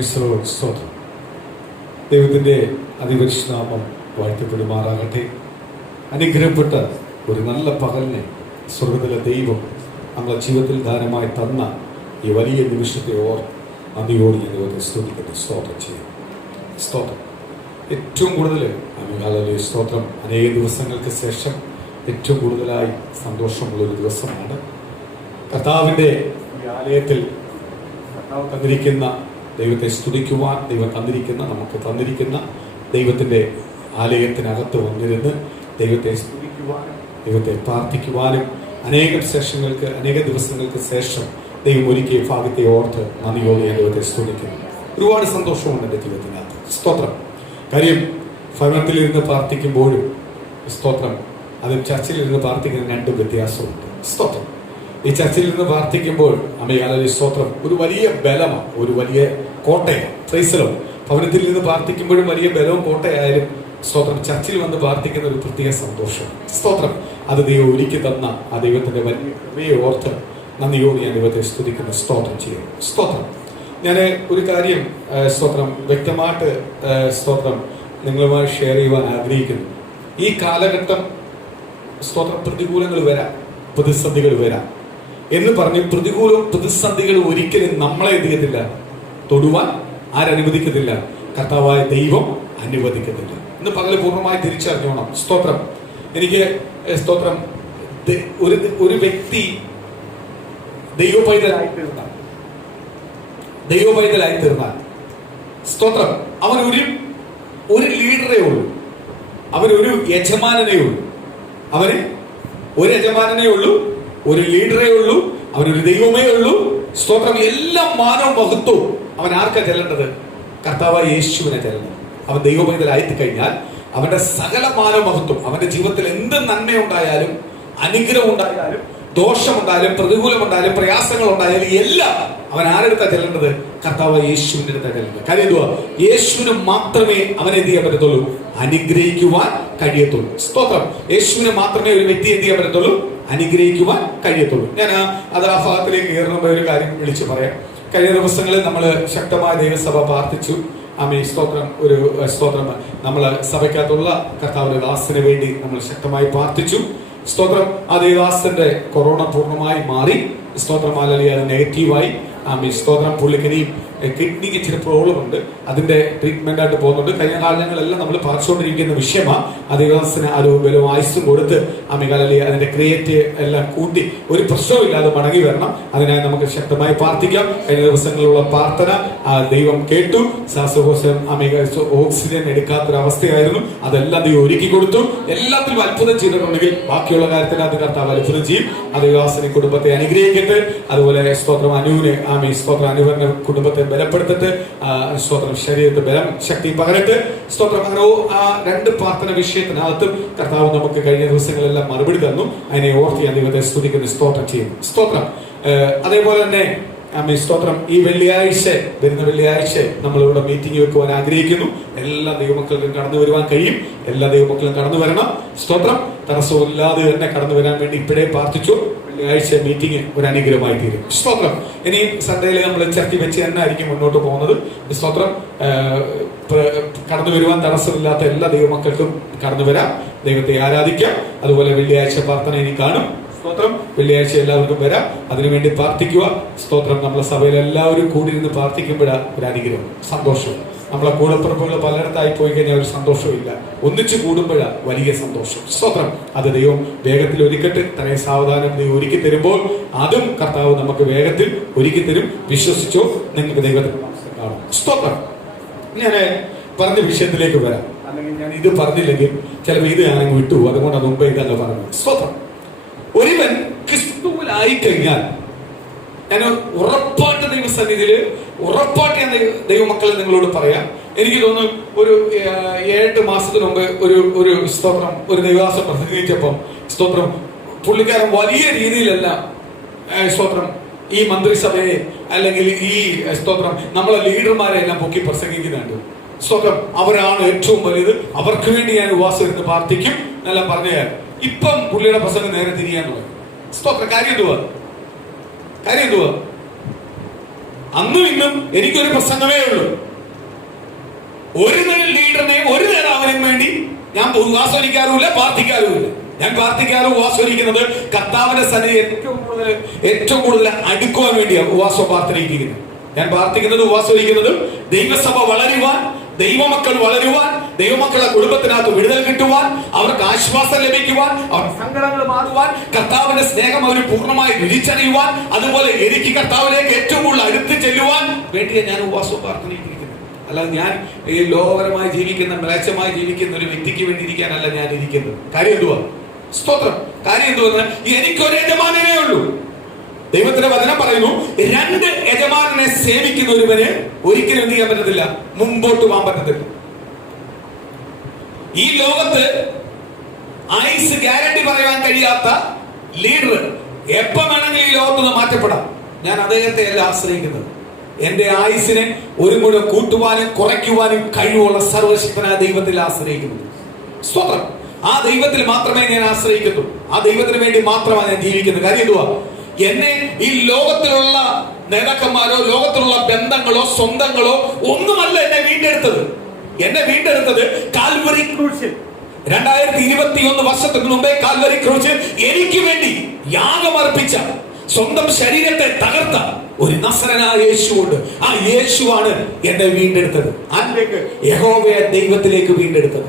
സ്തോത്രം. ദൈവത്തിൻ്റെ അതിപരിശുനാമം വാഴ്ത്തപ്പെടുമാറാകട്ടെ. അനുഗ്രഹപ്പെട്ട ഒരു നല്ല പകലിനെ സ്വർഗത്തിലെ ദൈവം നമ്മളെ ജീവിതത്തിൽ ദാനമായി തന്ന ഈ വലിയ നിമിഷത്തെ നന്ദിയോട് ഞാൻ ദൈവത്തെ സ്തുതിക്കുന്നു, സ്തോത്രം ചെയ്യുന്നു. സ്തോത്രം. ഏറ്റവും കൂടുതൽ സ്തോത്രം, അനേക ദിവസങ്ങൾക്ക് ശേഷം ഏറ്റവും കൂടുതലായി സന്തോഷമുള്ളൊരു ദിവസമാണ്. കർത്താവിൻ്റെ ആലയത്തിൽ കർത്താവ് തന്നിരിക്കുന്ന ദൈവത്തെ സ്തുതിക്കുവാൻ ദൈവം നമുക്ക് തന്നിരിക്കുന്ന ദൈവത്തിൻ്റെ ആലയത്തിനകത്ത് വന്നിരുന്ന് ദൈവത്തെ സ്തുതിക്കുവാനും ദൈവത്തെ പ്രാർത്ഥിക്കുവാനും അനേക ദിവസങ്ങൾക്ക് ശേഷം ദൈവം ഒരുക്കിയ ഭാഗ്യത്തെ ഓർത്ത് നന്ദിയോടെ ഞാൻ ദൈവത്തെ സ്തുതിക്കുന്നു. ഒരുപാട് സന്തോഷമുണ്ട് എൻ്റെ ജീവിതത്തിനകത്ത്. സ്തോത്രം. കാര്യം ഭവനത്തിലിരുന്ന് പ്രാർത്ഥിക്കുമ്പോഴും സ്തോത്രം, അതും ചർച്ചിലിരുന്ന് പ്രാർത്ഥിക്കുന്ന രണ്ടും വ്യത്യാസമുണ്ട്. സ്തോത്രം. ഈ ചർച്ചിലിരുന്ന് പ്രാർത്ഥിക്കുമ്പോൾ സ്തോത്രം ഒരു വലിയ ബലമാണ്, ഒരു വലിയ കോട്ടയാണ്. പ്രൈസലോ. ഭവനത്തിൽ നിന്ന് പ്രാർത്ഥിക്കുമ്പോഴും വലിയ ബലവും കോട്ടയായാലും സ്തോത്രം ചർച്ചിൽ വന്ന് പ്രാർത്ഥിക്കുന്ന ഒരു പ്രത്യേക സന്തോഷം. സ്തോത്രം. അത് ദൈവം ഒരുക്കി തന്ന ആ ദൈവത്തിന്റെ വലിയ കൃപയെ ഓർത്ത് നന്ദിയോട് ഞാൻ ദൈവത്തെ സ്തുതിക്കുന്നു, സ്തോത്രം ചെയ്യുന്നു. സ്തോത്രം. ഞാൻ ഒരു കാര്യം സ്തോത്രം വ്യക്തമായിട്ട് സ്തോത്രം നിങ്ങളുമായി ഷെയർ ചെയ്യുവാൻ ആഗ്രഹിക്കുന്നു. ഈ കാലഘട്ടം സ്തോത്രം പ്രതികൂലങ്ങൾ വരാം, പ്രതിസന്ധികൾ വരാം എന്ന് പറഞ്ഞ് പ്രതിസന്ധികൾ ഒരിക്കലും നമ്മളെ എന്ത് ചെയ്യത്തില്ല, തൊടുവാൻ ആരനുവദിക്കത്തില്ല? കർത്താവായ ദൈവം അനുവദിക്കത്തില്ല. ഇന്ന് പകല് പൂർണ്ണമായി തിരിച്ചറിഞ്ഞോണം. സ്തോത്രം. എനിക്ക് സ്തോത്രം ഒരു വ്യക്തി ദൈവപൈതലായി തീർന്നാൽ സ്തോത്രം, അവൻ ഒരു ലീഡറേ ഉള്ളൂ, അവനൊരു യജമാനനേ ഉള്ളൂ, അവന് ഒരു യജമാനനേ ഉള്ളൂ, ഒരു ലീഡറേ ഉള്ളൂ, അവനൊരു ദൈവമേ ഉള്ളൂ. സ്തോത്രം. എല്ലാ മാനവും മഹത്വവും അവൻ ആർക്കാ ചെല്ലേണ്ടത്? കർത്താവായ യേശുവിനെ ചെല്ലണം. അവൻ ദൈവപൈതലായി കഴിഞ്ഞാൽ അവന്റെ സകല മാനവ മഹത്വം, അവന്റെ ജീവിതത്തിൽ എന്ത് നന്മയുണ്ടായാലും അനുഗ്രഹം ഉണ്ടായാലും ദോഷമുണ്ടായാലും പ്രതികൂലമുണ്ടായാലും പ്രയാസങ്ങൾ ഉണ്ടായാലും എല്ലാം അവൻ ആരെടുത്താ ചെല്ലേണ്ടത്? കർത്താവ് യേശുവിന്റെ അടുത്താ ചെല്ലേണ്ടത്. കാര്യം എന്തുവാ? യേശുവിന് മാത്രമേ അവനെ എന്ത് ചെയ്യാൻ പറ്റത്തുള്ളൂ? അനുഗ്രഹിക്കുവാൻ കഴിയത്തുള്ളൂ. സ്തോത്രം. യേശുവിന് മാത്രമേ ഒരു വ്യക്തി എന്ത് ചെയ്യാൻ പറ്റത്തുള്ളൂ? അനുഗ്രഹിക്കുവാൻ കഴിയത്തുള്ളൂ. ഞാൻ ആ ഭാഗത്തിലേക്ക് കയറുമ്പോൾ ഒരു കാര്യം വിളിച്ചു പറയാം. കഴിഞ്ഞ ദിവസങ്ങളിൽ നമ്മൾ ശക്തമായ ദൈവസഭ പ്രാർത്ഥിച്ചു. സ്തോത്രം. ഒരു സ്തോത്രം, നമ്മൾ സഭയ്ക്കകത്തുള്ള കർത്താവിന്റെ ദാസന് വേണ്ടി നമ്മൾ ശക്തമായി പ്രാർത്ഥിച്ചു. സ്തോത്രം. ആ ദൈവദാസന്റെ കൊറോണ പൂർണ്ണമായി മാറി. സ്തോത്രം. അല്ലെങ്കിൽ അത് നെഗറ്റീവായി. സ്തോത്രം. പുള്ളിക്ക് കിഡ്നിക്ക് ഇച്ചിരി പ്രോബ്ലം ഉണ്ട്, അതിന്റെ ട്രീറ്റ്മെന്റ് ആയിട്ട് പോകുന്നുണ്ട്. കഴിഞ്ഞ കാലങ്ങളെല്ലാം നമ്മൾ പഠിച്ചുകൊണ്ടിരിക്കുന്ന വിഷയമാണ്. ആ ദൈവദാസന് ആരോഗ്യവും ആയുസ്സും കൊടുത്ത് അതിന്റെ ക്രിയേറ്റ് എല്ലാം കൂട്ടി ഒരു പ്രശ്നവും ഇല്ലാതെ മടങ്ങി വരണം. അതിനായി നമുക്ക് ശക്തമായി പ്രാർത്ഥിക്കാം. കഴിഞ്ഞ ദിവസങ്ങളിലുള്ള പ്രാർത്ഥന ദൈവം കേട്ടു. ശ്വാസകോശം ഓക്സിജൻ എടുക്കാത്തൊരവസ്ഥയായിരുന്നു. അതെല്ലാം ദൈവം ഒരുക്കി കൊടുത്തു. എല്ലാത്തിലും അത്ഭുതം ചെയ്തിട്ടുണ്ടെങ്കിൽ ബാക്കിയുള്ള കാര്യത്തിനകത്ത് കർത്താവ് അത്ഭുതം ചെയ്യും. ആ ദൈവദാസനെ കുടുംബത്തെ അനുഗ്രഹിക്കട്ടെ. അതുപോലെ സ്തോത്രം അനുവിനെ സ്തോത്രം അനുവന്റെ കുടുംബത്തെ ബലപ്പെടുത്തിട്ട് സ്തോത്രം ശരീരത്തെ ബലം ശക്തി പകരട്ട്. സ്തോത്രം. അങ്ങനെ ആ രണ്ട് പ്രാർത്ഥന വിഷയത്തിനകത്തും കർത്താവ് നമുക്ക് കഴിഞ്ഞ ദിവസങ്ങളെല്ലാം മറുപടി തന്നു. അതിനെ ഓർത്ത് ഞാൻ ദൈവത്തെ സ്തുതിക്കുന്നു, സ്തോത്രം ചെയ്യുന്നു. സ്തോത്രം. അതേപോലെ തന്നെ സ്തോത്രം. ഈ വരുന്ന വെള്ളിയാഴ്ച നമ്മളിവിടെ മീറ്റിംഗ് വെക്കുവാൻ ആഗ്രഹിക്കുന്നു. എല്ലാ ദൈവമക്കൾക്കും കടന്നു വരുവാൻ കഴിയും. എല്ലാ ദൈവമക്കളും കടന്നു വരണം. സ്തോത്രം. തടസ്സമില്ലാതെ തന്നെ കടന്നു വരാൻ വേണ്ടി ഇപ്പോഴേ പ്രാർത്ഥിച്ചു. വെള്ളിയാഴ്ച മീറ്റിംഗ് ഒരു അനുഗ്രഹമായി തീരും. സ്തോത്രം. ഇനി സൺഡേയിൽ നമ്മൾ ചർച്ച വെച്ച് തന്നെ ആയിരിക്കും മുന്നോട്ട് പോകുന്നത്. സ്തോത്രം. കടന്നു വരുവാൻ തടസ്സമില്ലാത്ത എല്ലാ ദൈവമക്കൾക്കും കടന്നു വരാം, ദൈവത്തെ ആരാധിക്കാം. അതുപോലെ വെള്ളിയാഴ്ച പ്രാർത്ഥന ഇനി കാണും. സ്തോത്രം. വെള്ളിയാഴ്ച എല്ലാവർക്കും വരാം, അതിനുവേണ്ടി പ്രാർത്ഥിക്കുക. സ്തോത്രം. നമ്മളെ സഭയിൽ എല്ലാവരും കൂടിയിരുന്ന് പ്രാർത്ഥിക്കുമ്പോഴാണ് ഒരു അനുഗ്രഹം, സന്തോഷം. നമ്മളെ കൂടപ്പുറപ്പുകൾ പലയിടത്തായി പോയി കഴിഞ്ഞാൽ ഒരു സന്തോഷമില്ല. ഒന്നിച്ചു കൂടുമ്പോഴാണ് വലിയ സന്തോഷം. സ്തോത്രം. അത് ദൈവം വേഗത്തിൽ ഒരുക്കട്ടെ. തന്നെ സാവധാനം ദൈവം ഒരുക്കി തരുമ്പോൾ അതും കർത്താവ് നമുക്ക് വേഗത്തിൽ ഒരുക്കി തരും. വിശ്വസിച്ചോ, നിങ്ങൾക്ക് ദൈവത്തിൽ കാണും. സ്തോത്രം. ഞാൻ പറഞ്ഞ വിഷയത്തിലേക്ക് വരാം. അല്ലെങ്കിൽ ഞാൻ ഇത് പറഞ്ഞില്ലെങ്കിൽ ചിലപ്പോൾ ഇത് ഞാനങ്ങ് വിട്ടു, അതുകൊണ്ട് മുമ്പേ ഇതല്ല പറഞ്ഞത്. സ്തോത്രം. ഒരുവൻ ക്രിസ്തുവിലായി കഴിഞ്ഞാൽ ഞാൻ ഉറപ്പായിട്ട് ദൈവസന്നിധിയിൽ ഉറപ്പായിട്ട് ഞാൻ ദൈവമക്കളെ നിങ്ങളോട് പറയാം. എനിക്ക് തോന്നുന്നു ഒരു 7-8 മാസത്തിന് മുമ്പ് ഒരു സ്തോത്രം ഒരു ദൈവദാസൻ പ്രസംഗിച്ചപ്പം സ്തോത്രം പുള്ളിക്കാരൻ വലിയ രീതിയിലല്ല സ്തോത്രം ഈ മന്ത്രിസഭയെ അല്ലെങ്കിൽ ഈ സ്തോത്രം നമ്മളെ ലീഡർമാരെ എല്ലാം പൊക്കി പ്രസംഗിക്കുന്നുണ്ട്. സ്തോത്രം. അവരാണ് ഏറ്റവും വലുത്, അവർക്ക് വേണ്ടി ഞാൻ ഉപവാസം ഇരുന്ന് പ്രാർത്ഥിക്കും എന്നെല്ലാം പറഞ്ഞാൽ ഇപ്പം പുള്ളിയുടെ പ്രസംഗം നേരെ തിരിയാൻ തുടങ്ങി. സ്തോത്രം. കാര്യം എന്തുവാ? അന്നും ഇന്നും എനിക്കൊരു പ്രസംഗമേ ഉള്ളൂ. ഒരു ലീഡറിനെയും ഒരു നേതാവിനും വേണ്ടി ഞാൻ ഉപവാസമിക്കാറുമില്ല, പ്രാർത്ഥിക്കാറുമില്ല. ഞാൻ പ്രാർത്ഥിക്കാറും ഉപവാസമിരിക്കുന്നത് കർത്താവിന്റെ സന്നിധി ഏറ്റവും കൂടുതൽ അടുക്കുവാൻ വേണ്ടിയാണ് ഉപവാസം പ്രാർത്ഥനയിരിക്കുന്നത്. ഞാൻ പ്രാർത്ഥിക്കുന്നത് ഉപവാസമിരിക്കുന്നത് ദൈവസഭ വളരുവാൻ, ദൈവമക്കൾ വളരുവാൻ, ദൈവമക്കളുടെ കുടുംബത്തിനകത്ത് വിടുതൽ കിട്ടുവാൻ, അവർക്ക് ആശ്വാസം ലഭിക്കുവാൻ, അവരുടെ സങ്കടങ്ങൾ മാറുവാൻ, കർത്താവിന്റെ സ്നേഹം അവർ പൂർണ്ണമായി രുചിച്ചറിയുവാൻ, അതുപോലെ എനിക്ക് കർത്താവിലേക്ക് ഏറ്റവും കൂടുതൽ അടുത്ത് ചെല്ലുവാൻ വേണ്ടിയാണ് ഞാൻ ഉപവാസവും പ്രാർത്ഥനയിരിക്കുന്നത്. അല്ലാതെ ഞാൻ ഈ ലോകപരമായി ജീവിക്കുന്ന, മ്ലേച്ഛമായി ജീവിക്കുന്ന ഒരു വ്യക്തിക്ക് വേണ്ടി ഇരിക്കാനല്ല ഞാൻ ഇരിക്കുന്നത്. കാര്യം എന്തുവാ? സ്തോത്രം. കാര്യം എന്തുവെന്ന്, എനിക്കൊരു യജമാനനേ ഉള്ളൂ. ദൈവത്തിന്റെ വചനം പറയുന്നു, രണ്ട് യജമാനെ സേവിക്കുന്ന ഒരുവന് ഒരിക്കലും എന്ത് ചെയ്യാൻ പറ്റത്തില്ല, മുമ്പോട്ട് പോകാൻ പറ്റത്തില്ല. ഈ ലോകത്ത് ആയുസ് ഗ്യാരണ്ടി പറയാൻ കഴിയാത്ത ലീഡർ എപ്പോ വേണമെങ്കിലും ഈ ലോകത്തുനിന്ന് മാറ്റപ്പെടാം. ഞാൻ അദ്ദേഹത്തെ അല്ല ആശ്രയിക്കുന്നത്. എന്റെ ആയുസിനെ ഒരു കൂടെ കൂട്ടുവാനും കുറയ്ക്കുവാനും കഴിവുള്ള സർവശക്തനായ ദൈവത്തിൽ ആശ്രയിക്കുന്നത്. സ്തോത്രം. ആ ദൈവത്തിൽ മാത്രമേ ഞാൻ ആശ്രയിക്കുന്നു. ആ ദൈവത്തിന് വേണ്ടി മാത്രമാണ് ഞാൻ ജീവിക്കുന്നത്. കാര്യം എന്തുവാ? എന്നെ ഈ ലോകത്തിലുള്ള നേതാക്കന്മാരോ ലോകത്തിലുള്ള ബന്ധങ്ങളോ സ്വന്തങ്ങളോ ഒന്നുമല്ല എന്നെ വീണ്ടെടുത്തത്. എന്നെ വീണ്ടെടുത്തത് കാൽവരി ക്രൂശിൽ 2021 വർഷത്തിന് മുമ്പേ കാൽവരി ക്രൂശിൽ എനിക്ക് വേണ്ടി യാഗമർപ്പിച്ച, സ്വന്തം ശരീരത്തെ തകർത്ത ഒരു നസറനായ യേശുവുണ്ട്. ആ യേശുവാണ് എന്നെ വീണ്ടെടുത്തത്. അതിലേക്ക് യഹോവയെ ദൈവത്തിലേക്ക് വീണ്ടെടുത്തത്.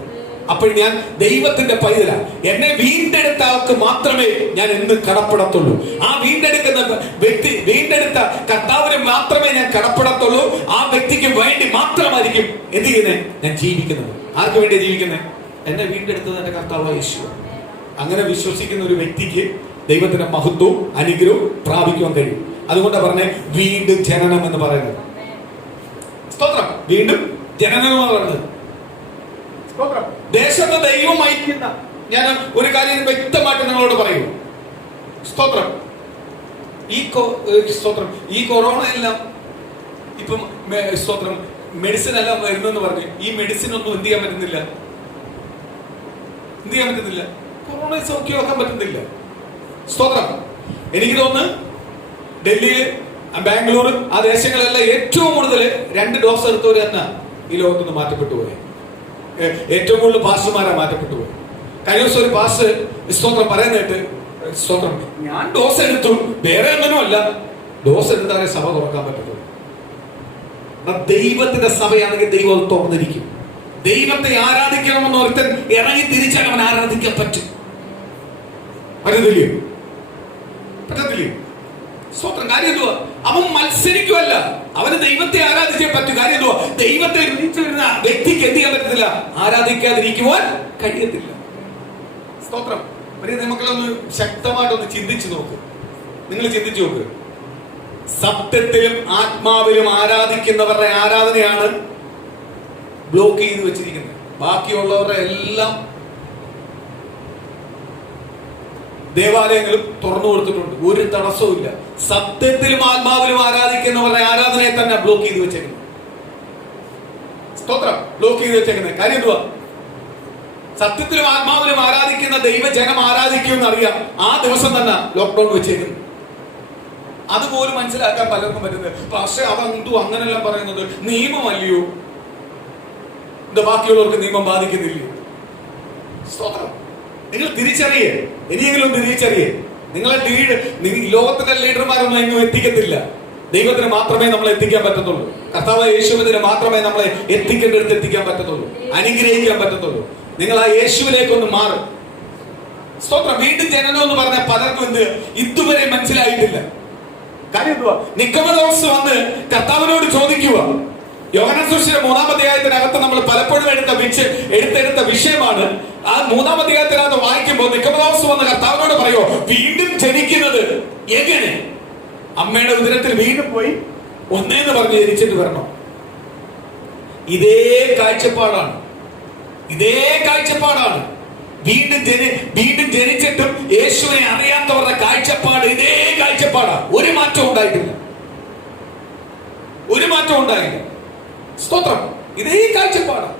അപ്പോൾ ഞാൻ ദൈവത്തിന്റെ പൈതല. എന്നെ വീണ്ടെടുത്ത ആൾക്ക് മാത്രമേ ഞാൻ എന്ന് കടപ്പെടത്തുള്ളൂ. ആ വീണ്ടെടുക്കുന്ന വ്യക്തി, വീണ്ടെടുത്ത കർത്താവിന് മാത്രമേ ഞാൻ കടപ്പെടത്തുള്ളൂ. ആ വ്യക്തിക്ക് വേണ്ടി മാത്രമായിരിക്കും എന്ത് ചെയ്യുന്നത്, ഞാൻ ജീവിക്കുന്നത്. ആർക്ക് വേണ്ടി ജീവിക്കുന്നത്? എന്നെ വീണ്ടെടുത്തത് എന്റെ കർത്താവ് യേശു. അങ്ങനെ വിശ്വസിക്കുന്ന ഒരു വ്യക്തിക്ക് ദൈവത്തിന്റെ മഹത്വവും അനുഗ്രഹവും പ്രാപിക്കുവാൻ കഴിയും. അതുകൊണ്ടാണ് പറഞ്ഞ വീണ്ടും ജനനം എന്ന് പറയുന്നത്. സ്തോത്രം. വീണ്ടും ജനനം എന്ന് പറയുന്നത് ദേശത്തെ ദൈവം അയക്കുന്ന, ഞാൻ ഒരു കാര്യം വ്യക്തമായിട്ട് നിങ്ങളോട് പറയൂ. സ്തോത്രം. സ്തോത്രം. ഈ കൊറോണ എല്ലാം ഇപ്പം സ്തോത്രം മെഡിസിൻ എല്ലാം വരുന്നെന്ന് പറഞ്ഞ് ഈ മെഡിസിൻ ഒന്നും എന്ത് ചെയ്യാൻ പറ്റുന്നില്ല, എന്ത് ചെയ്യാൻ പറ്റുന്നില്ല, കൊറോണ സൗഖ്യമാക്കാൻ പറ്റുന്നില്ല. സ്തോത്രം. എനിക്ക് തോന്നുന്നു ഡൽഹിയിൽ, ബാംഗ്ലൂർ, ആ ദേശങ്ങളെല്ലാം ഏറ്റവും കൂടുതൽ 2 ഡോസ് എടുത്തവർ തന്നെ ഈ ലോകത്തുനിന്ന് മാറ്റപ്പെട്ടു പോയി. ഏറ്റവും കൂടുതൽ പാസ്റ്റർമാരാ മാറ്റപ്പെട്ടു പോയി. കഴിഞ്ഞ ദിവസം ഒരു പാസ്റ്റർ സ്തോത്രം പറയുന്നിട്ട്, സ്തോത്രം, ഞാൻ ഡോസ് എടുത്തു, വേറെ ഒന്നുമല്ല, ഡോസ് എടുത്താലേ സഭ തുറക്കാൻ പറ്റത്തുള്ളൂ. ദൈവത്തിന്റെ സഭയാണെങ്കിൽ ദൈവം തുറന്നിരിക്കും. ദൈവത്തെ ആരാധിക്കണമെന്ന് ഒരുത്തൻ ഇറങ്ങി തിരിച്ചാൽ അവൻ ആരാധിക്കാൻ പറ്റും. പറ്റത്തില്ലയോ? പറ്റത്തില്ലയോ? സ്തോത്രം. കാര്യം എന്തുവാ? അവൻ മത്സരിക്കുമല്ല, അവന് ദൈവത്തെ ആരാധിച്ചേ പറ്റൂ. കാര്യം എന്തുവാ? ദൈവത്തെ രുചിച്ചു വരുന്ന വ്യക്തിക്ക് എന്ത് ചെയ്യാൻ പറ്റത്തില്ല, ആരാധിക്കാതിരിക്കുവാൻ കഴിയത്തില്ല. സ്തോത്രം. മക്കളൊന്ന് ശക്തമായിട്ടൊന്ന് ചിന്തിച്ചു നോക്ക്. നിങ്ങൾ ചിന്തിച്ചു നോക്ക്. സത്യത്തിലും ആത്മാവിലും ആരാധിക്കുന്നവരുടെ ആരാധനയാണ് ബ്ലോക്ക് ചെയ്ത് വെച്ചിരിക്കുന്നത്. ബാക്കിയുള്ളവരുടെ എല്ലാം ദേവാലയങ്ങളും തുറന്നു കൊടുത്തിട്ടുണ്ട്. ഒരു തടസ്സവും ഇല്ല. സത്യത്തിലും ആത്മാവിലും ആരാധിക്കുന്നവരുടെ ആരാധനയെ തന്നെ ബ്ലോക്ക് ചെയ്ത് വെച്ചേക്കുന്നത്. സ്തോത്രം. ബ്ലോക്ക് ചെയ്ത് വെച്ചേക്കുന്നത്. കാര്യം എന്തുവാ? സത്യത്തിലും ആത്മാവിലും ആരാധിക്കുന്ന ദൈവജനം ആരാധിക്കുമെന്ന് അറിയാം. ആ ദിവസം തന്നെ ലോക്ക്ഡൌൺ വെച്ചേക്കുന്നു. അതുപോലും മനസ്സിലാക്കാൻ പലർക്കും പറ്റുന്നത്. പക്ഷെ അതെന്തോ അങ്ങനെല്ലാം പറയുന്നത് നിയമമല്ലയോ? എന്താ ബാക്കിയുള്ളവർക്ക് നിയമം ബാധിക്കുന്നില്ലയോ? സ്തോത്രം. നിങ്ങൾ തിരിച്ചറിയേ, ഇനിയെങ്കിലും തിരിച്ചറിയേ. നിങ്ങളെ ലോകത്തിന്റെ ലീഡർമാരൊന്നും എങ്ങും എത്തിക്കത്തില്ല. ദൈവത്തിന് മാത്രമേ നമ്മളെ എത്തിക്കാൻ പറ്റത്തുള്ളൂ. കർത്താവ് യേശുവിന് മാത്രമേ നമ്മളെ എത്തിക്കേണ്ടടുത്ത് എത്തിക്കാൻ പറ്റത്തുള്ളൂ, അനുഗ്രഹിക്കാൻ പറ്റത്തുള്ളൂ. നിങ്ങൾ ആ യേശുവിലേക്കൊന്ന് മാറും. സ്തോത്രം. വീണ്ടും ജനനം എന്ന് പറഞ്ഞാൽ പലർക്കും എന്ത് ഇതുവരെ മനസ്സിലായിട്ടില്ല. കാര്യം എന്തുവാ? നിക്കോദെമോസ് വന്ന് കർത്താവിനോട് ചോദിക്കുക. യോഹന്നാൻ സുവിശേഷം 3-ാം അധ്യായത്തിനകത്ത് നമ്മൾ പലപ്പോഴും എടുത്തെടുത്ത വിഷയമാണ്. ആ 3-ാം അധ്യായത്തിനകത്ത് വായിക്കുമ്പോൾ നിക്കോദെമോസ് വന്ന് കർത്താവിനോട് പറയോ, വീണ്ടും ജനിക്കുന്നത് എങ്ങനെ? അമ്മയുടെ ഉദരത്തിൽ വീണ്ടും പോയി ഒന്നേന്ന് പറഞ്ഞ് ജനിച്ചിട്ട് വരണം. ഇതേ കാഴ്ചപ്പാടാണ്. വീണ്ടും ജനിച്ചിട്ടും യേശുവിനെ അറിയാത്തവരുടെ കാഴ്ചപ്പാട് ഇതേ കാഴ്ചപ്പാടാണ്. ഒരു മാറ്റം ഉണ്ടായിട്ടില്ല. സ്തോത്രം. ഇതേ കാഴ്ചപ്പാടാണ്.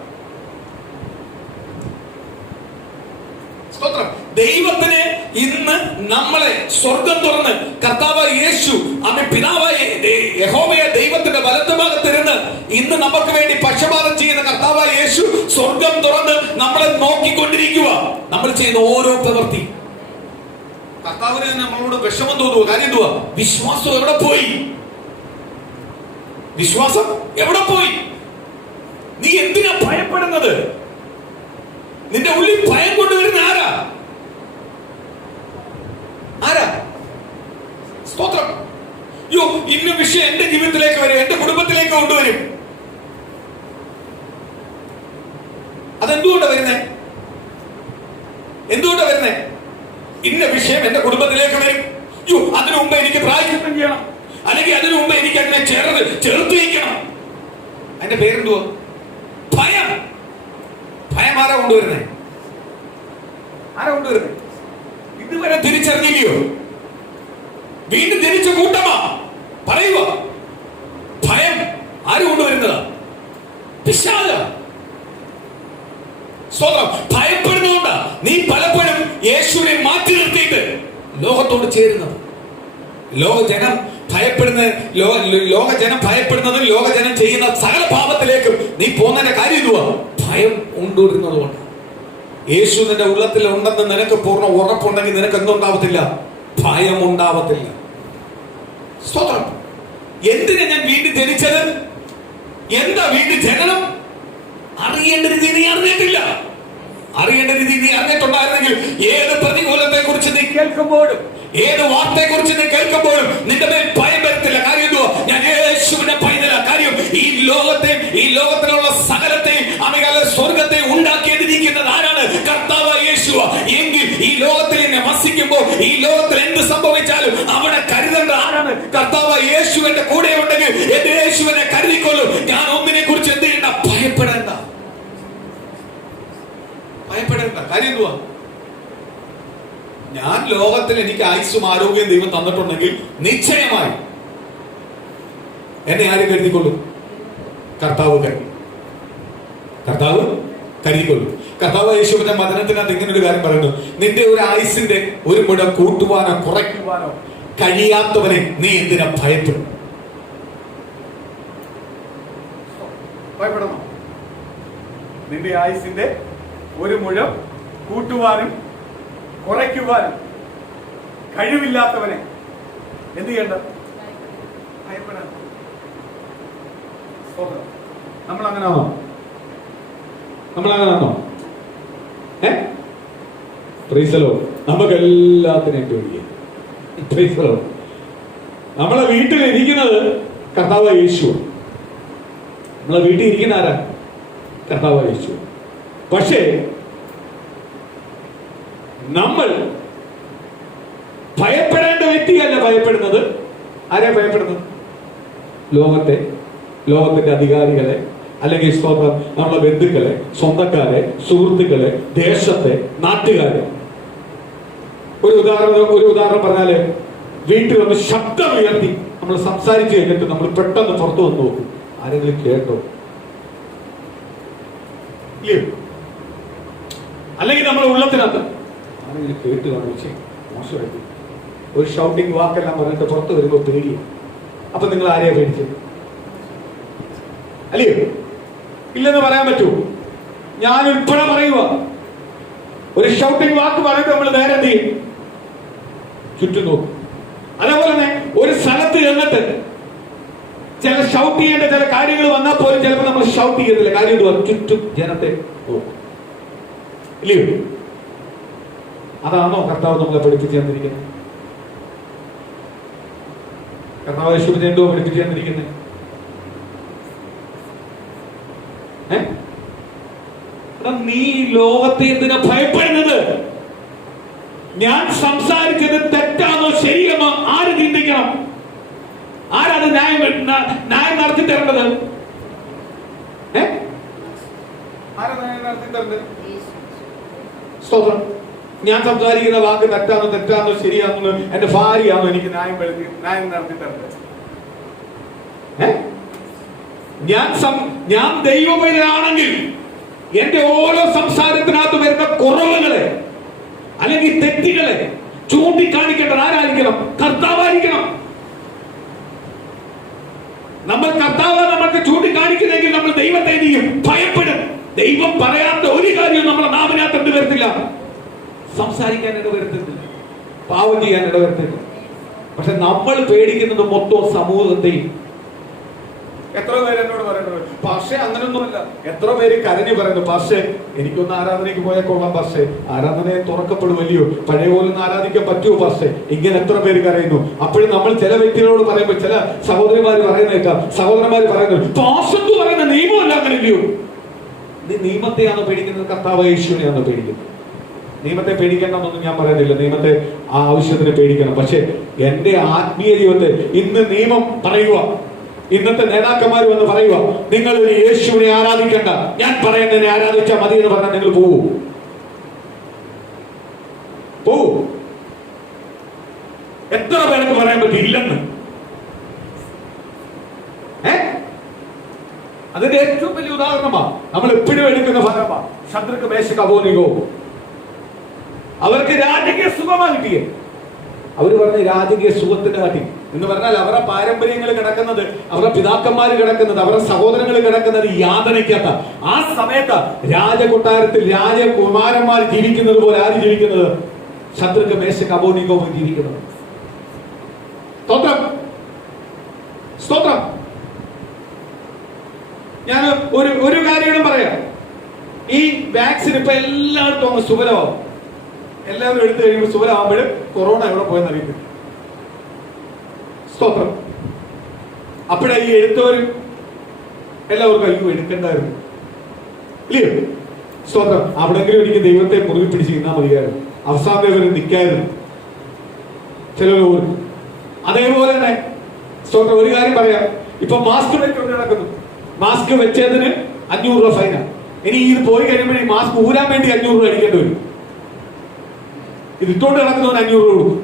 സ്തോത്രം. ദൈവത്തിന് ഇന്ന് നമ്മളെ സ്വർഗം തുറന്ന് കർത്താവായ യേശു, അവന്റെ പിതാവായ യഹോവയെ ദൈവ കണ്ടുകൊണ്ടിരിക്കുക നമ്മൾ ചെയ്യുന്ന ഓരോ പ്രവൃത്തി. കർത്താവിന് നമ്മളോട് വിഷമം തോന്നുക. കാര്യം എന്തുവാ? വിശ്വാസം എവിടെ പോയി? വിശ്വാസം എവിടെ പോയി? നീ എന്തിനാ ഭയപ്പെടുന്നത്? നിന്റെ ഉള്ളിൽ ഭയം കൊണ്ടുവരുന്ന ആരാ? ആരാ? സ്തോത്രം. യോ, ഇന്ന വിഷയം എന്റെ ജീവിതത്തിലേക്ക് വരും, എന്റെ കുടുംബത്തിലേക്ക് കൊണ്ടുവരും. അതെന്തുകൊണ്ടാ വരുന്നേ? എന്തുകൊണ്ടാ വരുന്നേ? ഇന്ന വിഷയം എന്റെ കുടുംബത്തിലേക്ക് വരും. യോ, അതിനു മുമ്പ് എനിക്ക് പ്രായശ്ചിത്തം ചെയ്യണം, അല്ലെങ്കിൽ അതിനു മുമ്പ് എനിക്ക് അതിനെ ചേർത്ത് വയ്ക്കണം. അതിന്റെ പേരെന്തുവാ? ഭയം. ഭയം ആരാ കൊണ്ടുവരുന്നേ? ആരാ കൊണ്ടുവരുന്നേ? ഇതുവരെ തിരിച്ചറിഞ്ഞില്ലയോ? വീണ്ടും തിരിച്ച കൂട്ടമാ പറയുക. ഭയം ആര് കൊണ്ടുവരുന്നതാ? പിശാചാ. സ്തോത്രം. ഭയപ്പെടുന്നതുകൊണ്ടാ നീ പലപ്പോഴും യേശുവിനെ മാറ്റി നിർത്തിയിട്ട് ലോകത്തോട് ചേരുന്നത്. ലോകജനം ഭയപ്പെടുന്നതും ലോകജനം ചെയ്യുന്ന സകല പാപത്തിലേക്കും നീ പോകുന്നതിന്റെ കാര്യം ഇതുവാ, ഭയം കൊണ്ടുവരുന്നത് കൊണ്ട്. യേശു നിന്റെ ഉള്ളത്തിൽ ഉണ്ടെന്ന് നിനക്ക് പൂർണ്ണ ഉറപ്പുണ്ടെങ്കിൽ നിനക്ക് എന്തുണ്ടാവത്തില്ല? ഭയം ഉണ്ടാവത്തില്ല. സ്തോത്രം. എന്തിനാ ഞാൻ വീണ്ടും ജനിച്ചത്? എന്താ വീണ്ടും ജനനം? അറിയേണ്ട രീതി നീ അറിഞ്ഞിട്ടില്ല. അറിയേണ്ട രീതി നീ അറിഞ്ഞിട്ടുണ്ടായിരുന്നെങ്കിൽ ഏത് പ്രതികൂലത്തെ കുറിച്ച് നീ കേൾക്കുമ്പോഴും, ഏത് വാർത്തയെ കുറിച്ച് നീ കേൾക്കുമ്പോഴും നിന്റെ മേൽ ഭയം വരത്തില്ല. കാര്യം എന്തുവാ? ഞാൻ യേശുവിനെ ഭയന്നില്ല. കാര്യം ഈ ലോകത്തിലുള്ള സകലത്തെയും സ്വർഗത്തെ ഉണ്ടാക്കിയിരിക്കുന്നത് ആരാണ്? കർത്താവ് യേശുവ. എങ്കിൽ ഈ ലോകത്തിൽ എന്നെ വസിക്കുമ്പോൾ ഈ ലോകത്തിൽ എന്ത് സംഭവിച്ചാലും അവിടെ കരുതേണ്ട ആരാണ്? കർത്താവ് യേശു എന്റെ കൂടെ ഉണ്ടെങ്കിൽ എന്റെ യേശുവിനെ കരുതിക്കൊള്ളും. ഞാൻ ഒന്നിനെ കുറിച്ച് എന്ത് ചെയ്യണ്ട? ഭയപ്പെടേണ്ട. കാര്യം എന്തുവാ? ഞാൻ ലോകത്തിൽ എനിക്ക് ആയുസ്സും ആരോഗ്യം ദൈവം തന്നിട്ടുണ്ടെങ്കിൽ നിശ്ചയമായി എന്നെ ആരും കരുതിക്കൊള്ളും? കർത്താവ് കരുതിക്കൊള്ളും. കർത്താവ് യേശുവിന്റെ മദനത്തിനകത്ത് ഇങ്ങനെ ഒരു കാര്യം പറയുന്നു: നിന്റെ ഒരു ആയുസിന്റെ ഒരു മുഴ കൂട്ടുവാനോ കുറയ്ക്കുവാനോ കഴിയാത്തവനെ നീ എന്തിനാ ഭയപ്പെടും? ഭയപ്പെടണം. നിന്റെ ആയുസിന്റെ ഒരു മുഴം കൂട്ടുവാനും കുറയ്ക്കുവാനും കഴിവില്ലാത്തവനെ എന്ത് ചെയ്യണ്ട? ഭയപ്പെടാൻ. നമ്മൾ അങ്ങനെയാണോ? നമ്മളങ്ങനെയാണോ? നമുക്ക് എല്ലാത്തിനെയും പേടിയും. നമ്മളെ വീട്ടിൽ ഇരിക്കുന്നത് കർത്താവ് യേശു. നമ്മളെ വീട്ടിൽ ഇരിക്കുന്ന ആരാ? കർത്താവ് യേശു. പക്ഷേ നമ്മൾ ഭയപ്പെടേണ്ട വ്യക്തിയല്ല ഭയപ്പെടുന്നത്. ആരെയാ ഭയപ്പെടുന്നത്? ലോകത്തിന്റെ അധികാരികളെ, അല്ലെങ്കിൽ സ്തോത്രം നമ്മളെ ബന്ധുക്കളെ, സ്വന്തക്കാരെ, സുഹൃത്തുക്കളെ, ദേശത്തെ, നാട്ടുകാരെ. ഒരു ഉദാഹരണം പറഞ്ഞാല്, വീട്ടിൽ വന്ന് ശബ്ദം ഉയർത്തി നമ്മൾ സംസാരിച്ചു കഴിഞ്ഞിട്ട് നമ്മൾ പെട്ടെന്ന് പുറത്തു വന്നു നോക്കും, ആരെങ്കിലും കേട്ടോ? അല്ലെങ്കിൽ നമ്മുടെ ഉള്ളത്തിനകത്ത് ആരെങ്കിലും കേട്ട് കാണിച്ച് മോശമായിട്ട് ഒരു ഷൗട്ടിങ് വാക്കെല്ലാം പറഞ്ഞിട്ട് പുറത്ത് വരുമ്പോൾ പേടിയും. അപ്പൊ നിങ്ങൾ ആരെയാ പേടിച്ചത്? അല്ലയോ? ഇല്ലെന്ന് പറയാൻ പറ്റുമോ? ഞാൻ ഉൾപ്പെടെ പറയുക, ഒരു ഷൗട്ടിങ് വാക്ക് പറഞ്ഞിട്ട് നമ്മൾ നേരെ എന്ത് ചെയ്യും? ചുറ്റും നോക്കും. അതേപോലെ തന്നെ ഒരു സ്ഥലത്ത് ചെന്നിട്ട് ചില ഷൗട്ട് ചെയ്യേണ്ട ചില കാര്യങ്ങൾ വന്നാൽ പോലും ചിലപ്പോൾ നമ്മൾ ഷൗട്ട് ചെയ്യത്തില്ല. കാര്യം എന്തുവാ? ചുറ്റും ജനത്തെ നോക്കും. ഇല്ലയോ? അതാണോ കർത്താവ് നമ്മളെ പഠിപ്പിച്ചു തന്നിരിക്കുന്നത്? കർത്താവ് യേശുവിനെ എന്തോ പഠിപ്പിച്ചു തന്നിരിക്കുന്നത്? നീ ലോകത്തെ എന്തിനാ ഭയപ്പെടുന്നത്? ഞാൻ സംസാരിച്ചത് തെറ്റാണോ ശരിയാണോ ആര് ചിന്തിക്കണം? ആരാത് ന്യായം നടത്തി തരേണ്ടത്? ആരാ ന്യായം നടത്തി തരേണ്ടത്? സ്തോത്രം. ഞാൻ സംസാരിക്കുന്ന വാക്ക് തെറ്റാണോ ശരിയാണോ എന്റെ ഭാര്യയാണോ എനിക്ക് ന്യായം നടത്തി തരേണ്ടത്? ഞാൻ ദൈവപൈതലാണെങ്കിൽ എന്റെ ഓരോ സംസാരത്തിനകത്ത് വരുന്ന കുറവുകളെ അല്ലെങ്കിൽ തെറ്റുകളെ ചൂണ്ടിക്കാണിക്കേണ്ടത് ആരായിരിക്കണം? കർത്താവായിരിക്കണം. നമ്മൾ കർത്താവ് നമ്മൾക്ക് ചൂണ്ടിക്കാണിക്കുന്നെങ്കിൽ നമ്മൾ ദൈവത്തെ ഭയപ്പെടും. ദൈവം പറയാത്ത ഒരു കാര്യവും നമ്മുടെ നാവിനകത്ത് എന്ത് വരത്തില്ല, സംസാരിക്കാൻ ഇടവരുത്തില്ല, പാവം ചെയ്യാൻ ഇടവരുത്തില്ല. പക്ഷെ നമ്മൾ പേടിക്കുന്നത് മൊത്തം സമൂഹത്തെയും. എത്ര പേര് എന്നോട് പറയുന്നത്, പക്ഷേ അങ്ങനൊന്നുമല്ല. എത്ര പേര് കരഞ്ഞു പറയുന്നു, പക്ഷേ എനിക്കൊന്ന് ആരാധനയ്ക്ക് പോയാൽ കൊള്ളാം, പക്ഷേ ആരാധനയെ തുറക്കപ്പെടുമല്ലയോ, പഴയ പോലെ ഒന്ന് ആരാധിക്കാൻ പറ്റുമോ പക്ഷേ, ഇങ്ങനെ എത്ര പേര് കരയുന്നു. അപ്പോഴും നമ്മൾ ചില വ്യക്തികളോട് പറയുമ്പോൾ ചില സഹോദരിമാര് പറയുന്നേക്കാം, സഹോദരന്മാര് പറയുന്നത്, പാസ്റ്റർ പറയുന്ന നിയമമല്ല അങ്ങനെയല്ലയോ. നീ നിയമത്തെയാണോ പേടിക്കുന്നത്, കർത്താവ് യേശുവിനെയാണോ പേടിക്കുന്നത്? നിയമത്തെ പേടിക്കേണ്ടെന്നൊന്നും ഞാൻ പറയുന്നില്ല, നിയമത്തെ ആവശ്യത്തിന് പേടിക്കണം. പക്ഷെ എന്റെ ആത്മീയ ജീവിതത്തെ ഇന്ന് നിയമം പറയുക, ഇന്നത്തെ നേതാക്കന്മാർ വന്ന് പറയുക, നിങ്ങൾ ഒരു യേശുവിനെ ആരാധിക്കണ്ട, ഞാൻ പറയുന്നതിനെ ആരാധിച്ചാൽ മതി എന്ന് പറഞ്ഞാൽ നിങ്ങൾ പോവൂ? എത്ര പേർക്ക് പറയാൻ പറ്റും ഇല്ലെന്ന്? അതിന്റെ ഏറ്റവും വലിയ ഉദാഹരണമാണ് നമ്മൾ എപ്പോഴും എടുക്കുന്ന ഫലമാണ് ശത്രുക്ക് മേശക്ക് അബോനികോ. അവർക്ക് രാജകീയ സുഖമാണ് കിട്ടിയത്. അവർ പറഞ്ഞ രാജകീയ സുഖത്തിന്റെ കാട്ടി എന്ന് പറഞ്ഞാൽ അവരുടെ പാരമ്പര്യങ്ങൾ കിടക്കുന്നത്, അവരുടെ പിതാക്കന്മാർ കിടക്കുന്നത്, അവരുടെ സഹോദരങ്ങൾ കിടക്കുന്നത് യാതനയ്ക്കത്ത. ആ സമയത്ത് രാജകൊട്ടാരത്തിൽ രാജകുമാരന്മാർ ജീവിക്കുന്നത് പോലെ ആര് ജീവിക്കുന്നത്? ശത്രുക്ക് മേശക്ക് അബോനികോ ജീവിക്കുന്നത്. സ്തോത്രം, സ്തോത്രം. ഞാൻ ഒരു കാര്യം പറയാം. ഈ വാക്സിൻ ഇപ്പൊ എല്ലായിടത്തും അങ്ങ് സുബലമാവും. എല്ലാവരും എടുത്തു കഴിയുമ്പോൾ സുബലമാകുമ്പോൾ കൊറോണ എവിടെ പോയെന്ന് അറിയത്തില്ല. സ്തോത്രം. അപ്പോഴാ ഈ എടുത്തവരും എല്ലാവർക്കും അയ്യോ എടുക്കണ്ടായിരുന്നു ഇല്ലയോ? സ്തോത്രം. അവിടെങ്കിലും എനിക്ക് ദൈവത്തെ മുറുകി പിടിച്ച് നിന്നാൽ മതിയായിരുന്നു, അവസാനം വരെ നിൽക്കായിരുന്നു ചിലർ. അതേപോലെ തന്നെ സ്തോത്രം, ഒരു കാര്യം പറയാം. ഇപ്പൊ മാസ്ക് വെച്ചുകൊണ്ട് നടക്കുന്നു. മാസ്ക് വെച്ചതിന് 500 രൂപ ഫൈനാണ്. ഇനി ഇത് പോയി കഴിയുമ്പോൾ ഈ മാസ്ക് ഊരാൻ വേണ്ടി 500 രൂപ അടിക്കേണ്ടി വരും. ഇത് ഇട്ടുകൊണ്ട് നടക്കുന്നവന് 500 രൂപ കൊടുക്കും.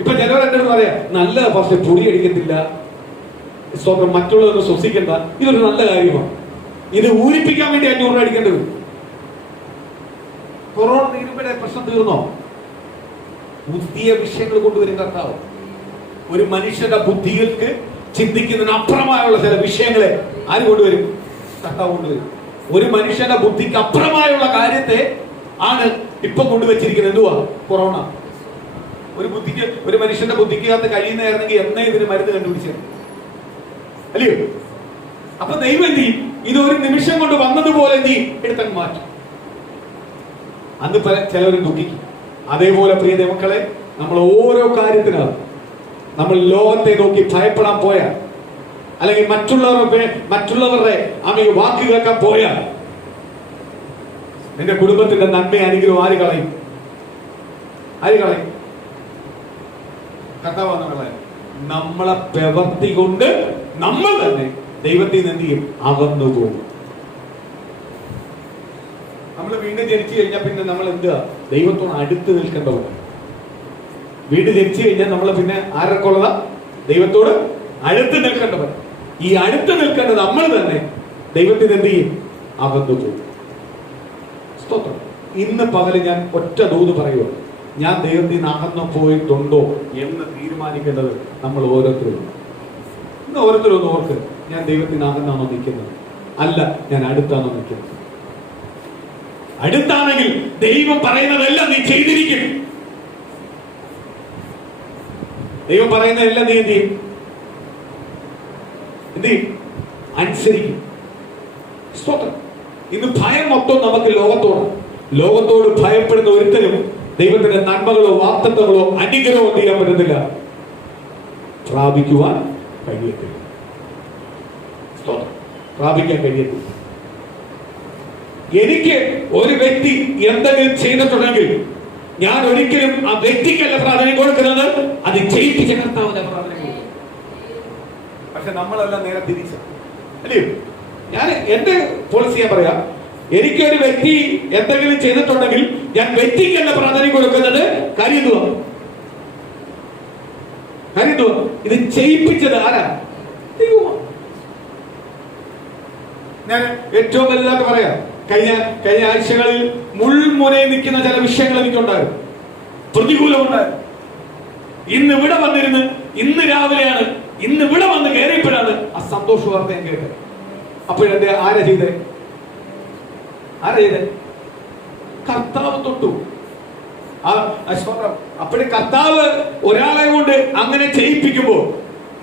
ഇപ്പൊ ചിലവർ എന്നോട് പറയാം, നല്ല പക്ഷെ പൊടി അടിക്കത്തില്ല, സ്തോത്രം, മറ്റുള്ളവർക്ക് ശ്വസിക്കണ്ട, ഇതൊരു നല്ല കാര്യമാണ്. ഇത് ഊരിപ്പിക്കാൻ വേണ്ടി 500 രൂപ അടിക്കേണ്ടി വരും. കൊറോണ തീരുമ്പോഴേ പ്രശ്നം തീർന്നോ? പുതിയ വിഷയങ്ങൾ കൊണ്ടുവരും കർത്താവ്. ഒരു മനുഷ്യന്റെ ബുദ്ധികൾക്ക് ചിന്തിക്കുന്നതിന് അപ്പുറമായുള്ള ചില വിഷയങ്ങളെ ആര് കൊണ്ടുവരും? കർത്താവ് കൊണ്ടുവരും. ഒരു മനുഷ്യന്റെ ബുദ്ധിക്ക് അപ്പുറമായുള്ള കാര്യത്തെ ആണ് ഇപ്പൊ കൊണ്ടുവച്ചിരിക്കുന്നത്. എന്തുവാ? കൊറോണ. ഒരു മനുഷ്യന്റെ ബുദ്ധിക്കകത്ത് കഴിയുന്നതായിരുന്നെങ്കിൽ എന്നേ ഇതിന് മരുന്ന് കണ്ടുപിടിച്ചത് അല്ലയോ? അപ്പൊ ദൈവം എന്ത് ചെയ്യും? ഇത് ഒരു നിമിഷം കൊണ്ട് വന്നതുപോലെ എന്ത് ചെയ്യും? എടുത്തങ്ങ് മാറ്റും. അന്ന് ചിലവരും ദുഃഖിക്കും. അതേപോലെ പ്രിയ ദൈവമക്കളെ, നമ്മൾ ഓരോ കാര്യത്തിനകത്ത് നമ്മൾ ലോകത്തെ നോക്കി ഭയപ്പെടാൻ പോയാൽ, അല്ലെങ്കിൽ മറ്റുള്ളവരുടെ വാക്ക് കേൾക്കാൻ പോയാൽ, നിന്റെ കുടുംബത്തിന്റെ നന്മ അനുഗ്രഹം ആര് കളയും? കർത്താവാണ് കളയാൻ. നമ്മളെ പ്രവൃത്തി കൊണ്ട് നമ്മൾ തന്നെ ദൈവത്തിൽ നിന്ന് എന്ത് ചെയ്യും? അകന്നു പോകും. നമ്മൾ വീണ്ടും ജനിച്ചു കഴിഞ്ഞാൽ പിന്നെ നമ്മൾ എന്താ? ദൈവത്തോട് അടുത്ത് നിൽക്കേണ്ടവർ. വീണ്ടും ജനിച്ചു കഴിഞ്ഞാൽ നമ്മൾ പിന്നെ ആരൊക്കെയുള്ളതാ? ദൈവത്തോട് അടുത്ത് നിൽക്കേണ്ടവർ. ഈ അടുത്ത് നിൽക്കേണ്ടത് നമ്മൾ തന്നെ ദൈവത്തിന് എന്ത് ചെയ്യും? അകന്നു പോകും. സ്തോത്രം. ഇന്ന് പകല് ഞാൻ ഒറ്റ ദൂത് പറയുക, ഞാൻ ദൈവത്തിൽ നിന്ന് അകന്നു പോയിട്ടുണ്ടോ എന്ന് തീരുമാനിക്കേണ്ടത് നമ്മൾ ഓരോരുത്തരും. ഇന്ന് ഓരോരുത്തരും ഒന്ന് ഓർക്ക്, ഞാൻ ദൈവത്തിന് അകന്നാണോ നിൽക്കുന്നത്, അല്ല ഞാൻ അടുത്താണോ നിൽക്കുന്നത്? അടുത്താണെങ്കിൽ ദൈവം പറയുന്നതെല്ലാം നീ ചെയ്തിരിക്കും. ദൈവം പറയുന്നതെല്ലാം നീ എന്ത് ചെയ്യും? അനുസരിക്കും. സ്തോത്രം. ഇന്ന് ഭയം മൊത്തം നമുക്ക് ലോകത്തോട് ഭയപ്പെടുന്ന ഒരുത്തരും ദൈവത്തിന്റെ നന്മകളോ വാഗ്ദത്തങ്ങളോ അനുഗ്രഹമോ ചെയ്യാൻ പറ്റുന്നില്ല, പ്രാപിക്കുവാൻ കഴിയത്തില്ല. സ്തോത്രം. പ്രാപിക്കാൻ കഴിയത്തില്ല. എനിക്ക് ഒരു വ്യക്തി എന്തെങ്കിലും ചെയ്തിട്ടുണ്ടെങ്കിൽ ഞാൻ ഒരിക്കലും ആ വ്യക്തിക്കല്ല പ്രാധാന്യം കൊടുക്കുന്നത്, അത് ചെയ്യിപ്പിച്ച കർത്താവിന്റെ പ്രാധാന്യം കൊടുക്കും. പക്ഷെ നമ്മളെല്ലാം നേരെ തിരിച്ച അല്ലയോ? ഞാൻ എന്റെ പോളിസി ഞാൻ പറയാം, എനിക്കൊരു വ്യക്തി എന്തെങ്കിലും ചെയ്തിട്ടുണ്ടെങ്കിൽ ഞാൻ വ്യക്തിക്കല്ല പ്രാധാന്യം കൊടുക്കുന്നത്, കാര്യന്തുവാ? ഇത് ചെയ്യിപ്പിച്ചത് ആരാ? ദൈവമാണ്. ഞാൻ ഏറ്റവും വലുതായിട്ട് പറയാം, കഴിഞ്ഞ ആഴ്ചകളിൽ മുൾമുനയിൽ നിൽക്കുന്ന ചില വിഷയങ്ങൾ എനിക്കുണ്ടായിരുന്നു, പ്രതികൂലമുണ്ടായിരുന്നു. ഇന്ന് ഇവിടെ വന്നിരുന്ന്, ഇന്ന് രാവിലെയാണ്, ഇന്ന് ഇവിടെ വന്ന് കയറിയപ്പോഴാണ് ആ സന്തോഷ വാർത്ത ഞാൻ കേട്ടത്. അപ്പോഴെന്റെ ആരാ ചെയ്തേ? ആരാ ചെയ്തേ? കർത്താവ് തൊട്ടു. അപ്പോഴും കർത്താവ് ഒരാളെ കൊണ്ട് അങ്ങനെ ചെയ്യിപ്പിക്കുമ്പോ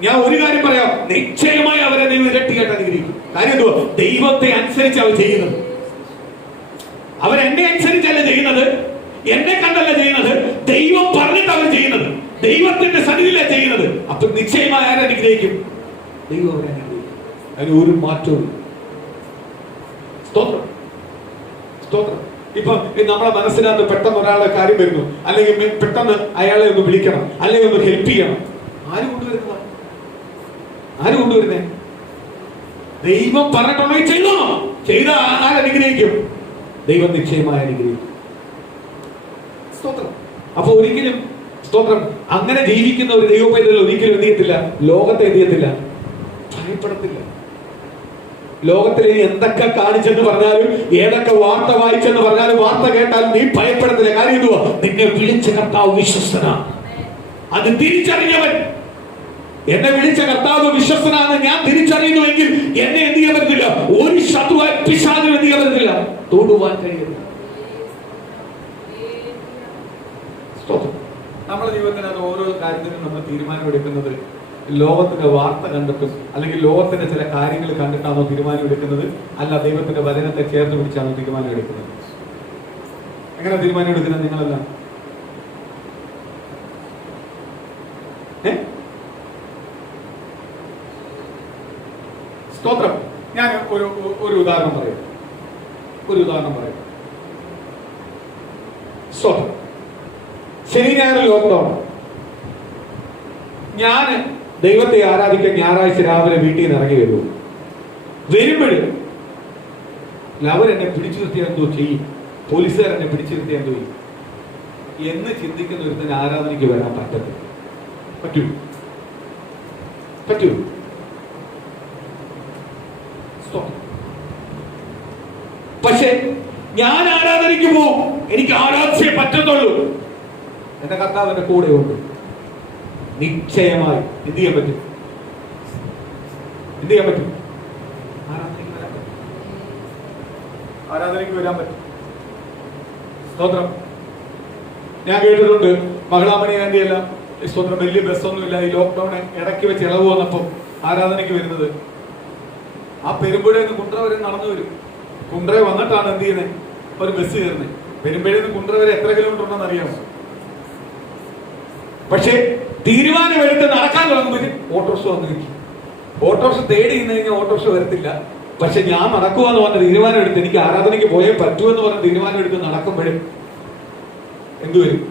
ഞാൻ ഒരു കാര്യം പറയാം, നിശ്ചയമായി അവരെ ദൈവം ഇരട്ടിയായിട്ട് അനുഗ്രഹിക്കും. കാര്യം എന്തുവാ? ദൈവത്തെ അനുസരിച്ച് അവർ ചെയ്യുന്നത്. അവരെന്നെ അനുസരിച്ചല്ല ചെയ്യുന്നത്, എന്നെ കണ്ടല്ല ചെയ്യുന്നത്, ദൈവം പറഞ്ഞിട്ട് അവർ ചെയ്യുന്നത്, ദൈവത്തിന്റെ സന്നിധിയിലാണ് ചെയ്യുന്നത്. അപ്പൊ നിശ്ചയമായി ആരെ അനുഗ്രഹിക്കും? ദൈവം അവരെ അനുഗ്രഹിക്കും. അതിന് ഒരു മാറ്റവും. സ്തോത്രം, സ്തോത്രം. ഇപ്പൊ നമ്മളെ മനസ്സിനകത്ത് പെട്ടെന്ന് ഒരാളെ കാര്യം വരുന്നു, അല്ലെങ്കിൽ പെട്ടെന്ന് അയാളെ ഒന്ന് വിളിക്കണം, അല്ലെങ്കിൽ ഒന്ന് ഹെൽപ്പ് ചെയ്യണം. ആര് കൊണ്ടുവരുന്നതാണ്? ആര് കൊണ്ടുവരുന്നേ? ദൈവം പറഞ്ഞിട്ടുണ്ടെങ്കിൽ ചെയ്തോ. ചെയ്ത ആരനുഗ്രഹിക്കും? ദൈവം നിശ്ചയമായി അനുഗ്രഹിക്കും. സ്തോത്രം. അപ്പൊ ഒരിക്കലും സ്തോത്രം അങ്ങനെ ജീവിക്കുന്ന ഒരു ദൈവപൈതൽ ഒരിക്കലും എന്ത് ചെയ്യത്തില്ല? ലോകത്തെ എന്ത് ചെയ്യത്തില്ല? ഭയപ്പെടത്തില്ല. ലോകത്തിൽ എന്തൊക്കെ കാണിച്ചെന്ന് പറഞ്ഞാലും, ഏതൊക്കെ വാർത്ത വായിച്ചെന്ന് പറഞ്ഞാലും, വാർത്ത കേട്ടാൽ നീ ഭയപ്പെടത്തില്ല. കാര്യം എന്തുവാ? നിന്നെ വിളിച്ച കർത്താവ് വിശ്വസ്തനാണ്. അത് തിരിച്ചറിഞ്ഞവൻ, എന്നെ വിളിച്ച കർത്താവ് വിശ്വസ്തനാണ് ഞാൻ തിരിച്ചറിയുന്നുവെങ്കിൽ എന്നെ എന്ത് ചെയ്യാൻ പറ്റില്ല? ഒരു ശത്രുവായി പിശാചിനും എന്ത് ചെയ്യാൻ പറ്റില്ല? തൊടുവാൻ കഴിയുന്നു. നമ്മുടെ ജീവിതത്തിനകത്ത് ഓരോ കാര്യത്തിനും നമ്മൾ തീരുമാനമെടുക്കുന്നത് ലോകത്തിന്റെ വാർത്ത കണ്ടിട്ടും അല്ലെങ്കിൽ ലോകത്തിന്റെ ചില കാര്യങ്ങൾ കണ്ടിട്ടാണോ തീരുമാനമെടുക്കുന്നത്? അല്ല ദൈവത്തിന്റെ വചനത്തെ ചേർത്ത് പിടിച്ചാണോ തീരുമാനമെടുക്കുന്നത്? എങ്ങനെ തീരുമാനമെടുക്കുന്നത് നിങ്ങളല്ല? സ്തോത്രം. ഞാൻ ഒരു ഉദാഹരണം പറയാം. സ്തോത്രം. ശനി ഞായർ ലോക്ക്ഡൗൺ. ഞാൻ ദൈവത്തെ ആരാധിക്കാൻ ഞായറാഴ്ച രാവിലെ വീട്ടിൽ നിന്ന് ഇറങ്ങി വരുമ്പോഴും അവരെന്നെ പിടിച്ചു നിർത്തിയാൽ എന്തോ ചെയ്യും, പോലീസുകാരെന്നെ പിടിച്ചു നിർത്തിയാൽ എന്തോ ചെയ്യും എന്ന് ചിന്തിക്കുന്ന ഒരുത്തിന് ആരാധനയ്ക്ക് വരാൻ പറ്റൂ? പക്ഷെ ഞാൻ ആരാധനയ്ക്ക് പോകും, എനിക്ക് ആരാധിച്ചേ പറ്റത്തുള്ളൂ. എന്റെ കർത്താവ് എന്റെ കൂടെ ഉണ്ട്. നിശ്ചയമായി എന്ത് ചെയ്യാൻ പറ്റും? ആരാധനയ്ക്ക് വരാൻ പറ്റും. സ്തോത്രം. ഞാൻ കേട്ടിട്ടുണ്ട് മഹിളാമണി ആന്റിയല്ല സ്തോത്രം വലിയ ബസ്സൊന്നുമില്ല, ഈ ലോക്ക്ഡൌൺ ഇടയ്ക്ക് വെച്ച് ഇളവ് വന്നപ്പോൾ ആരാധനയ്ക്ക് വരുന്നത് ആ പെരുമ്പുഴയിൽ നിന്ന് കുണ്ട്ര വരെ നടന്നു വരും. കുണ്ട്ര വന്നിട്ടാണ് എന്ത് ചെയ്യുന്നത്? ഒരു ബസ് കയറുന്നത്. പെരുമ്പുഴയിൽ നിന്ന് കുണ്ട്ര വരെ എത്ര കിലോമീറ്റർ ഉണ്ടെന്ന് അറിയാമോ? പക്ഷെ തീരുമാനമെടുത്ത് നടക്കാൻ തുടങ്ങുമ്പോൾ ഓട്ടോറിക്ഷ വന്ന് നിൽക്കും. ഓട്ടോറിക്ഷ തേടി നിന്ന് കഴിഞ്ഞാൽ ഓട്ടോറിക്ഷ വരത്തില്ല. പക്ഷെ ഞാൻ നടക്കുവാന്ന് പറഞ്ഞ തീരുമാനമെടുത്ത് എനിക്ക് ആരാധനയ്ക്ക് പോയേ പറ്റുമെന്ന് പറഞ്ഞ തീരുമാനമെടുത്ത് നടക്കുമ്പോഴും എന്തുവരും?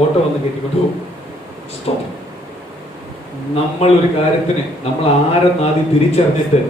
ഓട്ടോ വന്ന് കെട്ടിക്കൊണ്ടു പോകും. നമ്മൾ ഒരു കാര്യത്തിന് നമ്മൾ ആരെന്നാദ്യം തിരിച്ചറിഞ്ഞിട്ട്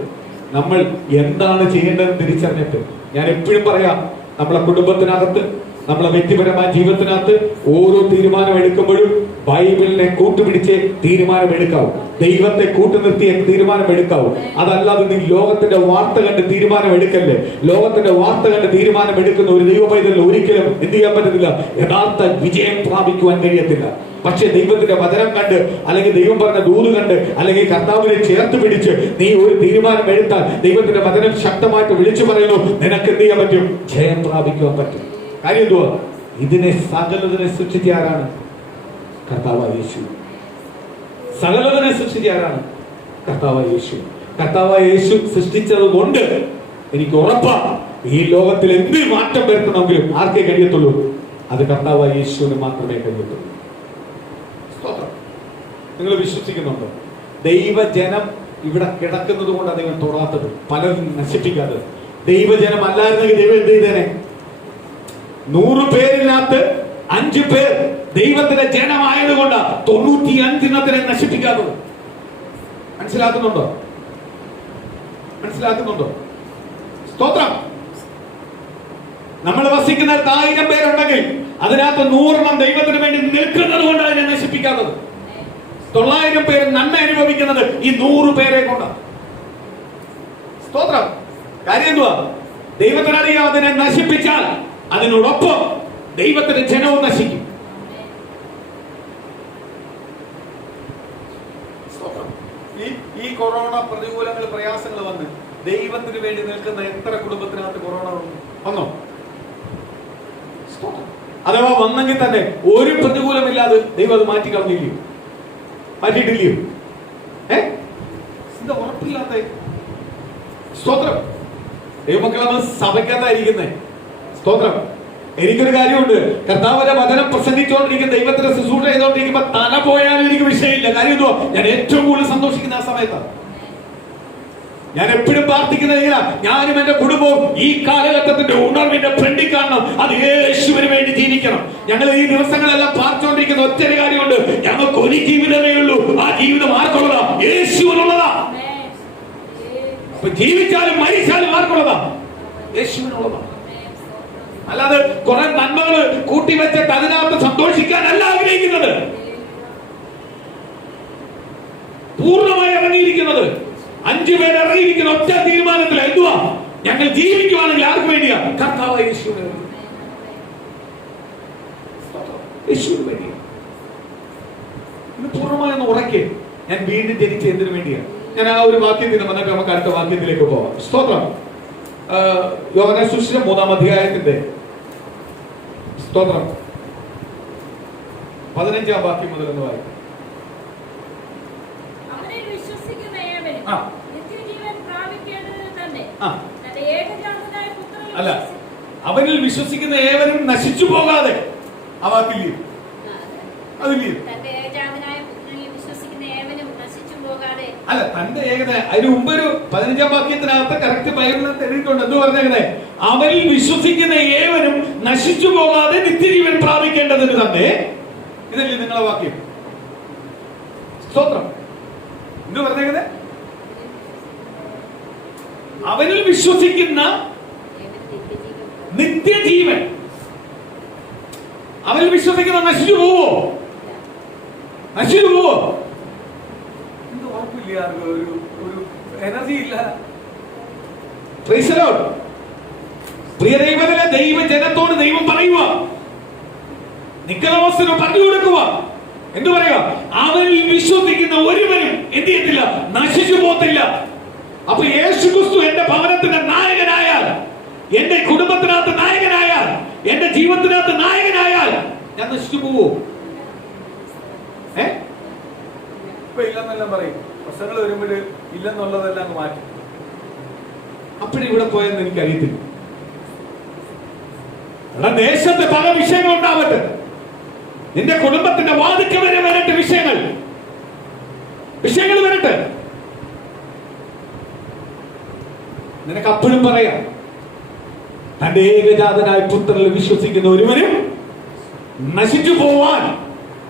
നമ്മൾ എന്താണ് ചെയ്യേണ്ടതെന്ന് തിരിച്ചറിഞ്ഞിട്ട്, ഞാൻ എപ്പോഴും പറയാം, നമ്മളെ കുടുംബത്തിനകത്ത് നമ്മളെ വ്യക്തിപരമായ ജീവിതത്തിനകത്ത് ഓരോ തീരുമാനം എടുക്കുമ്പോഴും ബൈബിളിനെ കൂട്ടുപിടിച്ച് തീരുമാനമെടുക്കാവൂ, ദൈവത്തെ കൂട്ടുനിർത്തിയ തീരുമാനമെടുക്കാവൂ. അതല്ലാതെ നീ ലോകത്തിന്റെ വാർത്ത കണ്ട് തീരുമാനം എടുക്കല്ലേ. ലോകത്തിന്റെ വാർത്ത കണ്ട് തീരുമാനമെടുക്കുന്ന ഒരു ദൈവ പൈതലിന് ഒരിക്കലും എന്ത് ചെയ്യാൻ പറ്റത്തില്ല? യഥാർത്ഥ വിജയം പ്രാപിക്കുവാൻ കഴിയത്തില്ല. പക്ഷെ ദൈവത്തിന്റെ വചനം കണ്ട്, അല്ലെങ്കിൽ ദൈവം പറഞ്ഞ ദൂത് കണ്ട്, അല്ലെങ്കിൽ കർത്താവിനെ ചേർത്ത് പിടിച്ച് നീ ഒരു തീരുമാനം എടുത്താൽ ദൈവത്തിന്റെ വചനം ശക്തമായിട്ട് വിളിച്ചു പറയുന്നു, നിനക്ക് എന്ത് ചെയ്യാൻ പറ്റും? ജയം പ്രാപിക്കുവാൻ പറ്റും. കാര്യം എന്തുവാ? ഇതിനെ സകലതിനെ സൃഷ്ടിച്ച ആരാണ്? കർത്താവായ യേശു. സകലതിനെ സൃഷ്ടിച്ച ആരാണ്? കർത്താവായ യേശു. കർത്താവായ യേശു സൃഷ്ടിച്ചത് കൊണ്ട് എനിക്ക് ഉറപ്പാ, ഈ ലോകത്തിൽ എന്ത് മാറ്റം വരുത്തണമെങ്കിലും ആർക്കേ കഴിയത്തുള്ളൂ? അത് കർത്താവായ യേശുവിന് മാത്രമേ കഴിയത്തുള്ളൂ. നിങ്ങൾ വിശ്വസിക്കുന്നുണ്ടോ? ദൈവജനം ഇവിടെ കിടക്കുന്നത് കൊണ്ട് ദൈവം തൊടാത്തത്, പലരും നശിപ്പിക്കാത്തത്. ദൈവജനം അല്ലായിരുന്നെങ്കിൽ ദൈവം എന്ത് ചെയ്തേനെ? 100 പേരിനകത്ത് 5 പേർ ദൈവത്തിന്റെ ജനമായതുകൊണ്ട് 95 നശിപ്പിക്കാത്തത്. മനസ്സിലാക്കുന്നുണ്ടോ? സ്തോത്രം. നമ്മൾ വസിക്കുന്ന 1000 പേരുണ്ടെങ്കിൽ അതിനകത്ത് 100 ദൈവത്തിന് വേണ്ടി നിൽക്കുന്നത് കൊണ്ട് അതിനെ നശിപ്പിക്കാത്തത്. 900 പേര് നന്മ അനുഭവിക്കുന്നത് ഈ 100 പേരെ കൊണ്ട്. സ്തോത്രം. കാര്യം എന്തുവാ? ദൈവത്തിനറിയാം അതിനെ നശിപ്പിച്ചാൽ അതിനോടൊപ്പം ദൈവത്തിന്റെ ജനവും നശിക്കും. ഈ കൊറോണ പ്രതികൂലങ്ങൾ പ്രയാസങ്ങൾ വന്ന് ദൈവത്തിന് വേണ്ടി നിൽക്കുന്ന എത്ര കുടുംബത്തിനകത്ത് കൊറോണ വന്നു? വന്നോ? അഥവാ വന്നെങ്കിൽ തന്നെ ഒരു പ്രതികൂലമില്ലാതെ ദൈവം അത് മാറ്റിക്കളഞ്ഞില്ലയോ? മാറ്റിയിട്ടില്ലയോ? എന്താ ഉറപ്പില്ലാത്ത? സ്തോത്രം. ദൈവമക്കളെ സഭയ്ക്കകത്തായിരിക്കുന്നേ. സ്തോത്രം. എനിക്കൊരു കാര്യമുണ്ട്, കർത്താവിന്റെ വചനം പ്രസംഗിച്ചുകൊണ്ടിരിക്കുന്ന, ദൈവത്തിന്റെ ശുശ്രൂഷ ചെയ്തുകൊണ്ടിരിക്കുമ്പോ തല പോയാലും എനിക്ക് വിഷയമില്ല. കാര്യം എന്തോ, ഞാൻ ഏറ്റവും കൂടുതൽ സന്തോഷിക്കുന്ന ആ സമയത്താണ്. ഞാൻ എപ്പോഴും പ്രാർത്ഥിക്കുന്ന, ഞാനും എന്റെ കുടുംബവും ഈ കാലഘട്ടത്തിന്റെ ഉണർവിന്റെ ഫ്രണ്ടിൽ കാണണം. അത് യേശുവിന് വേണ്ടി ജീവിക്കണം. ഞങ്ങൾ ഈ ദിവസങ്ങളെല്ലാം പ്രാർത്ഥിച്ചുകൊണ്ടിരിക്കുന്ന ഒറ്റൊരു കാര്യമുണ്ട്, ഞങ്ങൾക്ക് ഒരു ജീവിതമേ ഉള്ളൂ. ആ ജീവിതം ആർക്കുള്ളതാ? യേശുവിനുള്ളതാ. അപ്പൊ ജീവിച്ചാലും മരിച്ചാലും ആർക്കുള്ളതാ? യേശുവിനുള്ളതാ. അല്ലാതെ കുറെ നന്മകൾ കൂട്ടിവെച്ചിട്ട് അതിനകത്ത് സന്തോഷിക്കാനല്ല ആഗ്രഹിക്കുന്നത്. പൂർണ്ണമായി ഇറങ്ങിയിരിക്കുന്നത്, 5 പേര് ഇറങ്ങിയിരിക്കുന്ന ഒറ്റ തീരുമാനത്തിൽ എന്തുവാ? ഞങ്ങൾ ജീവിക്കുവാണെങ്കിൽ ആർക്ക് വേണ്ടിയാ? കർത്താവായ യേശുവിന് വേണ്ടി. യേശുവിന് വേണ്ടിയാ. ഇത് പൂർണ്ണമായൊന്ന് ഉറക്കെ, ഞാൻ വീണ്ടും ജനിച്ച എന്തിനു വേണ്ടിയാ? ഞാൻ ആ ഒരു വാക്യത്തിന് വന്നിട്ട് നമുക്ക് അടുത്ത വാക്യത്തിലേക്ക് പോവാം. സ്തോത്രം. യോഹന്നാൻ സുവിശേഷം 3-ാം അധ്യായത്തിന്റെ സ്തോത്രം 15-ാം വാക്യം മുതൽ എന്ന് വായിക്കും. അല്ല, അവനിൽ വിശ്വസിക്കുന്ന ഏവരും നശിച്ചു പോകാതെ. ആ വാക്കില്ലേ? അതില്ലേ? അല്ല, തന്റെ ഏകനായ, അതിന് മുമ്പ് ഒരു 15-ാം വാക്യത്തിനകത്ത് കറക്റ്റ് ബൈബിളിൽ എഴുതിയിട്ടുണ്ട്. എന്ത് പറഞ്ഞേ? അവരിൽ വിശ്വസിക്കുന്ന ഏവരും നശിച്ചു പോകാതെ നിത്യജീവൻ പ്രാപിക്കേണ്ടതിന് തന്നെ. ഇതല്ലേ നിങ്ങളെ വാക്യം? സ്തോത്രം. എന്ത് പറഞ്ഞേ? അവരിൽ വിശ്വസിക്കുന്ന നിത്യജീവൻ. അവരിൽ വിശ്വസിക്കുന്ന നശിച്ചു പോവോ? നശിച്ചു പോവോ? ഒരു എനർജി ഇല്ല. പ്രിയ ദൈവത്തിലെ ദൈവ ജനത്തോട് ദൈവം പറയുക, നിക്കോദോസിന് പറഞ്ഞു കൊടുക്കുക. എന്തു പറയുക? അവനിൽ വിശ്വസിക്കുന്ന ഒരുവനും എന്ത് ചെയ്യത്തില്ല? നശിച്ചു പോകത്തില്ല. അപ്പൊ യേശു ക്രിസ്തു എന്റെ ഭവനത്തിന്റെ നായകനായാൽ, എന്റെ കുടുംബത്തിനകത്ത് നായകനായാൽ, എന്റെ ജീവിതത്തിനകത്ത് നായകനായാൽ ഞാൻ നശിച്ചു പോവോ? ഇപ്പൊ ഇല്ലെന്നെല്ലാം പറയും. പ്രശ്നങ്ങൾ വരുമ്പോൾ ഇല്ലെന്നുള്ളതെല്ലാം അങ്ങ് മാറ്റി. അപ്പോഴിവിടെ പോയെന്ന് എനിക്ക് അറിയത്തില്ല. ദേശത്ത് പല വിഷയങ്ങൾ ഉണ്ടാവട്ടെ, നിന്റെ കുടുംബത്തിന്റെ വാതിക്ക് വരെ വരട്ടെ വിഷയങ്ങൾ വരട്ടെ, നിനക്ക് അപ്പോഴും പറയാം, തന്റെ ഏകജാതനായ പുത്രനിൽ വിശ്വസിക്കുന്ന ഒരുവനും നശിച്ചു പോവാൻ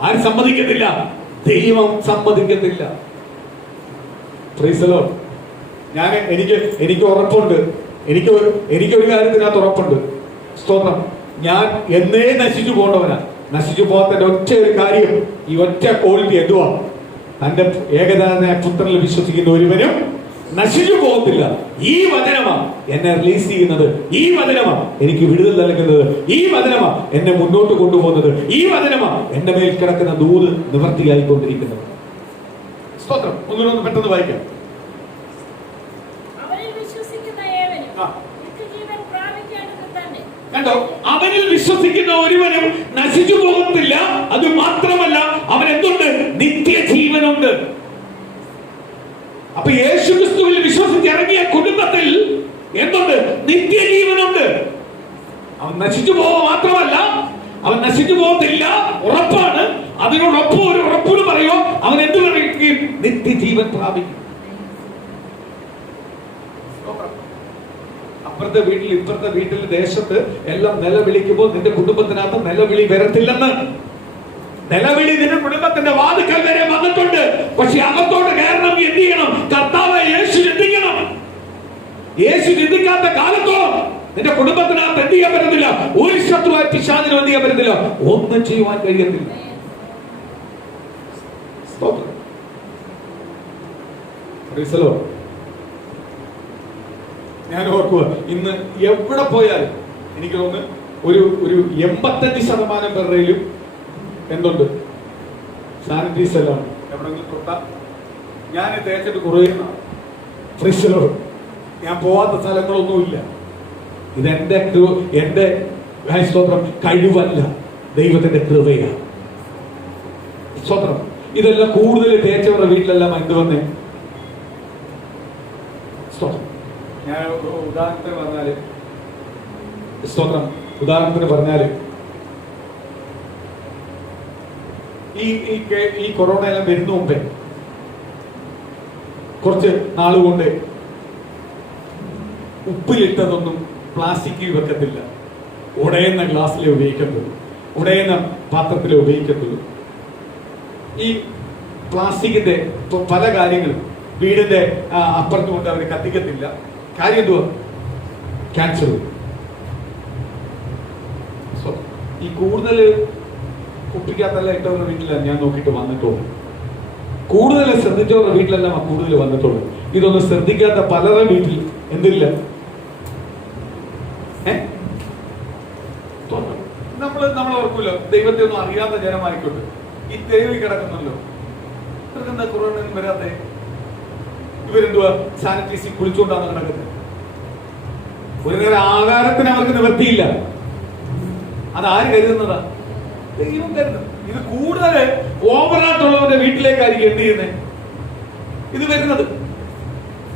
ആരും സമ്മതിക്കത്തില്ല. ദൈവം സമ്മതിക്കത്തില്ല. എനിക്ക് ഉറപ്പുണ്ട്, എനിക്കൊരു കാര്യത്തിനകത്ത് ഉറപ്പുണ്ട്. സ്തോത്രം. ഞാൻ എന്നേ നശിച്ചു പോകേണ്ടവനാ. നശിച്ചു പോകാത്തതിന്റെ ഒറ്റ ഒരു കാര്യം, ഈ ഒറ്റ ക്വാളിറ്റി എന്തുവാ? തന്റെ ഏകജാതനായ പുത്രനിൽ വിശ്വസിക്കുന്ന ഒരുവനും നശിച്ചു പോകത്തില്ല. ഈ വചനമാ എന്നെ റിലീസ് ചെയ്യുന്നത്. ഈ വചനമാ എനിക്ക് വിടുതൽ നൽകുന്നത്. ഈ വചനമാ എന്നെ മുന്നോട്ട് കൊണ്ടുപോകുന്നത്. ഈ വചനമാ എന്റെ മേൽ കിടക്കുന്ന ദൂത് നിവർത്തിയായിക്കൊണ്ടിരിക്കുന്നത്. സ്തോത്രം. ഒന്നിനൊന്ന് പെട്ടെന്ന് വായിക്കാം. കണ്ടോ? അവനിൽ വിശ്വസിക്കുന്ന ഒരുവനും നശിച്ചു പോകത്തില്ല. അത് മാത്രമല്ല, അവൻ എന്തുണ്ട്? നിത്യജീവനുണ്ട്. അപ്പൊ യേശു ക്രിസ്തുവിൽ വിശ്വസിച്ചിറങ്ങിയ കുടുംബത്തിൽ എന്തുണ്ട്? നിത്യജീവനുണ്ട്. അവൻ നശിച്ചു പോവുക മാത്രമല്ല, അവൻ നശിച്ചു പോകത്തില്ല, ഉറപ്പാണ്. അതിനോടൊപ്പം ഒരു ഉറപ്പോട് പറയോ, അവൻ എന്ത് പറയും? നിത്യജീവൻ പ്രാപിക്കും. അപ്പുറത്തെ വീട്ടിൽ, ഇപ്പുറത്തെ വീട്ടിൽ, ദേശത്ത് എല്ലാം നിലവിളിക്കുമ്പോൾ നിന്റെ കുടുംബത്തിനകത്ത് നിലവിളി വരത്തില്ലെന്ന്. നിലവിളി നിന്റെ കുടുംബത്തിന്റെ വാതിക്കൽ വരെ വന്നിട്ടുണ്ട്. പക്ഷെ അകത്തോട്ട് കയറണമെങ്കിൽ എന്ത് ചെയ്യണം? കർത്താവ് യേശു ചിന്തിക്കണം. യേശു ചിന്തിക്കാത്ത കാലത്തോളം നിന്റെ കുടുംബത്തിനകത്ത് എന്ത് ചെയ്യാൻ പറ്റത്തില്ല? ഒരു ശത്രുവായി പിശാചിനും എന്ത് ചെയ്യാൻ പറ്റത്തില്ല? ഒന്നും ചെയ്യുവാൻ കഴിയത്തില്ല. ഞാൻ ഓർക്കുക, ഇന്ന് എവിടെ പോയാലും എനിക്ക് തോന്നുന്നു ഒരു 85% പേരുടെയിലും എന്തുണ്ട്? സാനിറ്റൈസ് എല്ലാം എവിടെങ്കിലും തൊട്ടാ ഞാൻ തേച്ചിട്ട് കുറയുന്ന. ഞാൻ പോവാത്ത സ്ഥലങ്ങളൊന്നുമില്ല. ഇത് എന്റെ സ്തോത്രം കഴിവല്ല, ദൈവത്തിന്റെ കൃപയാണ്. സ്തോത്രം. ഇതെല്ലാം കൂടുതൽ തേച്ചവരുടെ വീട്ടിലെല്ലാം എന്ത് വന്നേ? സ്തോത്രം. ഞാൻ ഉദാഹരണത്തിന് പറഞ്ഞാല്, സ്തോത്രം, ഉദാഹരണത്തിന് പറഞ്ഞാല് ഈ കൊറോണ എല്ലാം വരുന്ന മുമ്പേ കുറച്ച് നാളുകൊണ്ട് ഉപ്പിലിട്ടതൊന്നും പ്ലാസ്റ്റിക്കിൽ വെക്കത്തില്ല. ഉടയുന്ന ഗ്ലാസ്സിലെ ഉപയോഗിക്കത്തുള്ളൂ, ഉടയുന്ന പാത്രത്തിലെ ഉപയോഗിക്കത്തുള്ളൂ. ഈ പ്ലാസ്റ്റിക്കിന്റെ പല കാര്യങ്ങളും വീടിന്റെ അപ്പുറത്ത് കൊണ്ട് അവർ കത്തിക്കത്തില്ല. കാര്യം എന്തുവാ? ക്യാൻസർ. ഈ കൂടുതൽ കുപ്പിക്കകത്തല്ല ഇട്ടവരുടെ വീട്ടിലാണ് ഞാൻ നോക്കിയിട്ട് വന്നിട്ടുള്ളൂ. കൂടുതൽ ശ്രദ്ധിച്ചവരുടെ വീട്ടിലെല്ലാം കൂടുതൽ വന്നിട്ടുള്ളൂ. ഇതൊന്നും ശ്രദ്ധിക്കാത്ത പലരുടെ വീട്ടിൽ എന്തില്ല? നമ്മൾ ഓർക്കൂല്ലോ, ദൈവത്തെ ഒന്നും അറിയാത്ത ജനമായിക്കൊണ്ട് ഈ തെരുവിൽ കിടക്കുന്നല്ലോ, ഇവർക്കെന്താ കൊറോണ ഒന്നും വരാത്തെ? ഇവരെന്തുവാ സാനിറ്റൈസിൽ കുളിച്ചുകൊണ്ടാണ് കിടക്കുന്നത്. ഒരു നേരം ആഹാരത്തിന് അവർക്ക് നിവൃത്തിയില്ല. അതാര് കരുതുന്നതാ? ദൈവം കരുതുന്നത്. ഇത് കൂടുതൽ ഓവറായിട്ടുള്ളവന്റെ വീട്ടിലേക്കായിരിക്കും എന്ത് ചെയ്യുന്നത്? ഇത് വരുന്നത്.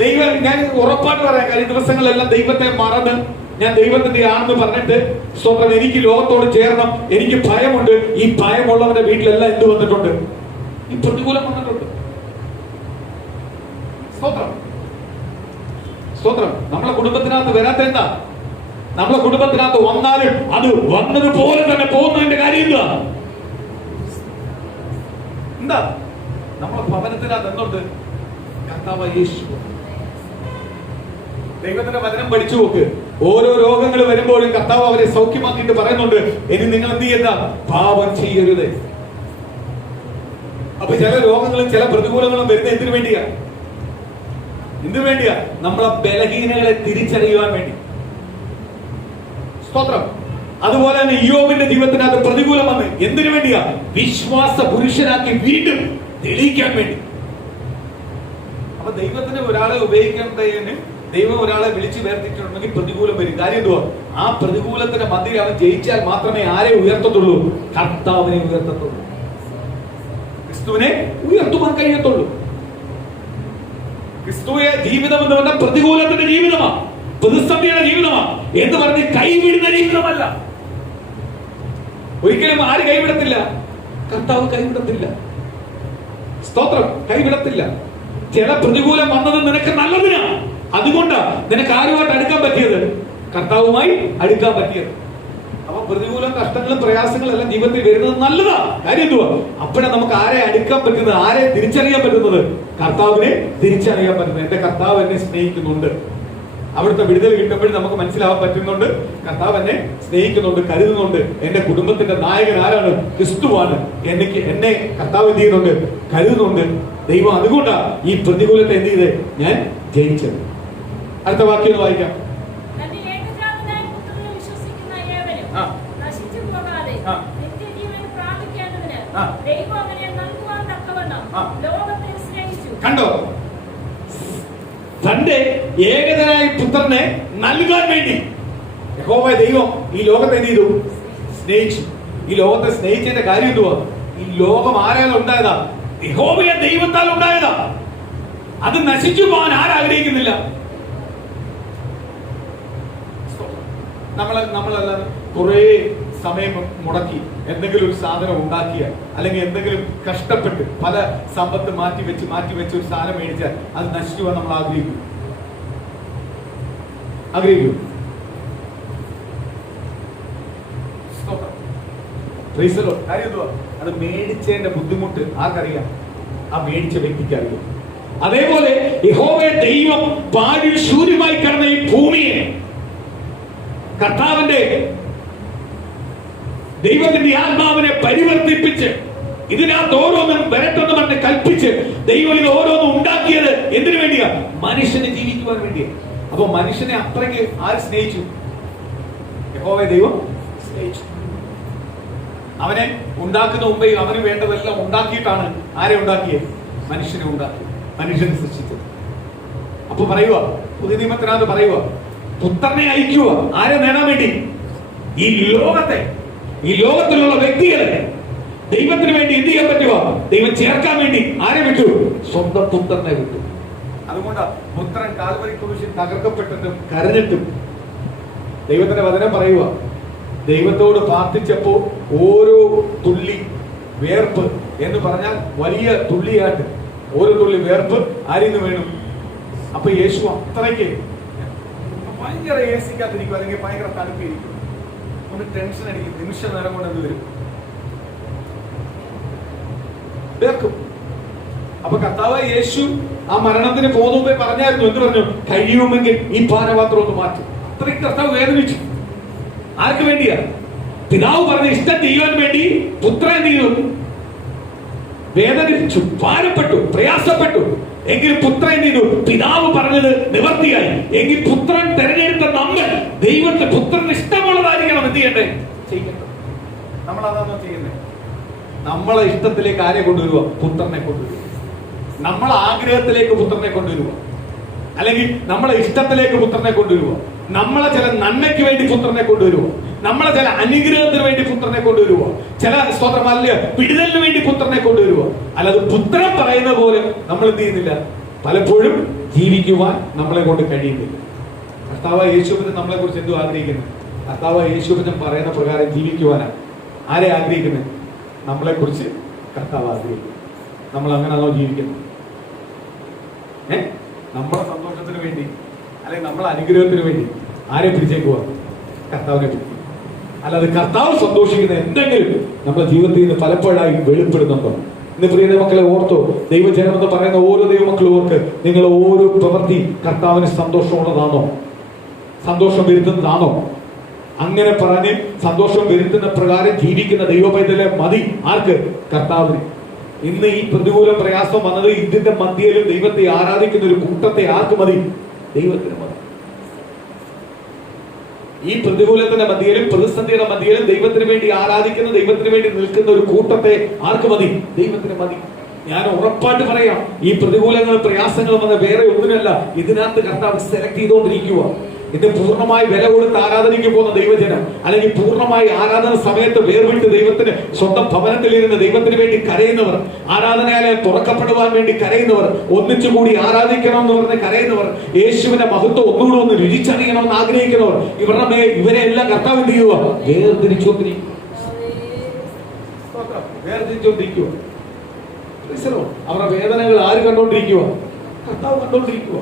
ദൈവം, ഞാൻ ഉറപ്പായിട്ട് പറയാം, കഴിഞ്ഞ ദിവസങ്ങളെല്ലാം ദൈവത്തെ മറന്ന് ഞാൻ ദൈവത്തിന്റെ ആണെന്ന് പറഞ്ഞിട്ട് സ്വന്തം എനിക്ക് ലോകത്തോട് ചേർണം, എനിക്ക് ഭയമുണ്ട്. ഈ ഭയമുള്ളവന്റെ വീട്ടിലെല്ലാം എന്ത് വന്നിട്ടുണ്ട്? ഈ പ്രതികൂലം വന്നിട്ടുണ്ട്. സ്തോത്രം, സ്തോത്രം. നമ്മളെ കുടുംബത്തിനകത്ത് വരാത്ത എന്താ? നമ്മളെ കുടുംബത്തിനകത്ത് വന്നാലും അത് വന്നതുപോലെ തന്നെ പോകുന്നതിന്റെ കാര്യം എന്താ? നമ്മളെ ഭവനത്തിനകത്ത് എന്തുണ്ട്? കർത്താവ് യേശു. ദൈവത്തിന്റെ വചനം പഠിച്ചു നോക്ക്. ഓരോ രോഗങ്ങൾ വരുമ്പോഴും കർത്താവ് അവരെ സൗഖ്യമാക്കിയിട്ട് പറയുന്നുണ്ട്, ഇനി നിങ്ങൾ എന്ത് ചെയ്യുന്ന? പാപം ചെയ്യരുത്. അപ്പൊ ചില രോഗങ്ങളും ചില പ്രതികൂലങ്ങളും വരുന്നത് എന്തിനു വേണ്ടിയാ? എന്തിനു വേണ്ടിയാ? നമ്മളെ ബലഹീനകളെ തിരിച്ചറിയുവാൻ വേണ്ടി. സ്തോത്രം. അതുപോലെ തന്നെ ഇയ്യോബിന്റെ ജീവിതത്തിനകത്ത് പ്രതികൂലം വന്ന് എന്തിനു വേണ്ടിയാ? വിശ്വാസ പുരുഷനാക്കി വീണ്ടും തെളിയിക്കാൻ വേണ്ടി. അപ്പൊ ദൈവത്തിന് ഒരാളെ ഉപയോഗിക്കേണ്ടതിന് ദൈവം ഒരാളെ വിളിച്ചു വേർതിട്ടുണ്ടെങ്കിൽ പ്രതികൂലം വരും. കാര്യം എന്തുവാ? ആ പ്രതികൂലത്തിന്റെ മധ്യയിൽ അവൻ ജയിച്ചാൽ മാത്രമേ ആരെ ഉയർത്തത്തുള്ളൂ? കർത്താവിനെ ഉയർത്തത്തുള്ളൂ. ക്രിസ്തുവിനെ ഉയർത്തുവാൻ കഴിയത്തുള്ളൂ. ക്രിസ്തുവെ ജീവിതം എന്ന് പറഞ്ഞാൽ പ്രതികൂലത്തിന്റെ ജീവിതമാണ്, പ്രതിസന്ധിയുടെ ജീവിതമാണ് എന്ന് പറഞ്ഞ് കൈവിടുന്ന ജീവിതമല്ല. ഒരിക്കലും ആര് കൈവിടത്തില്ല? കർത്താവ് കൈവിടത്തില്ല. സ്തോത്രം. കൈവിടത്തില്ല. ചില പ്രതികൂലം വന്നത് നിനക്ക് നല്ലതിനാ. അതുകൊണ്ടാ നിനക്ക് ആരുമായിട്ട് അടുക്കാൻ പറ്റിയത്? കർത്താവുമായി അടുക്കാൻ പറ്റിയത്. അപ്പൊ പ്രതികൂലം, കഷ്ടങ്ങളും പ്രയാസങ്ങളും എല്ലാം ജീവിതത്തിൽ വരുന്നത് നല്ലതാ. കാര്യം എന്തുവാ? അപ്പോഴാ നമുക്ക് ആരെ അടുക്കാൻ പറ്റുന്നത്, ആരെ തിരിച്ചറിയാൻ പറ്റുന്നത്? കർത്താവിനെ തിരിച്ചറിയാൻ പറ്റുന്നത്. എന്റെ കർത്താവ് എന്നെ സ്നേഹിക്കുന്നുണ്ട്. അവിടുത്തെ വിടുതൽ കിട്ടുമ്പോഴും നമുക്ക് മനസ്സിലാവാൻ പറ്റുന്നുണ്ട്, കർത്താവ് എന്നെ സ്നേഹിക്കുന്നുണ്ട്, കരുതുന്നുണ്ട്. എന്റെ കുടുംബത്തിന്റെ നായകൻ ആരാണ്? ക്രിസ്തുവാണ്. എന്നെ കർത്താവ് എന്ത് ചെയ്യുന്നുണ്ട്? കരുതുന്നുണ്ട്. ദൈവം അതുകൊണ്ടാ ഈ പ്രതികൂലത്തെ എന്ത് ചെയ്ത് ഞാൻ ജയിച്ചത്. അടുത്ത വാക്യം വായിക്കാം. കണ്ടോ? തന്റെ ഏകനായ പുത്രനെ നൽകാൻ വേണ്ടി യഹോവ ദൈവം ഈ ലോകത്തെ എന്ത് ചെയ്തു? സ്നേഹിച്ചു. ഈ ലോകത്തെ സ്നേഹിച്ചതിന്റെ കാര്യം എന്തുവാ? ഈ ലോകം ആരാലും ഉണ്ടായതാ? യഹോവയെ ദൈവത്താൽ ഉണ്ടായതാ. അത് നശിച്ചു പോകാൻ ആരാഗ്രഹിക്കുന്നില്ല. നമ്മളെല്ലാം കുറെ സമയം മുടക്കി എന്തെങ്കിലും ഒരു സാധനം ഉണ്ടാക്കിയ, അല്ലെങ്കിൽ എന്തെങ്കിലും കഷ്ടപ്പെട്ട് പല സമ്പത്ത് മാറ്റി വെച്ച് ഒരു സാധനം മേടിച്ചാൽ അത് നശിച്ചു പോകാൻ നമ്മൾ ആഗ്രഹിക്കും. കാര്യം എന്തുവാ? അത് മേടിച്ചതിന്റെ ബുദ്ധിമുട്ട് ആർക്കറിയാം? ആ മേടിച്ച വ്യക്തിക്ക് അറിയാം. അതേപോലെ യഹോവയെ ദൈവം പാരിൽ ശൂന്യമായി കിടന്ന ഈ ഭൂമിയെ കർത്താവിന്റെ ദൈവത്തിന്റെ ആത്മാവിനെ പരിവർത്തിപ്പിച്ച് ഇതിനകത്ത് ഓരോന്നും വരട്ടെന്ന് പറഞ്ഞ് കൽപ്പിച്ച് ദൈവം ഇത് ഓരോന്നും ഉണ്ടാക്കിയത് എന്തിനു വേണ്ടിയാ? മനുഷ്യനെ ജീവിക്കുവാൻ വേണ്ടിയാ. അപ്പൊ മനുഷ്യനെ അത്രയ്ക്ക് ആര് സ്നേഹിച്ചു? യഹോവയെ ദൈവം സ്നേഹിച്ചു. അവനെ ഉണ്ടാക്കുന്ന മുമ്പേ അവന് വേണ്ടതെല്ലാം ഉണ്ടാക്കിയിട്ടാണ് ആരെ ഉണ്ടാക്കിയത്? മനുഷ്യനെ ഉണ്ടാക്കി, മനുഷ്യനെ സൃഷ്ടിച്ചത്. അപ്പൊ പറയുക, പുതിയ നിയമത്തിനകത്ത് പറയുക, പുത്രനെ അയക്കുക. ആരെ നേടാൻ വേണ്ടി? ഈ ലോകത്തിലുള്ള വ്യക്തികളെ ദൈവത്തിന് വേണ്ടി എന്ത് ചെയ്യാൻ പറ്റുക? ദൈവം ചേർക്കാൻ വേണ്ടി ആരെ വിട്ടു? സ്വന്തം പുത്രനെ വിട്ടു. അതുകൊണ്ട് പുത്രൻ കാൽവരി കുരിശിൽ തകർക്കപ്പെട്ടിട്ടും കരഞ്ഞിട്ടും ദൈവത്തിന്റെ വചനം പറയുക, ദൈവത്തോട് പ്രാർത്ഥിച്ചപ്പോ ഓരോ തുള്ളി വേർപ്പ് എന്ന് പറഞ്ഞാൽ വലിയ തുള്ളിയായിട്ട് ഓരോ തുള്ളി വേർപ്പ് ആരിന്ന് വേണം. അപ്പൊ യേശു അത്രയ്ക്ക് ഭയങ്കര ഏസിക്കാതിരിക്കും, അല്ലെങ്കിൽ ഭയങ്കര തണുപ്പിരിക്കും, ഒന്ന് ടെൻഷൻ അടിക്കും. നിമിഷ നേരം കൊണ്ട് എന്ത് വരും? വേർക്കും. അപ്പൊ കർത്താവായ യേശു ആ മരണത്തിന് പോകുമ്പോ പറഞ്ഞായിരുന്നു, എന്ത് പറഞ്ഞു? കഴിയുമെങ്കിൽ ഈ പാനപാത്രം ഒന്ന് മാറ്റും. അത്രയ്ക്ക് കർത്താവ് വേദനിച്ചു. ആർക്ക് വേണ്ടിയാ? പിതാവ് പറഞ്ഞ ഇഷ്ടം ചെയ്യുവാൻ വേണ്ടി പുത്രൻ എന്ത് ചെയ്തു? വേദനിച്ചു, ഭാരപ്പെട്ടു, പ്രയാസപ്പെട്ടു. എങ്കിൽ പുത്രൻ എന്ത് ചെയ്തു? പിതാവ് പറഞ്ഞത് നിവർത്തിയായി. എങ്കിൽ പുത്രൻ തെരഞ്ഞെടുത്ത നമ്മൾ ദൈവത്തെ പുത്രന് ഇഷ്ടമുള്ളതായിരിക്കണം എന്ത് ചെയ്യണ്ടേ? ചെയ്യേണ്ടത്. നമ്മൾ അതാണോ ചെയ്യുന്നത്? നമ്മളെ ഇഷ്ടത്തിലേക്ക് ആരെ കൊണ്ടുവരുക? പുത്രനെ കൊണ്ടുവരുക. നമ്മളെ ആഗ്രഹത്തിലേക്ക് പുത്രനെ കൊണ്ടുവരുക, അല്ലെങ്കിൽ നമ്മളെ ഇഷ്ടത്തിലേക്ക് പുത്രനെ കൊണ്ടുവരുക, നമ്മളെ ചില നന്മയ്ക്ക് വേണ്ടി പുത്രനെ കൊണ്ടുവരുക, നമ്മളെ ചില അനുഗ്രഹത്തിന് വേണ്ടി പുത്രനെ കൊണ്ടുവരുക, ചില സ്തോത്രമല്ല വിടുതലിന് വേണ്ടി പുത്രനെ കൊണ്ടുവരുക. അല്ലാതെ പുത്രൻ പറയുന്ന പോലെ നമ്മൾ എന്ത് ചെയ്യുന്നില്ല. പലപ്പോഴും ജീവിക്കുവാൻ നമ്മളെ കൊണ്ട് കഴിയുന്നില്ല. കർത്താവ് യേശുവിനെ നമ്മളെ കുറിച്ച് എന്തു ആഗ്രഹിക്കുന്നു? കർത്താവ് യേശുവിനെ പറയുന്ന പ്രകാരം ജീവിക്കുവാനാണ് ആരെ ആഗ്രഹിക്കുന്നത്? നമ്മളെ കുറിച്ച് കർത്താവ് ആഗ്രഹിക്കുന്നു. നമ്മൾ അങ്ങനെയാണോ ജീവിക്കുന്നത്? നമ്മളെ സന്തോഷത്തിന് വേണ്ടി അല്ലെങ്കിൽ നമ്മളെ അനുഗ്രഹത്തിന് വേണ്ടി ആരെ പിടിച്ചേക്കുക? കർത്താവിനെ പിടിക്കും. അല്ലാതെ കർത്താവ് സന്തോഷിക്കുന്ന എന്തെങ്കിലും നമ്മുടെ ജീവിതത്തിൽ നിന്ന് പലപ്പോഴായി വെളിപ്പെടുന്നുണ്ടോ? ഇന്ന് പ്രിയ മക്കളെ ഓർത്തോ, ദൈവജനം എന്ന് പറയുന്ന ഓരോ ദൈവമക്കളും ഓർക്ക്, നിങ്ങൾ ഓരോ പ്രവൃത്തി കർത്താവിന് സന്തോഷമുള്ളതാണോ? സന്തോഷം വരുത്തുന്നതാണോ? അങ്ങനെ പറഞ്ഞ് സന്തോഷം വരുത്തുന്ന പ്രകാരം ജീവിക്കുന്ന ദൈവപൈതലെ മതി ആർക്ക്? കർത്താവിന്. ഇന്ന് ഈ പ്രതികൂല പ്രയാസം വന്നത് ഇതിന്റെ മധ്യയിലും ദൈവത്തെ ആരാധിക്കുന്ന ഒരു കൂട്ടത്തെ ആർക്ക് മതി? ദൈവത്തിന് മതി. ഈ പ്രതികൂലത്തിന്റെ മധ്യയിലും പ്രതിസന്ധിയുടെ മധ്യയിലും ദൈവത്തിന് വേണ്ടി ആരാധിക്കുന്ന, ദൈവത്തിന് വേണ്ടി നിൽക്കുന്ന ഒരു കൂട്ടത്തെ ആർക്ക് മതി? ദൈവത്തിന് മതി. ഞാൻ ഉറപ്പായിട്ട് പറയാം, ഈ പ്രതികൂലങ്ങളും പ്രയാസങ്ങളും വന്ന വേറെ ഒന്നിനല്ല, ഇതിനകത്ത് കർത്താവ് സെലക്ട് ചെയ്തുകൊണ്ടിരിക്കുക. ഇത് പൂർണ്ണമായി വില കൊടുത്ത് ആരാധനയ്ക്ക് പോകുന്ന ദൈവജനം, അല്ലെങ്കിൽ പൂർണ്ണമായി ആരാധന സമയത്ത് വേർവിട്ട് ദൈവത്തിന് സ്വന്തം ഭവനത്തിലിരുന്ന് ദൈവത്തിന് വേണ്ടി കരയുന്നവർ, ആരാധനാലയം തുറക്കപ്പെടുവാൻ വേണ്ടി കരയുന്നവർ, ഒന്നിച്ചുകൂടി ആരാധിക്കണം എന്ന് പറഞ്ഞ് കരയുന്നവർ, യേശുവിന്റെ മഹത്വം ഒന്നുകൂടെ ഒന്ന് രുചിച്ചറിയണമെന്ന് ആഗ്രഹിക്കുന്നവർ, ഇവരെ എല്ലാം കർത്താവ് എന്ത് ചെയ്യുക? വേർതിരിച്ചുകൊണ്ടിരിക്കുക. അവരുടെ വേദനകൾ ആര് കണ്ടോണ്ടിരിക്കുക? കർത്താവ് കണ്ടോണ്ടിരിക്കുക.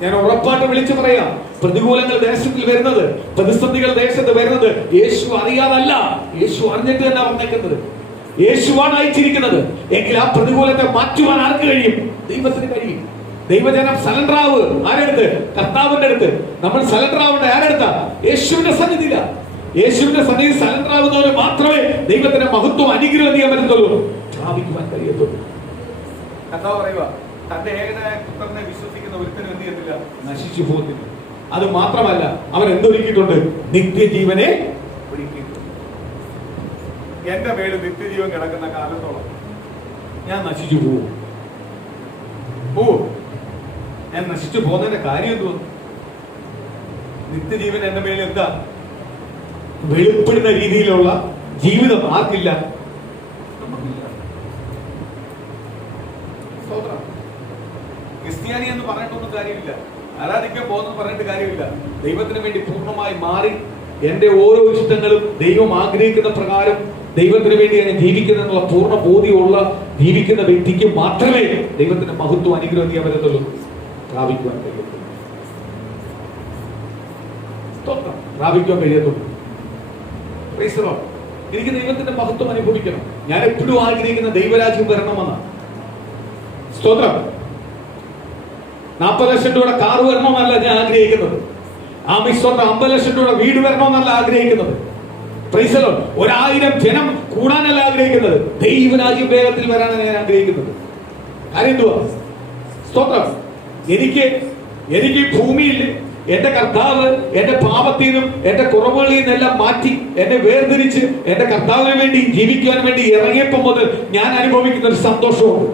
ഞാൻ ഉറപ്പായിട്ട് വിളിച്ചു പറയാം, പ്രതികൂലങ്ങൾ ദേശത്തിൽ വരുന്നത്, പ്രതിസന്ധികൾ ദേശത്ത് വരുന്നത് യേശു അറിയാതല്ല, യേശു അറിഞ്ഞിട്ട് തന്നെ വന്നേക്കുന്നത്. യേശുവാണ് അയച്ചിരിക്കുന്നത്. എങ്കിൽ ആ പ്രതികൂലത്തെ മാറ്റുവാൻ ആർക്ക് കഴിയും? ദൈവത്തിന് കഴിയും. ദൈവജനം സലണ്ടർ ആവ് ആരെടുത്ത്? കർത്താവിന്റെ അടുത്ത്. നമ്മൾ സലണ്ടർ ആവേണ്ട ആരെടുത്താ? യേശുവിന്റെ സന്നിധിയില. യേശുവിന്റെ സന്നിധി സലണ്ടർ ആവുന്നവര് മാത്രമേ ദൈവത്തിന്റെ മഹത്വം അനുഗ്രഹം ചെയ്യാൻ പറ്റത്തുള്ളൂ, പ്രാപിക്കുവാൻ കഴിയത്തുള്ളൂ. കർത്താവ് പറയുക, തന്റെ ഏകനായ പുത്രനെ വിശ്വസിക്കുന്ന ഒരുത്തനും എന്ത് ചെയ്യത്തില്ല? നശിച്ചു പോകുന്നില്ല. അത് മാത്രമല്ല, അവൻ എന്തൊരുക്കിയിട്ടുണ്ട്? നിത്യജീവനെ ഒരുക്കിയിട്ടുണ്ട്. എന്റെ മേല് നിത്യജീവൻ കിടക്കുന്ന കാലത്തോളം ഞാൻ നശിച്ചു പോവും. ഞാൻ നശിച്ചു പോകുന്നതിന്റെ കാര്യം എന്തുവാ? നിത്യജീവൻ എന്റെ മേലെ എന്താ? വെളിപ്പെടുന്ന രീതിയിലുള്ള ജീവിതം ആർക്കില്ല? ക്രിസ്ത്യാനി എന്ന് പറഞ്ഞിട്ടൊന്നും കാര്യമില്ല, ആരാധിക്കാൻ പോകുന്നു പറഞ്ഞിട്ട് കാര്യമില്ല. ദൈവത്തിന് വേണ്ടി പൂർണ്ണമായി മാറി എന്റെ ഓരോ ഇഷ്ടങ്ങളും ദൈവം ആഗ്രഹിക്കുന്ന പ്രകാരം ദൈവത്തിന് വേണ്ടി ഞാൻ ജീവിക്കുന്ന പൂർണ്ണ ബോധ്യമുള്ള ജീവിക്കുന്ന വ്യക്തിക്ക് മാത്രമേ ദൈവത്തിന്റെ മഹത്വം അനുഗ്രഹം ചെയ്യാൻ പറ്റത്തുള്ളൂ, പ്രാപിക്കുവാൻ കഴിയത്തുള്ളൂ. പ്രാപിക്കുവാൻ കഴിയത്തുള്ളൂ. എനിക്ക് ദൈവത്തിന്റെ മഹത്വം അനുഭവിക്കണം. ഞാൻ എപ്പോഴും ആഗ്രഹിക്കുന്ന ദൈവരാജ്യം വരണമെന്നാണ്. സ്തോത്രം. 40 ലക്ഷം രൂപയുടെ കാർ വരണമെന്നല്ല ഞാൻ ആഗ്രഹിക്കുന്നത്. 50 ലക്ഷം രൂപയുടെ വീട് വരണമെന്നല്ല ആഗ്രഹിക്കുന്നത്. 1000 ജനം കൂടാനല്ല ആഗ്രഹിക്കുന്നത്. ദൈവരാജ്യം വേഗത്തിൽ വരാനാണ് ഞാൻ ആഗ്രഹിക്കുന്നത്. കാര്യം എന്തുവാ? സ്തോത്രം. എനിക്ക് ഭൂമിയിൽ എന്റെ കർത്താവ് എന്റെ പാപത്തിൽ നിന്നും എന്റെ കുറവുകളിൽ നിന്നെല്ലാം മാറ്റി എന്നെ വേർതിരിച്ച് എന്റെ കർത്താവിന് വേണ്ടി ജീവിക്കുവാൻ വേണ്ടി ഇറങ്ങിയപ്പോൾ മുതൽ ഞാൻ അനുഭവിക്കുന്ന ഒരു സന്തോഷമുണ്ട്.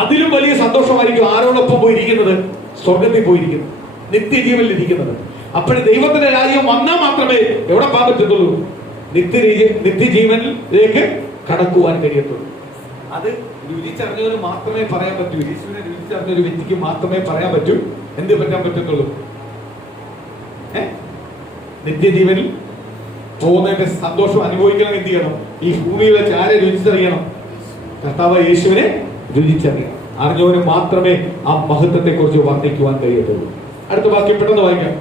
അതിലും വലിയ സന്തോഷമായിരിക്കും ആരോടൊപ്പം പോയിരിക്കുന്നത്? സ്വർഗത്തിൽ പോയിരിക്കുന്നത്. നിത്യജീവനിൽ ഇരിക്കുന്നത്. അപ്പോഴും ദൈവത്തിന്റെ രാജ്യം വന്നാൽ മാത്രമേ എവിടെ പോകാൻ പറ്റത്തുള്ളൂ? നിത്യജീവനിലേക്ക് കടക്കുവാൻ കഴിയത്തുള്ളൂ. അത് രുചിച്ചറിഞ്ഞവന് മാത്രമേ പറയാൻ പറ്റൂ. യേശുവിനെ രുചിച്ചറിഞ്ഞ ഒരു വ്യക്തിക്ക് മാത്രമേ പറയാൻ പറ്റൂ. എന്ത് പറ്റാൻ പറ്റത്തുള്ളൂ? നിത്യജീവനിൽ പോകുന്നതിന്റെ സന്തോഷം അനുഭവിക്കണം. എന്ത് ചെയ്യണം? ഈ ഭൂമിയിലെ ആരെ രുചിച്ചറിയണം? കർത്താവ് യേശുവിനെ രുചിച്ചറിയണം. അറിഞ്ഞവന് മാത്രമേ ആ മഹത്വത്തെ കുറിച്ച് വർണ്ണിക്കുവാൻ കഴിയത്തുള്ളൂ. അടുത്ത വാക്യം പെട്ടെന്ന് വായിക്കാം.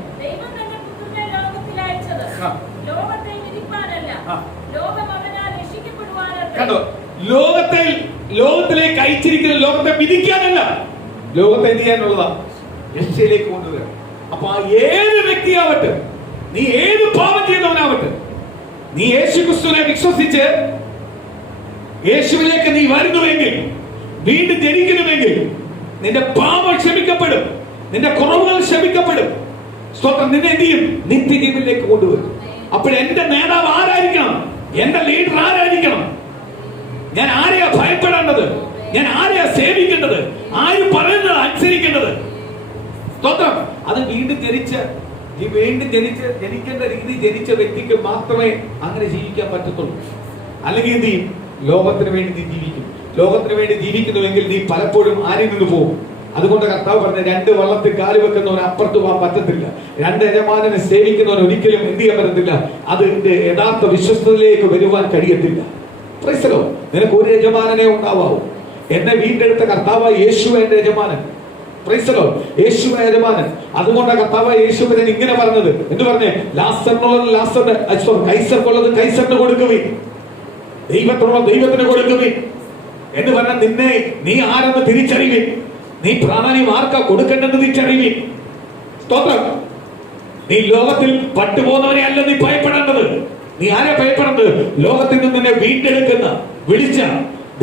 കണ്ടോ? ലോകത്തിലേക്ക് അയച്ചിരിക്കുന്ന ലോകത്തെ വിധിക്കാനല്ല, ലോകത്തെ എന്ത് ചെയ്യാനുള്ളതാ? രക്ഷയിലേക്ക് കൊണ്ടുവരാം. അപ്പൊ ആ ഏത് വ്യക്തിയാവട്ടെ, നീ ഏത് പാപം ചെയ്യുന്നവനാവട്ടെ, നീ യേശു ക്രിസ്തുവിനെ വിശ്വസിച്ച് യേശുവിലേക്ക് നീ വരുന്നുവെങ്കിൽ, വീണ്ടും ജനിക്കുന്നുവെങ്കിൽ, നിന്റെ പാപം ക്ഷമിക്കപ്പെടും, നിന്റെ കുറവുകൾ ക്ഷമിക്കപ്പെടും. സ്തോത്രം. നിന്നെ എന്ത് ചെയ്യും? നിത്യജീവനിലേക്ക് കൊണ്ടുവരും. അപ്പോൾ എന്റെ നേതാവ് ആരായിരിക്കണം? എന്റെ ലീഡർ ആരായിരിക്കണം? ഞാൻ ആരെയാ ഭയപ്പെടേണ്ടത്? ഞാൻ ആരെയാ സേവിക്കേണ്ടത്? ആര് പറയുന്നത് അനുസരിക്കേണ്ടത്? സ്തോത്രം. അത് വീണ്ടും ജനിക്കേണ്ട രീതി ജനിച്ച വ്യക്തിക്ക് മാത്രമേ അങ്ങനെ ജീവിക്കാൻ പറ്റത്തുള്ളൂ. അല്ലെങ്കിൽ എന്ത് ചെയ്യും? ലോകത്തിന് വേണ്ടി നീ ജീവിക്കും. ലോകത്തിന് വേണ്ടി ജീവിക്കുന്നുവെങ്കിൽ നീ പലപ്പോഴും ആരിൽ നിന്ന് പോകും. അതുകൊണ്ട് കർത്താവ് പറഞ്ഞ 2 വള്ളത്തിൽ കാല് വെക്കുന്നവന് അപ്പുറത്ത് പോകാൻ പറ്റത്തില്ല. 2 യജമാനനെ സേവിക്കുന്നവന് ഒരിക്കലും എന്ത് ചെയ്യാൻ പറ്റത്തില്ല? അതിന്റെ യഥാർത്ഥ വിശ്വസ്തതയിലേക്ക് വരുവാൻ കഴിയത്തില്ല. Praise the Lord. നിനക്ക് ഒരു യജമാനനെ ഉണ്ടാവാവൂ. എന്നെ വീണ്ടെടുത്ത കർത്താവായ യേശു എന്റെ യജമാനൻ. Praise the Lord. യേശു യജമാനൻ. അതുകൊണ്ട് കർത്താവായ യേശുവിനെ ഇങ്ങനെ പറഞ്ഞത്. എന്ത് പറഞ്ഞേ? കൈസർക്കുള്ളത് കൈസറിന് കൊടുക്കുവിൻ, ദൈവത്തിനുള്ളത് ദൈവത്തിന് കൊടുക്കുവിൻ എന്ന് പറഞ്ഞ നീ ആരെന്ന് തിരിച്ചറിയുവിൻ. നീ പ്രാധാന്യം ആർക്കാ കൊടുക്കേണ്ടെന്ന് തിരിച്ചറിയുവിൻ. സ്തോത്രം. നീ ലോകത്തിൽ പട്ടുപോകുന്നവനെ അല്ല നീ ഭയപ്പെടേണ്ടത്. നീ ആരെ ഭയപ്പെടേണ്ടത്? ലോകത്തിൽ നിന്ന് നിന്നെ വീണ്ടെടുക്കുന്ന വിളിച്ച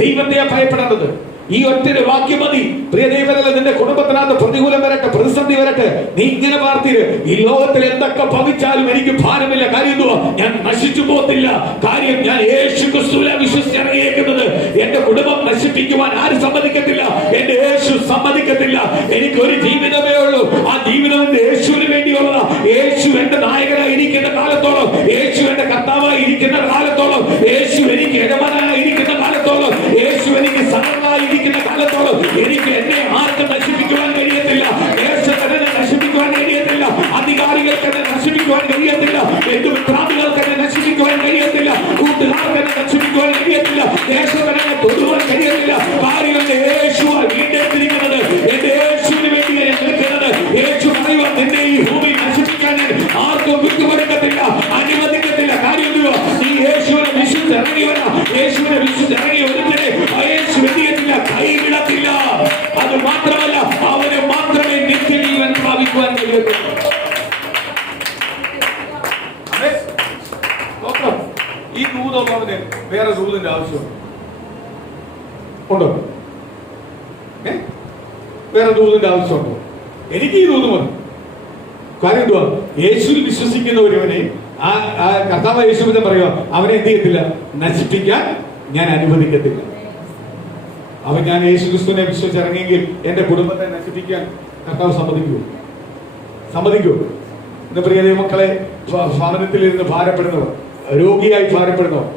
ദൈവത്തെയാ ഭയപ്പെടേണ്ടത്. ഈ ഒറ്റൊരു വാക്യം മതി. പ്രിയ ദൈവമേ, നിന്റെ കുടുംബത്തിനകത്ത് പ്രതികൂലം വരട്ടെ, പ്രതിസന്ധി വരട്ടെ, നീ ഇങ്ങനെ പ്രാർത്ഥിര്. ഈ ലോകത്തിൽ എന്തൊക്കെ ഭവിച്ചാലും എനിക്ക് ഭാരമില്ല. കാര്യം എന്തുവാ? ഞാൻ നശിച്ചു പോകത്തില്ല. കാര്യം ഞാൻ യേശു ക്രിസ്തുവിനെ വിശ്വസിച്ചിറങ്ങിയേക്കുന്നത്. എന്റെ കുടുംബം നശിപ്പിക്കുവാൻ ആരും സമ്മതിക്കത്തില്ല. എന്റെ യേശു സമ്മതിക്കത്തില്ല. എനിക്ക് ഒരു ജീവിതമേ ഉള്ളൂ. ആ ജീവിതം എന്റെ യേശുവിന് വേണ്ടിയുള്ളതാ. യേശു എന്റെ നായകനായി ഇരിക്കുന്ന കാലത്തോളം, യേശു എന്റെ കർത്താവായി ഇരിക്കുന്ന കാലത്തോളം, യേശു എനിക്ക് യജമാനായി ഇരിക്കുന്ന കാലത്തോളം, യേശു എനിക്ക് സഹകളായി ഇരിക്കുന്ന കാലത്തോളം എനിക്ക് എന്നെ ആർക്കും നശിപ്പിക്കുവാൻ കഴിയത്തില്ല. ദേശത്തെ നശിപ്പിക്കുവാൻ കഴിയത്തില്ല. അധികാരികൾക്ക് എന്നെ നശിപ്പിക്കുവാൻ കഴിയത്തില്ല. ബന്ധുമിത്രാദികൾക്ക് എന്നെ നശിപ്പിക്കുവാൻ കഴിയത്തില്ല. കൂട്ടുകാർക്ക് എന്നെ നശിപ്പിക്കുവാൻ കഴിയത്തില്ല. ദേശത്തെ തൊടുവാൻ കഴിയത്തില്ല. കാര്യം യേശുവായി വീണ്ടെടുത്തിരിക്കുന്നത്. എന്റെ യേശുവിന് വേണ്ടിയാണ് ഞാൻ നിൽക്കുന്നത്. യേശു പറയുവാൻ നിന്നെ ഈ ഭൂമി നശിപ്പിക്കാൻ ആർക്കും വിട്ടുകൊടുക്കത്തില്ല, അനുവദിക്കത്തില്ല. കാര്യം എന്തുവാ? നീ യേശുവിനെ വിശ്വസിച്ചിറങ്ങിയവനാ. യേശുവിനെ വിശ്വസിച്ചിറങ്ങിയ ഒരുത്തനെ യേശു വെടിയത്തില്ല, കൈവിടത്തില്ല. അത് മാത്രമല്ല, അവന് മാത്രമേ നിത്യജീവൻ പ്രാപിക്കുവാൻ കഴിയത്തുള്ളൂ. ഈ ദൂതുള്ളവന് വേറെ ദൂതിന്റെ ആവശ്യമുണ്ടോ? വേറെ ദൂതിന്റെ ആവശ്യമുണ്ടോ? എനിക്ക് ഈ ദൂത് മതി. കാര്യം എന്തുവാ? യേശുവിൽ വിശ്വസിക്കുന്ന ഒരുവനെ ആ കർത്താവ് യേശുവിനെ പറയുക, അവനെ എന്ത് ചെയ്യത്തില്ല? നശിപ്പിക്കാൻ ഞാൻ അനുവദിക്കത്തില്ല. അവൻ ഞാൻ യേശു ക്രിസ്തുവിനെ വിശ്വസിച്ചിറങ്ങിയെങ്കിൽ എന്റെ കുടുംബത്തെ നശിപ്പിക്കാൻ കർത്താവ് സമ്മതിക്കൂ? ഇന്ന് പ്രിയ ദൈവമക്കളെ, ഭവനത്തിലിരുന്ന് ഭാരപ്പെടുന്നവർ, രോഗിയായി ഭാരപ്പെടുന്നവർ,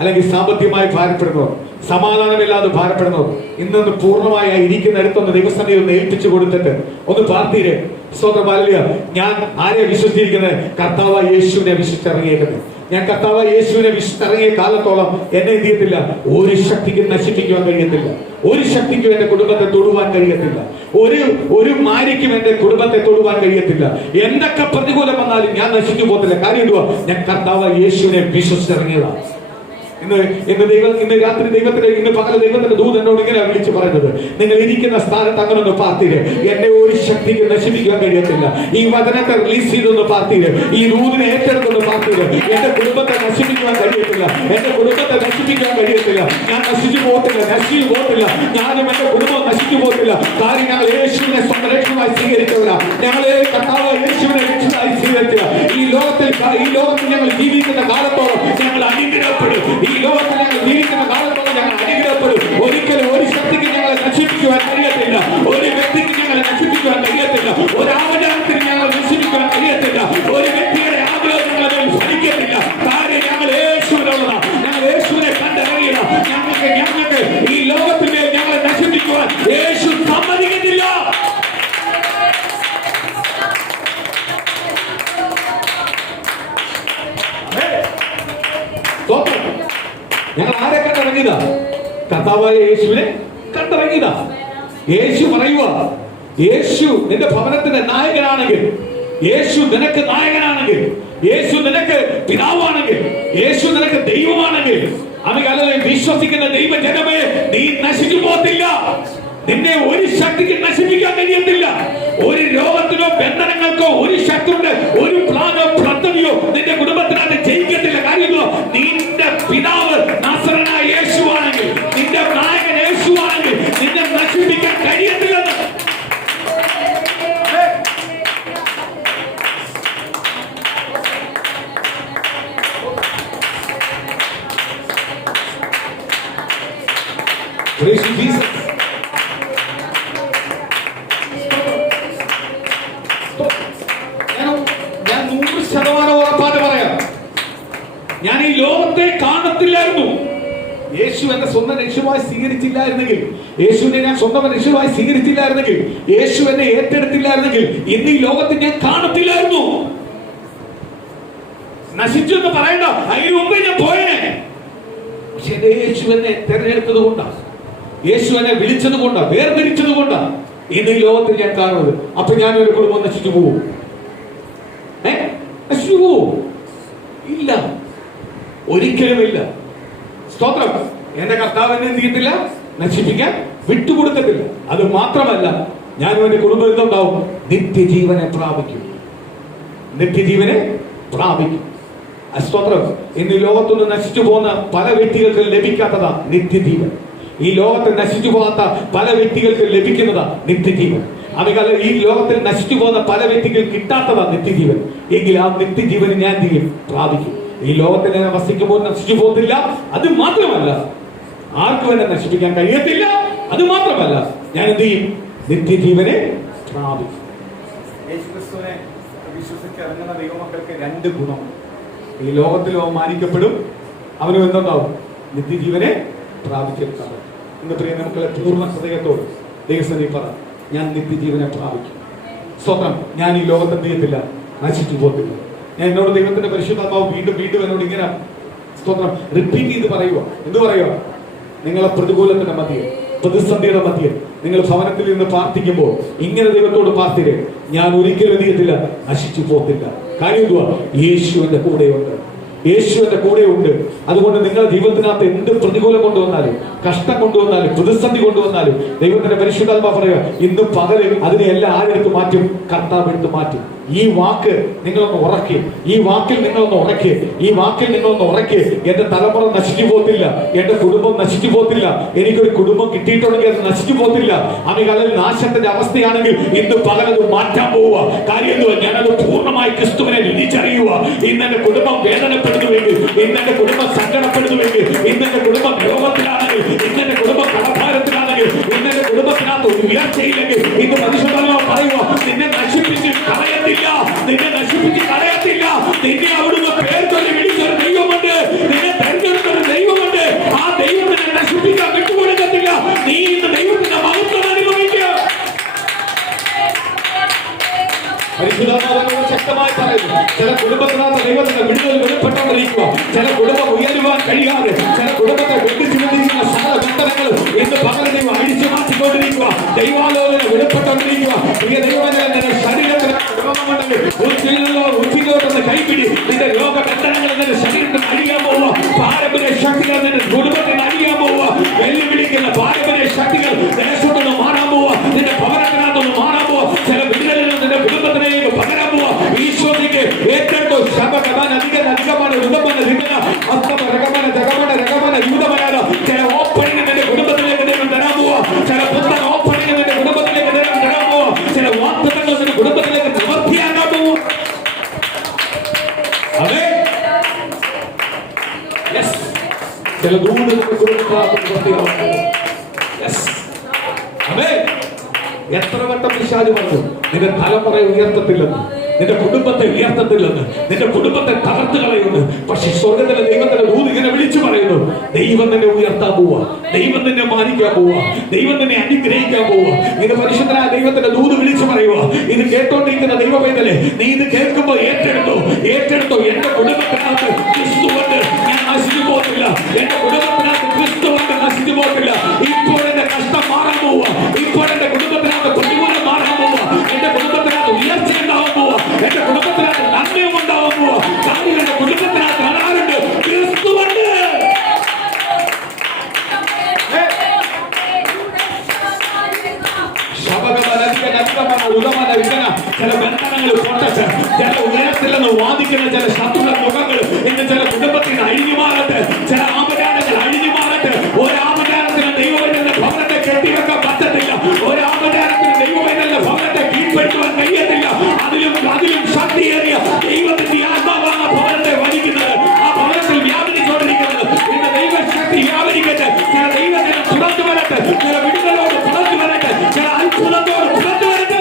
അല്ലെങ്കിൽ സാമ്പത്തികമായി ഭാരപ്പെടുന്നവർ, സമാധാനമില്ലാതെ ഭാരപ്പെടുന്നവർ, ഇന്നൊന്ന് പൂർണ്ണമായി ഇരിക്കുന്നിടത്തൊന്ന് ദൈവസന്നിധി ഒന്ന് ഏൽപ്പിച്ചു കൊടുത്തിട്ട് ഒന്ന് പ്രാർത്ഥിരെ. സ്തോത്രം. ഹല്ലേലൂയ. ഞാൻ ആരെ വിശ്വസിച്ചിരിക്കുന്നത്? കർത്താവായ യേശുവിനെ വിശ്വസിച്ചിറങ്ങിയേക്കുന്നത്. ഞാൻ കർത്താവായ യേശുവിനെ വിശ്വസിച്ചിറങ്ങിയ കാലത്തോളം എന്നെ എന്ത് ചെയ്യത്തില്ല? ഒരു ശക്തിക്കും നശിപ്പിക്കുവാൻ കഴിയത്തില്ല. ഒരു ശക്തിക്കും എന്റെ കുടുംബത്തെ തൊടുവാൻ കഴിയത്തില്ല. ഒരു മാരിക്കും എന്റെ കുടുംബത്തെ തൊടുവാൻ കഴിയത്തില്ല. എന്തൊക്കെ പ്രതികൂലം വന്നാലും ഞാൻ നശിച്ചു പോകത്തില്ല. കാര്യം എന്തുവാ? ഞാൻ കർത്താവായ യേശുവിനെ വിശ്വസിച്ചിറങ്ങിയതാണ്. ഇന്ന് രാത്രി ഇന്ന് പകൽ ദൈവത്തിന്റെ ദൂതൻ എന്നോട് ഇങ്ങനെ വിളിച്ചു പറയുന്നത്, നിങ്ങൾ ഇരിക്കുന്ന സ്ഥാനത്ത് അങ്ങനെ ഒന്ന് പാർത്തിര്. എന്നെ ഒരു ശക്തിക്ക് നശിപ്പിക്കാൻ കഴിയത്തില്ല. ഈ വചനത്തെ റിലീസ് ചെയ്തൊന്ന് പാർത്തിര്. ഈ ദൂതിനെ ഏറ്റെടുത്തൊന്ന് പാർത്തിര്. എന്റെ കുടുംബത്തെ നശിപ്പിക്കാൻ കഴിയത്തില്ല. എന്റെ കുടുംബത്തെ നശിപ്പിക്കാൻ കഴിയത്തില്ല. ഞാൻ നശിച്ചു പോകത്തില്ല, നശിച്ചു പോകത്തില്ല. ഞാനും എന്റെ കുടുംബം നശിച്ചു പോകത്തില്ല. കാര്യം ഞങ്ങൾ യേശുവിനെ സംരക്ഷണമായി സ്വീകരിച്ചവരാ. ഞങ്ങളെ കർത്താവ് യേശുവിനെ രക്ഷണമായി സ്വീകരിക്കുക. ഈ ലോകത്തിൽ ഞങ്ങൾ ജീവിക്കുന്ന കാലത്തോളം ഞങ്ങൾ അനുഗ്രഹപ്പെടും. ഈ ലോകത്തിൽ ഞങ്ങൾ ജീവിക്കുന്ന കാലത്തോളം ഞങ്ങൾ അനുഗ്രഹപ്പെടും. ഒരിക്കലും ഒരു ശക്തിക്ക് ഞങ്ങളെ നശിപ്പിക്കുവാൻ കഴിയത്തില്ല. ഒരു വ്യക്തിക്ക് ഞങ്ങളെ നശിപ്പിക്കുവാൻ കഴിയത്തില്ല. ഒരു ആചാരത്തിന് ഞങ്ങൾ കണ്ടിറങ്ങിയതാ. കർത്താവായ യേശുവിനെ കണ്ടിറങ്ങിയതാ. യേശു പറയുക, യേശു നിന്റെ ഭവനത്തിന്റെ നായകനാണെങ്കിൽ, യേശു നിനക്ക് നായകനാണെങ്കിൽ, യേശു നിനക്ക് പിതാവാണെങ്കിൽ, യേശു നിനക്ക് ദൈവമാണെങ്കിൽ, അവനെ വിശ്വസിക്കുന്ന ദൈവജനമേ, നീ നശിച്ചു പോകത്തില്ല. നിന്നെ ഒരു ശക്തിക്ക് നശിപ്പിക്കാൻ കഴിയത്തില്ല. ഒരു രോഗത്തിനോ ബന്ധനങ്ങൾക്കോ ഒരു ശക്തിയുടെ ഒരു പ്ലാനോ പദ്ധതിയോ നിന്റെ കുടുംബത്തിനകത്ത് ജയിക്കത്തില്ല. കാര്യമോ, നിന്റെ പിതാവ് നസറനായ യേശുവാണെങ്കിൽ, നിന്റെ നായകൻ യേശുവാണെങ്കിൽ നിന്നെ നശിപ്പിക്കാൻ കഴിയത്തില്ലെന്ന്. Praise Jesus. ഞാൻ 100% ഉറപ്പായിട്ട് പറയാം, ഞാൻ ഈ ലോകത്തെ കാണത്തില്ലായിരുന്നു. യേശു എന്നെ സ്വന്തം രക്ഷമായി സ്വീകരിച്ചില്ലായിരുന്നെങ്കിൽ, യേശുവിനെ ഞാൻ സ്വന്തം രക്ഷമായി സ്വീകരിച്ചില്ലായിരുന്നെങ്കിൽ, യേശു എന്നെ ഏറ്റെടുത്തില്ലായിരുന്നെങ്കിൽ ഇന്ന് ഈ ലോകത്തിൽ ഞാൻ കാണത്തില്ലായിരുന്നു. നശിച്ചു എന്ന് പറയണ്ട, അതിന് മുമ്പ് ഞാൻ പോയേ. പക്ഷെ യേശു എന്നെ തെരഞ്ഞെടുത്തത് കൊണ്ടാണ്, യേശു എന്നെ വിളിച്ചത് കൊണ്ടാണ്, വേർതിരിച്ചത് കൊണ്ടാണ് ഇന്ന് ഈ ലോകത്തിൽ ഞാൻ കാണുന്നത്. അപ്പൊ ഞാൻ ഒരു കുടുംബം നശിച്ചു പോകും? നശിച്ചു പോവും? ഇല്ല, ഒരിക്കലുമില്ല. സ്തോത്രം. എന്റെ കർത്താവിനെ എന്ത് ചെയ്യത്തില്ല? നശിപ്പിക്കാൻ വിട്ടുകൊടുക്കത്തില്ല. അത് മാത്രമല്ല, ഞാനും എന്റെ കുടുംബം എന്തുണ്ടാവും? നിത്യജീവനെ പ്രാപിക്കും. നിത്യജീവനെ പ്രാപിക്കും. സ്തോത്രം. ഇന്ന് ഈ ലോകത്തുനിന്ന് നശിച്ചു പോകുന്ന പല വ്യക്തികൾക്ക് ലഭിക്കാത്തതാ നിത്യജീവൻ. ഈ ലോകത്തിൽ നശിച്ചു പോകാത്ത പല വ്യക്തികൾക്ക് ലഭിക്കുന്നതാ നിത്യജീവൻ. അതുപോലെ ഈ ലോകത്തിൽ നശിച്ചു പോകുന്ന പല വ്യക്തികൾക്ക് കിട്ടാത്തതാ നിത്യജീവൻ. എങ്കിൽ ആ നിത്യജീവൻ ഞാൻ എന്ത് ചെയ്യും? പ്രാപിക്കും. ഈ ലോകത്തിൽ ഞാൻ വസിക്കുമ്പോൾ നശിച്ചു പോകത്തില്ല. അത് മാത്രമല്ല, ആർക്കും എന്നെ നശിപ്പിക്കാൻ കഴിയത്തില്ല. അത് മാത്രമല്ല, ഞാൻ എന്ത് ചെയ്യും? നിത്യജീവനെ പ്രാപിക്കും. യേശുക്രിസ്തുവിനെ വിശ്വസിച്ച് ഇറങ്ങുന്ന ദൈവമക്കൾക്ക് 2 ഗുണം. ഈ ലോകത്തിൽ അവൻ മാനിക്കപ്പെടും, അവനും എന്തുണ്ടാവും? നിത്യജീവനെ പ്രാപിച്ചെടുക്കാം. ഇന്ന് പ്രിയ മക്കളെ, പൂർണ്ണ ഹൃദയത്തോട് ദൈവസന്നിധി പറ, ഞാൻ നിത്യജീവനെ പ്രാപിക്കും. സ്വന്തം ഞാൻ ഈ ലോകത്തെ എന്ത് ചെയ്യത്തില്ല? നശിച്ചു പോകത്തില്ല. ഞാൻ എന്നോട് ദൈവത്തിന്റെ പരിശുദ്ധാത്മാവ് വീണ്ടും വീണ്ടും എന്നോട് ഇങ്ങനെ സ്തോത്രം റിപ്പീറ്റ് ചെയ്ത് പറയുക. എന്ത് പറയുക? നിങ്ങളെ പ്രതികൂലത്തിന്റെ മധ്യേ, പ്രതിസന്ധിയുടെ മധ്യേ നിങ്ങൾ ഭവനത്തിൽ നിന്ന് പ്രാർത്ഥിക്കുമ്പോൾ ഇങ്ങനെ ദൈവത്തോട് പ്രാർത്ഥിക്കേ, ഞാൻ ഒരിക്കലും എന്ത് ചെയ്യത്തില്ല? നശിച്ചു പോകത്തില്ല. കാര്യം എന്തുവാ? യേശു എന്റെ കൂടെയുണ്ട്. യേശു എന്റെ കൂടെയുണ്ട്. അതുകൊണ്ട് നിങ്ങളുടെ ജീവിതത്തിനകത്ത് എന്ത് പ്രതികൂലം കൊണ്ടുവന്നാലും, കഷ്ടം കൊണ്ടുവന്നാലും, പ്രതിസന്ധി കൊണ്ടുവന്നാലും ദൈവത്തിന്റെ പരിശുദ്ധാത്മാവ് പറയുക, ഇന്ന് പകല് അതിനെ എല്ലാം ആരെടുത്ത് മാറ്റും? കർത്താവ് എടുത്ത് മാറ്റും. ഈ വാക്ക് നിങ്ങളൊന്ന് ഉറക്കി, ഈ വാക്കിൽ നിങ്ങളൊന്ന് ഉറക്കി, ഈ വാക്കിൽ നിങ്ങളൊന്ന് ഉറക്കി. എന്റെ തലമുറ നശിച്ചു പോകത്തില്ല, എന്റെ കുടുംബം നശിച്ചു പോകത്തില്ല, എനിക്കൊരു കുടുംബം കിട്ടിയിട്ടുണ്ടെങ്കിൽ അത് നശിച്ചു പോകത്തില്ല. അതിൽ നാശത്തിന്റെ അവസ്ഥയാണെങ്കിൽ ഇന്ന് പകലത് മാറ്റാൻ പോവുക. കാര്യം എന്തുവാ? ഞാനത് പൂർണ്ണമായി ക്രിസ്തുവിനെ രുചിച്ചറിയുക. ഇന്ന് എന്റെ കുടുംബം വേദനപ്പെടുന്നുവെങ്കിൽ, ഇന്ന് എന്റെ കുടുംബം സങ്കടപ്പെടുന്നുവെങ്കിൽ, ഇന്ന് എന്റെ കുടുംബം രോഗത്തിലാണെങ്കിൽ, ഇന്ന് എന്റെ കുടുംബം കടഭാരത്തിലാണെങ്കിൽ, ഇന്ന് എന്റെ കുടുംബത്തിനകത്ത് ഒരു ഉയർച്ചയില്ലെങ്കിൽ, ഇന്ന് പരിശുദ്ധാത്മാവ് പറയുക, നിന്നെ നശിപ്പിച്ച് കളയത്തില്ല, നിന്നെ നശിപ്പിച്ച് കളയത്തില്ല. നിന്നെ അവിടുന്ന് പേർ ചൊല്ലി വിളിച്ചൊരു ദൈവമുണ്ട്, നിന്നെ തെരഞ്ഞെടുത്തൊരു ദൈവമുണ്ട്. ആ ദൈവം നിന്നെ നശിപ്പിക്കാൻ വിട്ടുകൊടുക്കത്തില്ല. നീ ഇന്ന് ദൈവത്തിന്റെ മഹത്വം അനുഭവിക്കുക. പരിശുദ്ധാത്മാവ് ശക്തമായി പറയുന്നു, ചില കുടുംബത്തിനകത്ത് ദൈവത്തിന്റെ വിടുതൽ വെളിപ്പെട്ടുകൊണ്ടിരിക്കുക. ചില കുടുംബം ഉയരുവാൻ കഴിയാതെ, ചില കുടുംബത്തെ വെട്ടിച്ചിരിക്കുന്ന സകല ബന്ധനങ്ങൾ ഇന്ന് പകരം ദൈവം അടിച്ചു മാറ്റിക്കൊണ്ടിരിക്കുക. ദൈവാലോചന വെളിപ്പെട്ടുകൊണ്ടിരിക്കുക. പ്രിയ ദൈവമേ, നിന്റെ ശരീരത്തിന് രോഗമുണ്ടെങ്കിൽ ഉച്ചയിലോട്ടൊന്ന് കൈപിടി. നിന്റെ രോഗബന്ധനങ്ങൾ നിന്റെ ശരീരത്തിന് അഴിയാൻ പോവുക. പാരമ്പര്യ ശക്തികൾ നിന്റെ കുടുംബത്തിന് അഴിയാൻ പോവുക. വെല്ലുവിളിക്കുന്ന പാരമ്പര്യ ശക്തികൾ ദേശത്തൊന്ന് മാറാൻ പോവുക. നിന്റെ ഭവനത്തിനകത്തൊന്ന് മാറാൻ പോവുക. ചില വിടുതലുകൾ നിന്റെ കുടുംബത്തിലേക്ക് പകരാൻ പോവുക. ഈശോയ്ക്ക് ഏറ്റവും ശബകമാന അധികമാണ് ഋതമന രിമന അസ്തമ രകമന ജഗമന രകമന യൂതമനാണ്. ചില ഓപ്പണിംഗ് നിന്റെ കുടുംബത്തിലേക്ക് ദൈവം തരാൻ പോവുക. ചില പുത്തൻ ഓപ്പണിംഗ് നിന്റെ കുടുംബത്തിലേക്ക് ദൈവം തരാൻ പോവുക. ചില വാഗ്ദത്തങ്ങൾ നിന്റെ കുടുംബത്തിലേക്ക് നിവർത്തിയാക്കാൻ പോവുക. അതെ, ചില ദൂരെ എത്ര വട്ടം പിശാച് പറഞ്ഞു നിന്റെ തലമുറയെ ഉയർത്തത്തില്ലെന്ന്, നിന്റെ കുടുംബത്തെ ഉയർത്തത്തില്ലെന്ന്, നിന്റെ കുടുംബത്തെ തകർത്ത് കളയുന്നു. പക്ഷെ സ്വർഗത്തിലെ ദൈവത്തിന്റെ ദൂത് ഇങ്ങനെ വിളിച്ചു പറയുന്നു, ദൈവം നിന്നെ ഉയർത്താൻ പോവുക, ദൈവം നിന്നെ മാനിക്കാൻ പോവുക, ദൈവം നിന്നെ അനുഗ്രഹിക്കാൻ പോവുക. ഇത് പരിശുദ്ധനായ ദൈവത്തിന്റെ ദൂത് വിളിച്ചു പറയുക. ഇത് കേട്ടോണ്ടിരിക്കുന്ന ദൈവ പൈതലേ, നീ ഇത് കേൾക്കുമ്പോൾ ഏറ്റെടുത്തോ, ഏറ്റെടുത്തോ. എന്റെ കുടുംബത്തിനകത്ത് ക്രിസ്തുവുണ്ട്, ഞാൻ നശിച്ചു പോകത്തില്ല. എന്റെ കുടുംബത്തിനകത്ത് ക്രിസ്തു പോകത്തില്ല. ഇപ്പോൾ എന്റെ കഷ്ടം മാറാൻ പോവുക. ഇപ്പോൾ എന്റെ കുടുംബത്തിനകത്ത് പ്രതികൂലം മാറാൻ പോവുക. എന്റെ കുടുംബത്തിനകത്ത് ഉയർച്ച ഉണ്ടാവാൻ പോവുക. എന്റെ കുടുംബത്തിനകത്ത് നന്മയും ഉണ്ടാവാൻ പോവുക. കാര്യം എന്റെ കുടുംബത്തിനകത്ത് ആരുണ്ട്? ക്രിസ്തുവുണ്ട്. ചില ബന്ധനങ്ങൾ പൊട്ടച്ച്, ചില ഉയരത്തില്ലെന്ന് വാദിക്കുന്ന ചില ശത്രുക്കളുടെ മുഖങ്ങൾ ഇന്ന് ചില കുടുംബത്തിൽ നിന്ന് അഴിഞ്ഞു മാറട്ടെ. ചില ആപചാരങ്ങൾ അഴിഞ്ഞു മാറട്ടെ. ഒരാപചാരത്തിന് ദൈവവേദന ഭവനത്തെ കെട്ടിവെക്കാൻ പറ്റത്തില്ല. ഒരാപചാരത്തിന് ദൈവവേദന ഭവനത്തെ കീഴ്പ്പെടുത്തുവാൻ കഴിയത്തില്ല. അതിലും ശക്തിയേറിയ ദൈവത്തിന്റെ ആത്മാവാണ് ഭവനത്തെ വലിക്കുന്നത്. ആ ഭവനത്തിൽ വ്യാപരിച്ചുകൊണ്ടിരിക്കുന്നത്. ഇന്ന് ദൈവശക്തി വ്യാപരിക്കട്ടെ. ചില ദൈവത്തിന് പുറത്തു വരട്ടെ. ചില വിടുതലോട് പുറത്തു വരട്ടെ. ചില അത്ഭുതത്തോട് പുറത്തു വരട്ടെ.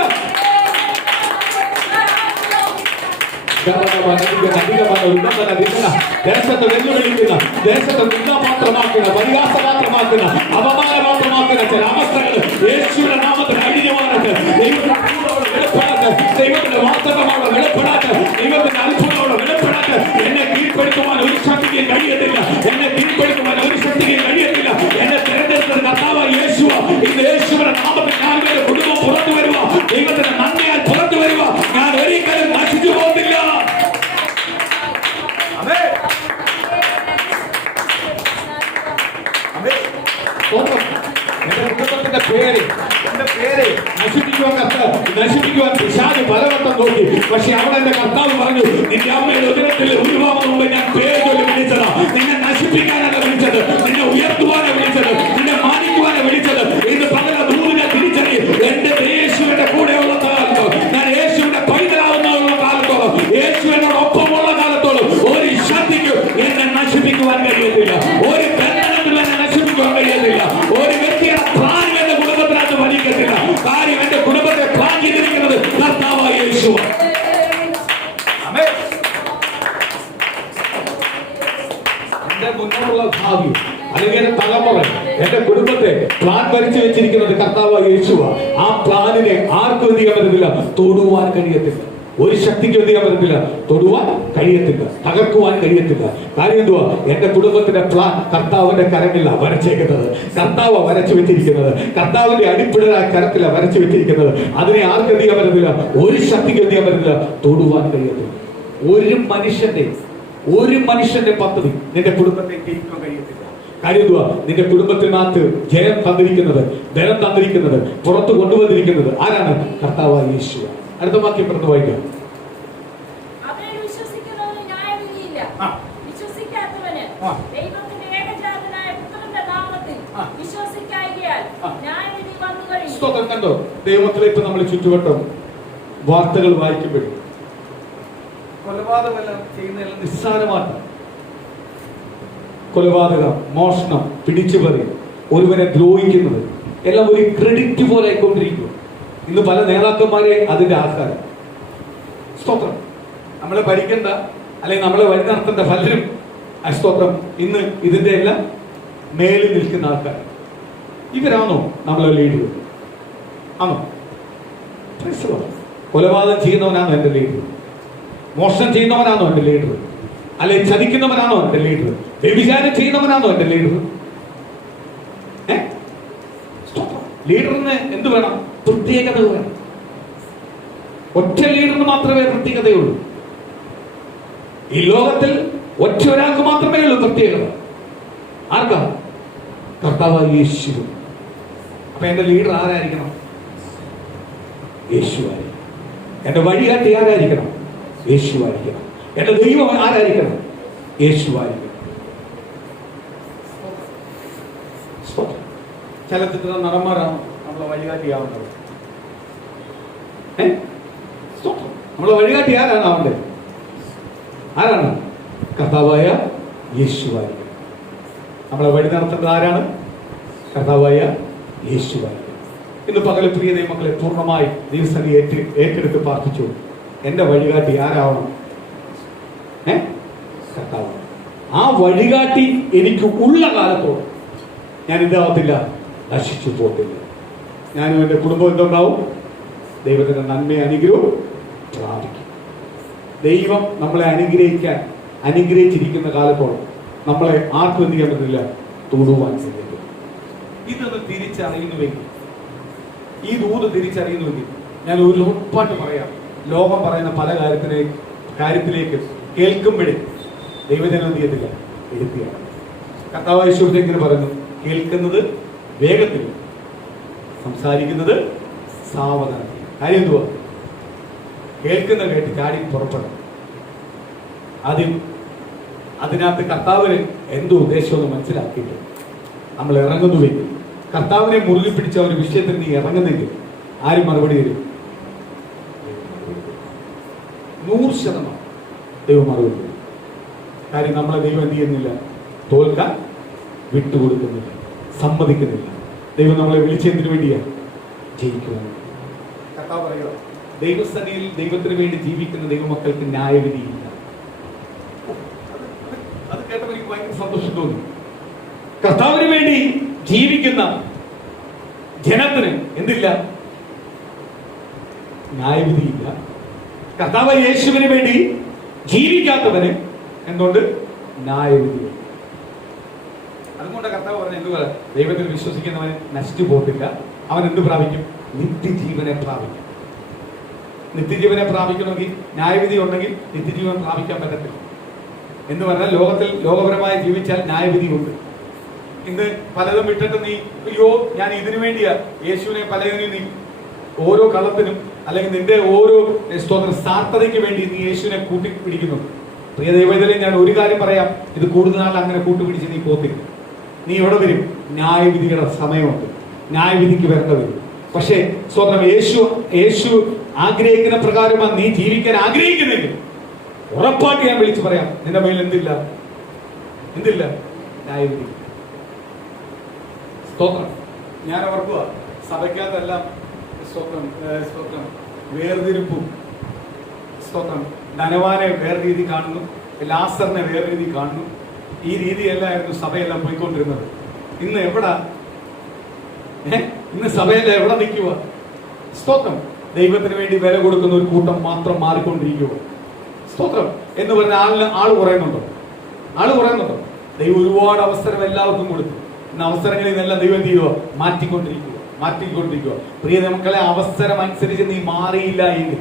ദേശത്തെ വെല്ലുവിളിക്കുന്ന, ദേശത്തെ നിന്ദാപാത്രമാക്കുന്ന, പരിഹാസപാത്രമാക്കുന്ന, അപമാനപാത്രമാക്കുന്ന ചില അവസ്ഥകൾ യേശുവിന്റെ നാമത്തിൽ അഴിഞ്ഞു മാറട്ടെ. ദൈവത്തിന്റെ വെളിപ്പെടാത്തെ, ദൈവത്തിന്റെ വാസ്തവമാണ് വെളിപ്പെടാത്തെ, ദൈവത്തിന്റെ അത്ഭുതമാണ് വെളിപ്പെടാത്തെ. എന്നെ കീഴ്പ്പെടുത്തുവാൻ ഒരു ശക്തിക്ക് കഴിയത്തില്ല. എന്നെ കീഴ്പ്പെടുത്തുവാൻ ഒരു ശക്തിക്ക് കഴിയത്തില്ല. എന്നെ തിരഞ്ഞെടുത്തത് കർത്താവായ യേശുവ. ഇന്ന് യേശുവിന്റെ നാമത്തിൽ ഞാൻ എന്റെ കുടുംബം പുറത്തു വരുക. ദൈവത്തിന്റെ നന്മയാൽ പുറത്തു വരുക. ഞാൻ ഒരിക്കലും നശിച്ചു പോകത്തില്ല. എന്റെ പേര് നശിപ്പിക്കുവാൻ പിശാച് പലവട്ടം നോക്കി. പക്ഷെ അവിടെ എന്റെ കർത്താവ് പറഞ്ഞു, നിന്റെ അമ്മയുടെ ഉദരത്തിൽ ഉരുവാകുന്ന മുമ്പ് ഞാൻ പേര് ചൊല്ലി വിളിച്ചതാ. നിന്നെ നശിപ്പിക്കാനല്ല വിളിച്ചത്, നിന്നെ ഉയർത്തുവാനാണ് വിളിച്ചത്, നിന്നെ മാനിക്കുവാനാണ് വിളിച്ചത്. ഇന്ന് പകല ദൂരിനെ തിരിച്ചറിയും. എന്റെ യേശുവിന്റെ കൂടെയുള്ള കാലത്തോളം, ഞാൻ യേശുവിന്റെ പൈതലാവുന്ന കാലത്തോളം, യേശുവിനോടൊപ്പമുള്ള കാലത്തോളം ഒരു ശക്തിക്കും എന്നെ നശിപ്പിക്കുവാൻ കഴിയത്തില്ല. ഒരു ബന്ധനത്തിൽ എന്നെ നശിപ്പിക്കുവാൻ കഴിയത്തില്ല. ഒരു വ്യക്തിയുടെ പ്ലാൻ എന്റെ കുടുംബത്തിനകത്ത് വലിക്കത്തില്ല. കാര്യം എന്റെ കുടുംബത്തെ പ്ലാൻ ചെയ്തിരിക്കുന്നത് കർത്താവായ യേശു. എന്റെ മുന്നോട്ടുള്ള ഭാവി അല്ലെങ്കിൽ തലമുറ, എന്റെ കുടുംബത്തെ പ്ലാൻ വരച്ചു വെച്ചിരിക്കുന്നത് കർത്താവായ യേശുവ. ആ പ്ലാനിനെ ആർക്കും എന്ത് ചെയ്യാൻ പറ്റത്തില്ല, തൊടുവാൻ കഴിയത്തില്ല. ഒരു ശക്തിക്ക് എന്ത് ചെയ്യാൻ പറ്റത്തില്ല, തൊടുവാൻ കഴിയത്തില്ല, തകർക്കുവാൻ കഴിയത്തില്ല. കാര്യം എന്തുവാ? എന്റെ കുടുംബത്തിന്റെ പ്ലാൻ കർത്താവിന്റെ കരമില്ല വരച്ചേക്കുന്നത്. കർത്താവ് വരച്ചു വെച്ചിരിക്കുന്നത്, കർത്താവിന്റെ അടിപ്പിടലായ കരത്തില വരച്ചു വെച്ചിരിക്കുന്നത്. അതിനെ ആർക്കും എന്ത് ചെയ്യാൻ പറ്റത്തില്ല, ഒരു ശക്തിക്ക് എന്ത് ചെയ്യാൻ പറ്റത്തില്ല, തൊടുവാൻ കഴിയത്തില്ല. ഒരു മനുഷ്യന്റെ പദ്ധതി നിന്റെ കുടുംബത്തെ ജയിക്കാൻ കഴിയത്തില്ല. കാര്യം എന്തുവാ? നിന്റെ കുടുംബത്തിനകത്ത് ജയം തന്നിരിക്കുന്നത്, ബലം തന്നിരിക്കുന്നത്, പുറത്തു കൊണ്ടുവന്നിരിക്കുന്നത് ആരാണ്? കർത്താവായ യേശു. അടുത്ത വാക്യം പറഞ്ഞു വായിക്കാം. കണ്ടോ, ദൈവത്തിലേക്ക് നമ്മൾ ചുറ്റുവട്ടം വാർത്തകൾ വായിക്കുമ്പോഴും കൊലപാതകമെല്ലാം ചെയ്യുന്നതെല്ലാം നിസ്സാരമാണ്. കൊലപാതകം, മോഷണം, പിടിച്ചുപറി, ഒരുവനെ ദ്രോഹിക്കുന്നത് എല്ലാം ഒരു ക്രെഡിറ്റ് പോലെ ആയിക്കൊണ്ടിരിക്കുക. ഇന്ന് പല നേതാക്കന്മാരെ അതിന്റെ ആൾക്കാർ. സ്തോത്രം. നമ്മളെ ഭരിക്കേണ്ട അല്ലെങ്കിൽ നമ്മളെ വഴി നടത്തേണ്ട പലരും സ്തോത്രം ഇന്ന് ഇതിന്റെ എല്ലാം മേലിൽ നിൽക്കുന്ന ആൾക്കാർ. ഇവരാണോ നമ്മളെ ലീഡർ? ആണോ? കൊലപാതകം ചെയ്യുന്നവനാണോ എന്റെ ലീഡർ? മോഷണം ചെയ്യുന്നവനാണോ എന്റെ ലീഡർ? അല്ലെ ചതിക്കുന്നവനാണോ എന്റെ ലീഡർ? വ്യഭിചാരം ചെയ്യുന്നവനാണോ എന്റെ ലീഡർ? ലീഡറിന് എന്ത് വേണം? പ്രത്യേകത വേണം. ഒറ്റ ലീഡറിന് മാത്രമേ പ്രത്യേകതയുള്ളൂ. ഈ ലോകത്തിൽ ഒറ്റ ഒരാൾക്ക് മാത്രമേ ഉള്ളൂ പ്രത്യേകത. ആർക്കാ? കർത്താവായ യേശു. അപ്പൊ എന്റെ ലീഡർ ആരായിരിക്കണം? യേശുവായിരിക്കണം. എന്റെ വഴികാട്ടി ആരായിരിക്കണം? യേശുവായിരിക്കണം. എന്റെ ദൈവം ആരായിരിക്കണം? യേശുവായിരിക്കണം. ചലച്ചിത്ര നടന്മാരാണ് നമ്മളെ വഴികാട്ടിയാവുന്നത്. നമ്മളെ വഴികാട്ടി ആരാണ് ആവേണ്ടത്? ആരാണ്? കർത്താവായ യേശുവായിരിക്കണം. നമ്മളെ വഴി നടത്തേണ്ടത് ആരാണ്? കർത്താവായ യേശുവായിരിക്കണം. ഇന്ന് പകൽ പ്രിയ ദൈവമക്കളെ പൂർണ്ണമായി ദൈവസഭ ഏറ്റെടുത്ത് പ്രാർത്ഥിച്ചു. എന്റെ വഴികാട്ടി ആരാവണം? കർത്താവ്. ആ വഴികാട്ടി എനിക്ക് ഉള്ള കാലത്തോളം ഞാൻ എന്താവത്തില്ല, നശിച്ചു പോകത്തില്ല. ഞാനും എൻ്റെ കുടുംബം എന്തുണ്ടാവും? ദൈവത്തിന്റെ നന്മയെ അനുഗ്രഹവും പ്രാപിക്കും. ദൈവം നമ്മളെ അനുഗ്രഹിച്ചിരിക്കുന്ന കാലത്തോളം നമ്മളെ ആർക്കും എന്ത് ചെയ്യാൻ പറ്റില്ല, തൊടുവാൻ കഴിയത്തില്ല. ഇതൊന്ന് തിരിച്ചറിയുന്നുവെങ്കിൽ, ഈ ദൂത് തിരിച്ചറിയുന്നുവെങ്കിൽ, ഞാൻ ഒരു ഉറപ്പായിട്ട് പറയാം, ലോകം പറയുന്ന പല കാര്യത്തിലേക്ക് കേൾക്കുമ്പോഴേ ദൈവജനം എന്ത് ചെയ്യത്തില്ല, എടുക്കുകയാണ്. കർത്താവ് യേശു ഇങ്ങനെ പറയുന്നു, കേൾക്കുന്നത് വേഗത്തിൽ, സംസാരിക്കുന്നത് സാവധാനം. കാര്യം എന്തുവാ? കേൾക്കുന്ന കേട്ട് ചാടി പുറപ്പെടണം. ആദ്യം അതിനകത്ത് കർത്താവിന് എന്തോ ഉദ്ദേശമെന്ന് മനസ്സിലാക്കിയിട്ട് നമ്മൾ ഇറങ്ങുന്നുവെങ്കിൽ, കർത്താവിനെ മുറുകി പിടിച്ച ഒരു വിഷയത്തിൽ നീ ഇറങ്ങുന്നെങ്കിൽ ആരും മറുപടി തരും? 100% ദൈവം മറുപടി തരും. കാര്യം നമ്മളെ ദൈവം എന്ത് ചെയ്യുന്നില്ല, തോൽക്കാൻ വിട്ടുകൊടുക്കുന്നില്ല, സമ്മതിക്കുന്നില്ല. ദൈവം നമ്മളെ വിളിച്ചതിന് വേണ്ടിയാണ്, ജയിക്കുവാൻ. കർത്താവ് പറയുക, ദൈവസന്നിധിയിൽ ദൈവത്തിന് വേണ്ടി ജീവിക്കുന്ന ദൈവമക്കൾക്ക് ന്യായവിധിയില്ല. അത് കേട്ടപ്പോൾ എനിക്ക് ഭയങ്കര സന്തോഷം തോന്നി. കർത്താവിന് വേണ്ടി ജീവിക്കുന്ന ജനത്തിന് എന്തില്ല? ന്യായവിധിയില്ല. കർത്താവ് യേശുവിന് വേണ്ടി ജീവിക്കാത്തവന് എന്തുകൊണ്ട്? ന്യായവിധി. അതുകൊണ്ട് കർത്താവ് പറഞ്ഞ എന്തുപോലെ, ദൈവത്തിൽ വിശ്വസിക്കുന്നവന് നശിച്ചു പോകത്തില്ല, അവൻ എന്ത് പ്രാപിക്കും? നിത്യജീവനെ പ്രാപിക്കും. നിത്യജീവനെ പ്രാപിക്കണമെങ്കിൽ ന്യായവിധി ഉണ്ടെങ്കിൽ നിത്യജീവൻ പ്രാപിക്കാൻ പറ്റത്തില്ല. എന്ന് പറഞ്ഞാൽ ലോകപരമായി ജീവിച്ചാൽ ന്യായവിധി ഉണ്ട്. ഇന്ന് പലതും വിട്ടിട്ട് നീ, അയ്യോ ഞാൻ ഇതിനു വേണ്ടിയാ യേശുവിനെ പലതിനും നീ ഓരോ കളത്തിനും അല്ലെങ്കിൽ നിന്റെ ഓരോ സാർത്ഥതയ്ക്ക് വേണ്ടി നീ യേശുവിനെ കൂട്ടിപ്പിടിക്കുന്നു. പ്രിയ ദൈവത്തിലെ ഞാൻ ഒരു കാര്യം പറയാം, ഇത് കൂടുതൽ നാൾ അങ്ങനെ കൂട്ടുപിടിച്ച് നീ പോത്തില്ല. നീ എവിടെ വരും? ന്യായവിധിയുടെ സമയമുണ്ട്, ന്യായവിധിക്ക് വരേണ്ട വരും. പക്ഷേ സ്വന്തം യേശു ആഗ്രഹിക്കുന്ന പ്രകാരമാണ് നീ ജീവിക്കാൻ ആഗ്രഹിക്കുന്നെങ്കിൽ ഉറപ്പായിട്ട് ഞാൻ വിളിച്ചു പറയാം, നിന്റെ മേൽ എന്തില്ല? ന്യായവിധി. സ്തോത്രം. ഞാൻ ഓർക്കുക, സഭയ്ക്കകത്തെല്ലാം സ്തോത്രം വേർതിരിപ്പും, സ്തോത്രം, ധനവാനെ വേറെ രീതി കാണുന്നു, ലാസറിനെ വേറെ രീതി കാണുന്നു. ഈ രീതിയല്ലായിരുന്നു സഭയെല്ലാം പോയിക്കൊണ്ടിരുന്നത്. ഇന്ന് എവിടാ? ഇന്ന് സഭയെല്ലാം എവിടെ നിൽക്കുക? സ്തോത്രം. ദൈവത്തിന് വേണ്ടി വില കൊടുക്കുന്ന ഒരു കൂട്ടം മാത്രം മാറിക്കൊണ്ടിരിക്കുക. സ്തോത്രം. എന്ന് പറഞ്ഞ ആള് കുറയുന്നുണ്ടോ? ദൈവം ഒരുപാട് അവസരം എല്ലാവർക്കും കൊടുത്തു. ഇന്ന് അവസരങ്ങളിൽ നിന്നെല്ലാം ദൈവം ചെയ്യുക, മാറ്റിക്കൊണ്ടിരിക്കുക. പ്രിയ മക്കളെ, അവസരം അനുസരിച്ച് നീ മാറിയില്ല എങ്കിൽ,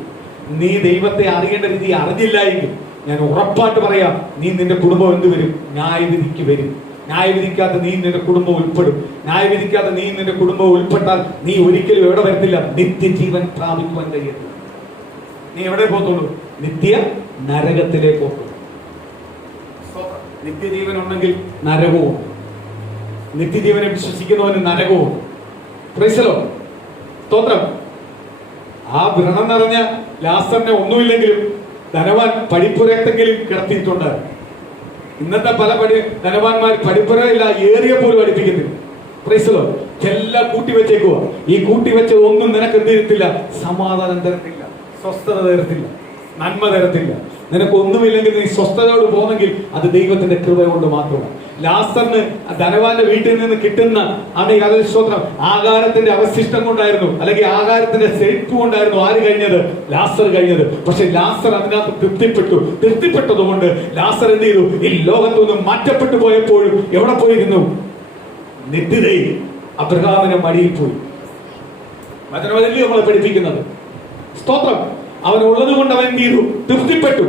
നീ ദൈവത്തെ അറിയേണ്ട രീതി അറിഞ്ഞില്ല എങ്കിൽ, ഞാൻ ഉറപ്പായിട്ട് പറയാം, നീ നിന്റെ കുടുംബം എന്ത് വരും? ന്യായവിധിക്ക് വരും. ന്യായവിധിക്കാതെ നീ നിന്റെ കുടുംബം ഉൾപ്പെടും. ന്യായവിധിക്കാതെ നീ നിന്റെ കുടുംബം ഉൾപ്പെട്ടാൽ നീ ഒരിക്കലും എവിടെ വരത്തില്ല? നിത്യജീവൻ പ്രാപിക്കുവാൻ കഴിയത്തില്ല. നീ എവിടെ പോകത്തുള്ളൂ? നിത്യ നരകത്തിലേക്ക് പോകത്തുള്ളൂ. നിത്യജീവൻ ഉണ്ടെങ്കിൽ നരകവും, നിത്യജീവനെ വിശ്വസിക്കുന്നവന് നരകവും. പ്രൈസലോ, സ്തോത്രം. ആ വ്രണം നിറഞ്ഞ ലാസറിനെ ഒന്നുമില്ലെങ്കിലും ധനവാൻ പടിപ്പുരത്തെങ്കിലും കിടത്തിയിട്ടുണ്ട്. ഇന്നത്തെ പല ധനവാന്മാർ പടിപ്പുരയില്ല, ഏറിയ പോലും അടുപ്പിക്കുന്നില്ല. പ്രൈസലോ, എല്ലാം കൂട്ടിവെച്ചേക്കുക. ഈ കൂട്ടിവെച്ച ഒന്നും നിനക്ക് എന്ത് തരത്തില്ല? സമാധാനം തരത്തില്ല, സ്വസ്ഥത തരത്തില്ല, നന്മ തരത്തില്ല. നിനക്ക് ഒന്നുമില്ലെങ്കിൽ നീ സ്വസ്ഥതയോട് പോകുന്നെങ്കിൽ അത് ദൈവത്തിന്റെ കൃപ കൊണ്ട് മാത്രമാണ്. ലാസറിന് ധനവാന്റെ വീട്ടിൽ നിന്ന് കിട്ടുന്ന സ്തോത്രം ആഹാരത്തിന്റെ അവശിഷ്ടം കൊണ്ടായിരുന്നു, അല്ലെങ്കിൽ ആഹാരത്തിന്റെ സെൽഫ് കൊണ്ടായിരുന്നു ആര് കഴിഞ്ഞത്? ലാസർ കഴിഞ്ഞത്. പക്ഷെ ലാസർ അതിനകത്ത് തൃപ്തിപ്പെട്ടതുകൊണ്ട് ലാസർ എന്ത് ചെയ്തു? ഈ ലോകത്തു നിന്ന് മാറ്റപ്പെട്ടു പോയപ്പോഴും എവിടെ പോയിരുന്നു? നിത്യതയിൽ അബ്രഹാമിന്റെ മടിയിൽ പോയി. വചനമല്ലേ നമ്മളെ പഠിപ്പിക്കുന്നത്? സ്തോത്രം. അവനുള്ളത് കൊണ്ട് അവൻ എന്ത് ചെയ്തു? തൃപ്തിപ്പെട്ടു.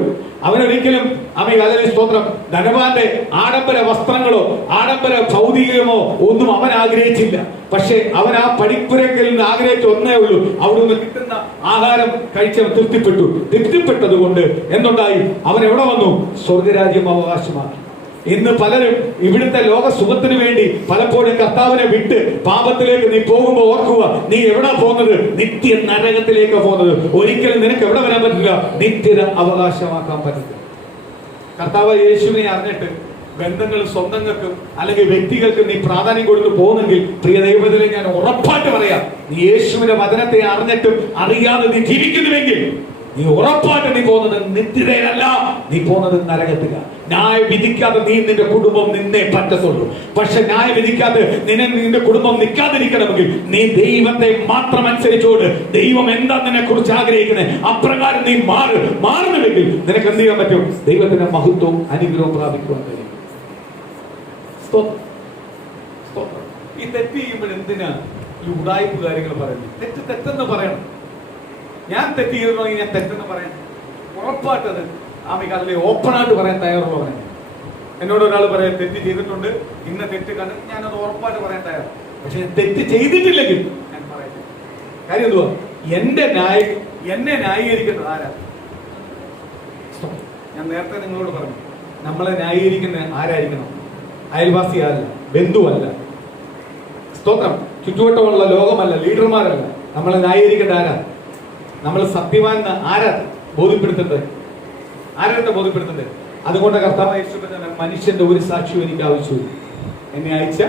അവനൊരിക്കലും സ്തോത്രം ധനവാന്റെ ആഡംബര വസ്ത്രങ്ങളോ ആഡംബര ഭൗതികമോ ഒന്നും അവൻ ആഗ്രഹിച്ചില്ല. പക്ഷെ അവൻ ആ പടിപ്പുരയിൽ നിന്ന് ആഗ്രഹിച്ച ഒന്നേ ഉള്ളൂ, അവിടെ നിന്ന് കിട്ടുന്ന ആഹാരം കഴിച്ചവൻ തൃപ്തിപ്പെട്ടത് കൊണ്ട് എന്തുണ്ടായി? അവൻ എവിടെ വന്നു? സ്വർഗരാജ്യം അവകാശമാക്കി. ഇന്ന് പലരും ഇവിടുത്തെ ലോക സുഖത്തിന് വേണ്ടി പലപ്പോഴും കർത്താവിനെ വിട്ട് പാപത്തിലേക്ക് നീ പോകുമ്പോൾ ഓർക്കുക, നീ എവിടെ പോകുന്നത്? നിത്യ നരകത്തിലേക്ക് പോകുന്നത്. ഒരിക്കലും നിനക്ക് എവിടെ വരാൻ പറ്റില്ല? നിത്യത അവകാശമാക്കാൻ പറ്റില്ല. കർത്താവ് യേശുവിനെ അറിഞ്ഞിട്ട് ബന്ധങ്ങൾ സ്വന്തങ്ങൾക്കും അല്ലെങ്കിൽ വ്യക്തികൾക്കും നീ പ്രാധാന്യം കൊടുത്ത് പോകുന്നെങ്കിൽ, പ്രിയ ദൈവത്തിലെ ഞാൻ ഉറപ്പായിട്ട് പറയാം, നീ യേശുവിന്റെ വചനത്തെ അറിഞ്ഞിട്ടും അറിയാതെ നീ ജീവിക്കുന്നുവെങ്കിൽ നീ ഉറപ്പായിട്ട് നീ പോകുന്നത് നിത്യതയിലല്ല, നീ പോകുന്നത് നരകത്തിലാണ്. ന്യായ വിധിക്കാതെ നീ നിന്റെ കുടുംബം നിന്നേ പറ്റത്തുള്ളൂ. പക്ഷെ ന്യായ വിധിക്കാതെ നിന്റെ കുടുംബം നിൽക്കാതിരിക്കണമെങ്കിൽ നീ ദൈവത്തെ മാത്രം അനുസരിച്ചോട്. ദൈവം എന്താ നിന്നെ കുറിച്ച് ആഗ്രഹിക്കുന്നത് അപ്രകാരം നീ മാറുന്നുവെങ്കിൽ നിനക്ക് എന്ത് ചെയ്യാൻ പറ്റും? ദൈവത്തിന്റെ മഹത്വവും അനുഗ്രഹവും പ്രാപിക്കുവാൻ കഴിയും. ഈ തെറ്റ് ചെയ്യുമ്പോൾ എന്തിനാ ഈ ഉടായ്പ കാര്യങ്ങൾ പറയുന്നത്? തെറ്റ് തെറ്റെന്ന് പറയണം. ഞാൻ തെറ്റ് ചെയ്തിട്ടുണ്ടെങ്കിൽ ഞാൻ തെറ്റെന്ന് പറയാൻ ഉറപ്പായിട്ടത് ആമിക്കാലിലെ ഓപ്പണായിട്ട് പറയാൻ തയ്യാറുള്ളവനെ. എന്നോട് ഒരാൾ പറയാൻ തെറ്റ് ചെയ്തിട്ടുണ്ട്, ഇന്ന തെറ്റ് കണ്ട് ഞാനത് ഉറപ്പായിട്ട് പറയാൻ തയ്യാറാണ്. പക്ഷെ തെറ്റ് ചെയ്തിട്ടില്ലെങ്കിൽ ഞാൻ പറയട്ടെ. കാര്യം എന്തുവാ? എന്നെ ന്യായീകരിക്കുന്നത് ആരാ? ഞാൻ നേരത്തെ നിങ്ങളോട് പറഞ്ഞു, നമ്മളെ ന്യായീകരിക്കുന്ന ആരായിരിക്കണം? അയൽവാസിയല്ല, ബന്ധുവല്ല, സ്തോത്രം, ചുറ്റുവട്ടമുള്ള ലോകമല്ല, ലീഡർമാരല്ല. നമ്മളെ ന്യായീകരിക്കേണ്ട ആരാ? നമ്മൾ സത്യവാൻ ആരാ ബോധ്യപ്പെടുത്തേണ്ടത്? ആരാണ് ബോധ്യപ്പെടുത്തേണ്ടത്? അതുകൊണ്ട് കർത്താവ് മനുഷ്യന്റെ ഒരു സാക്ഷ്യവും എനിക്ക് ആവശ്യമില്ല, എന്നെ അയച്ച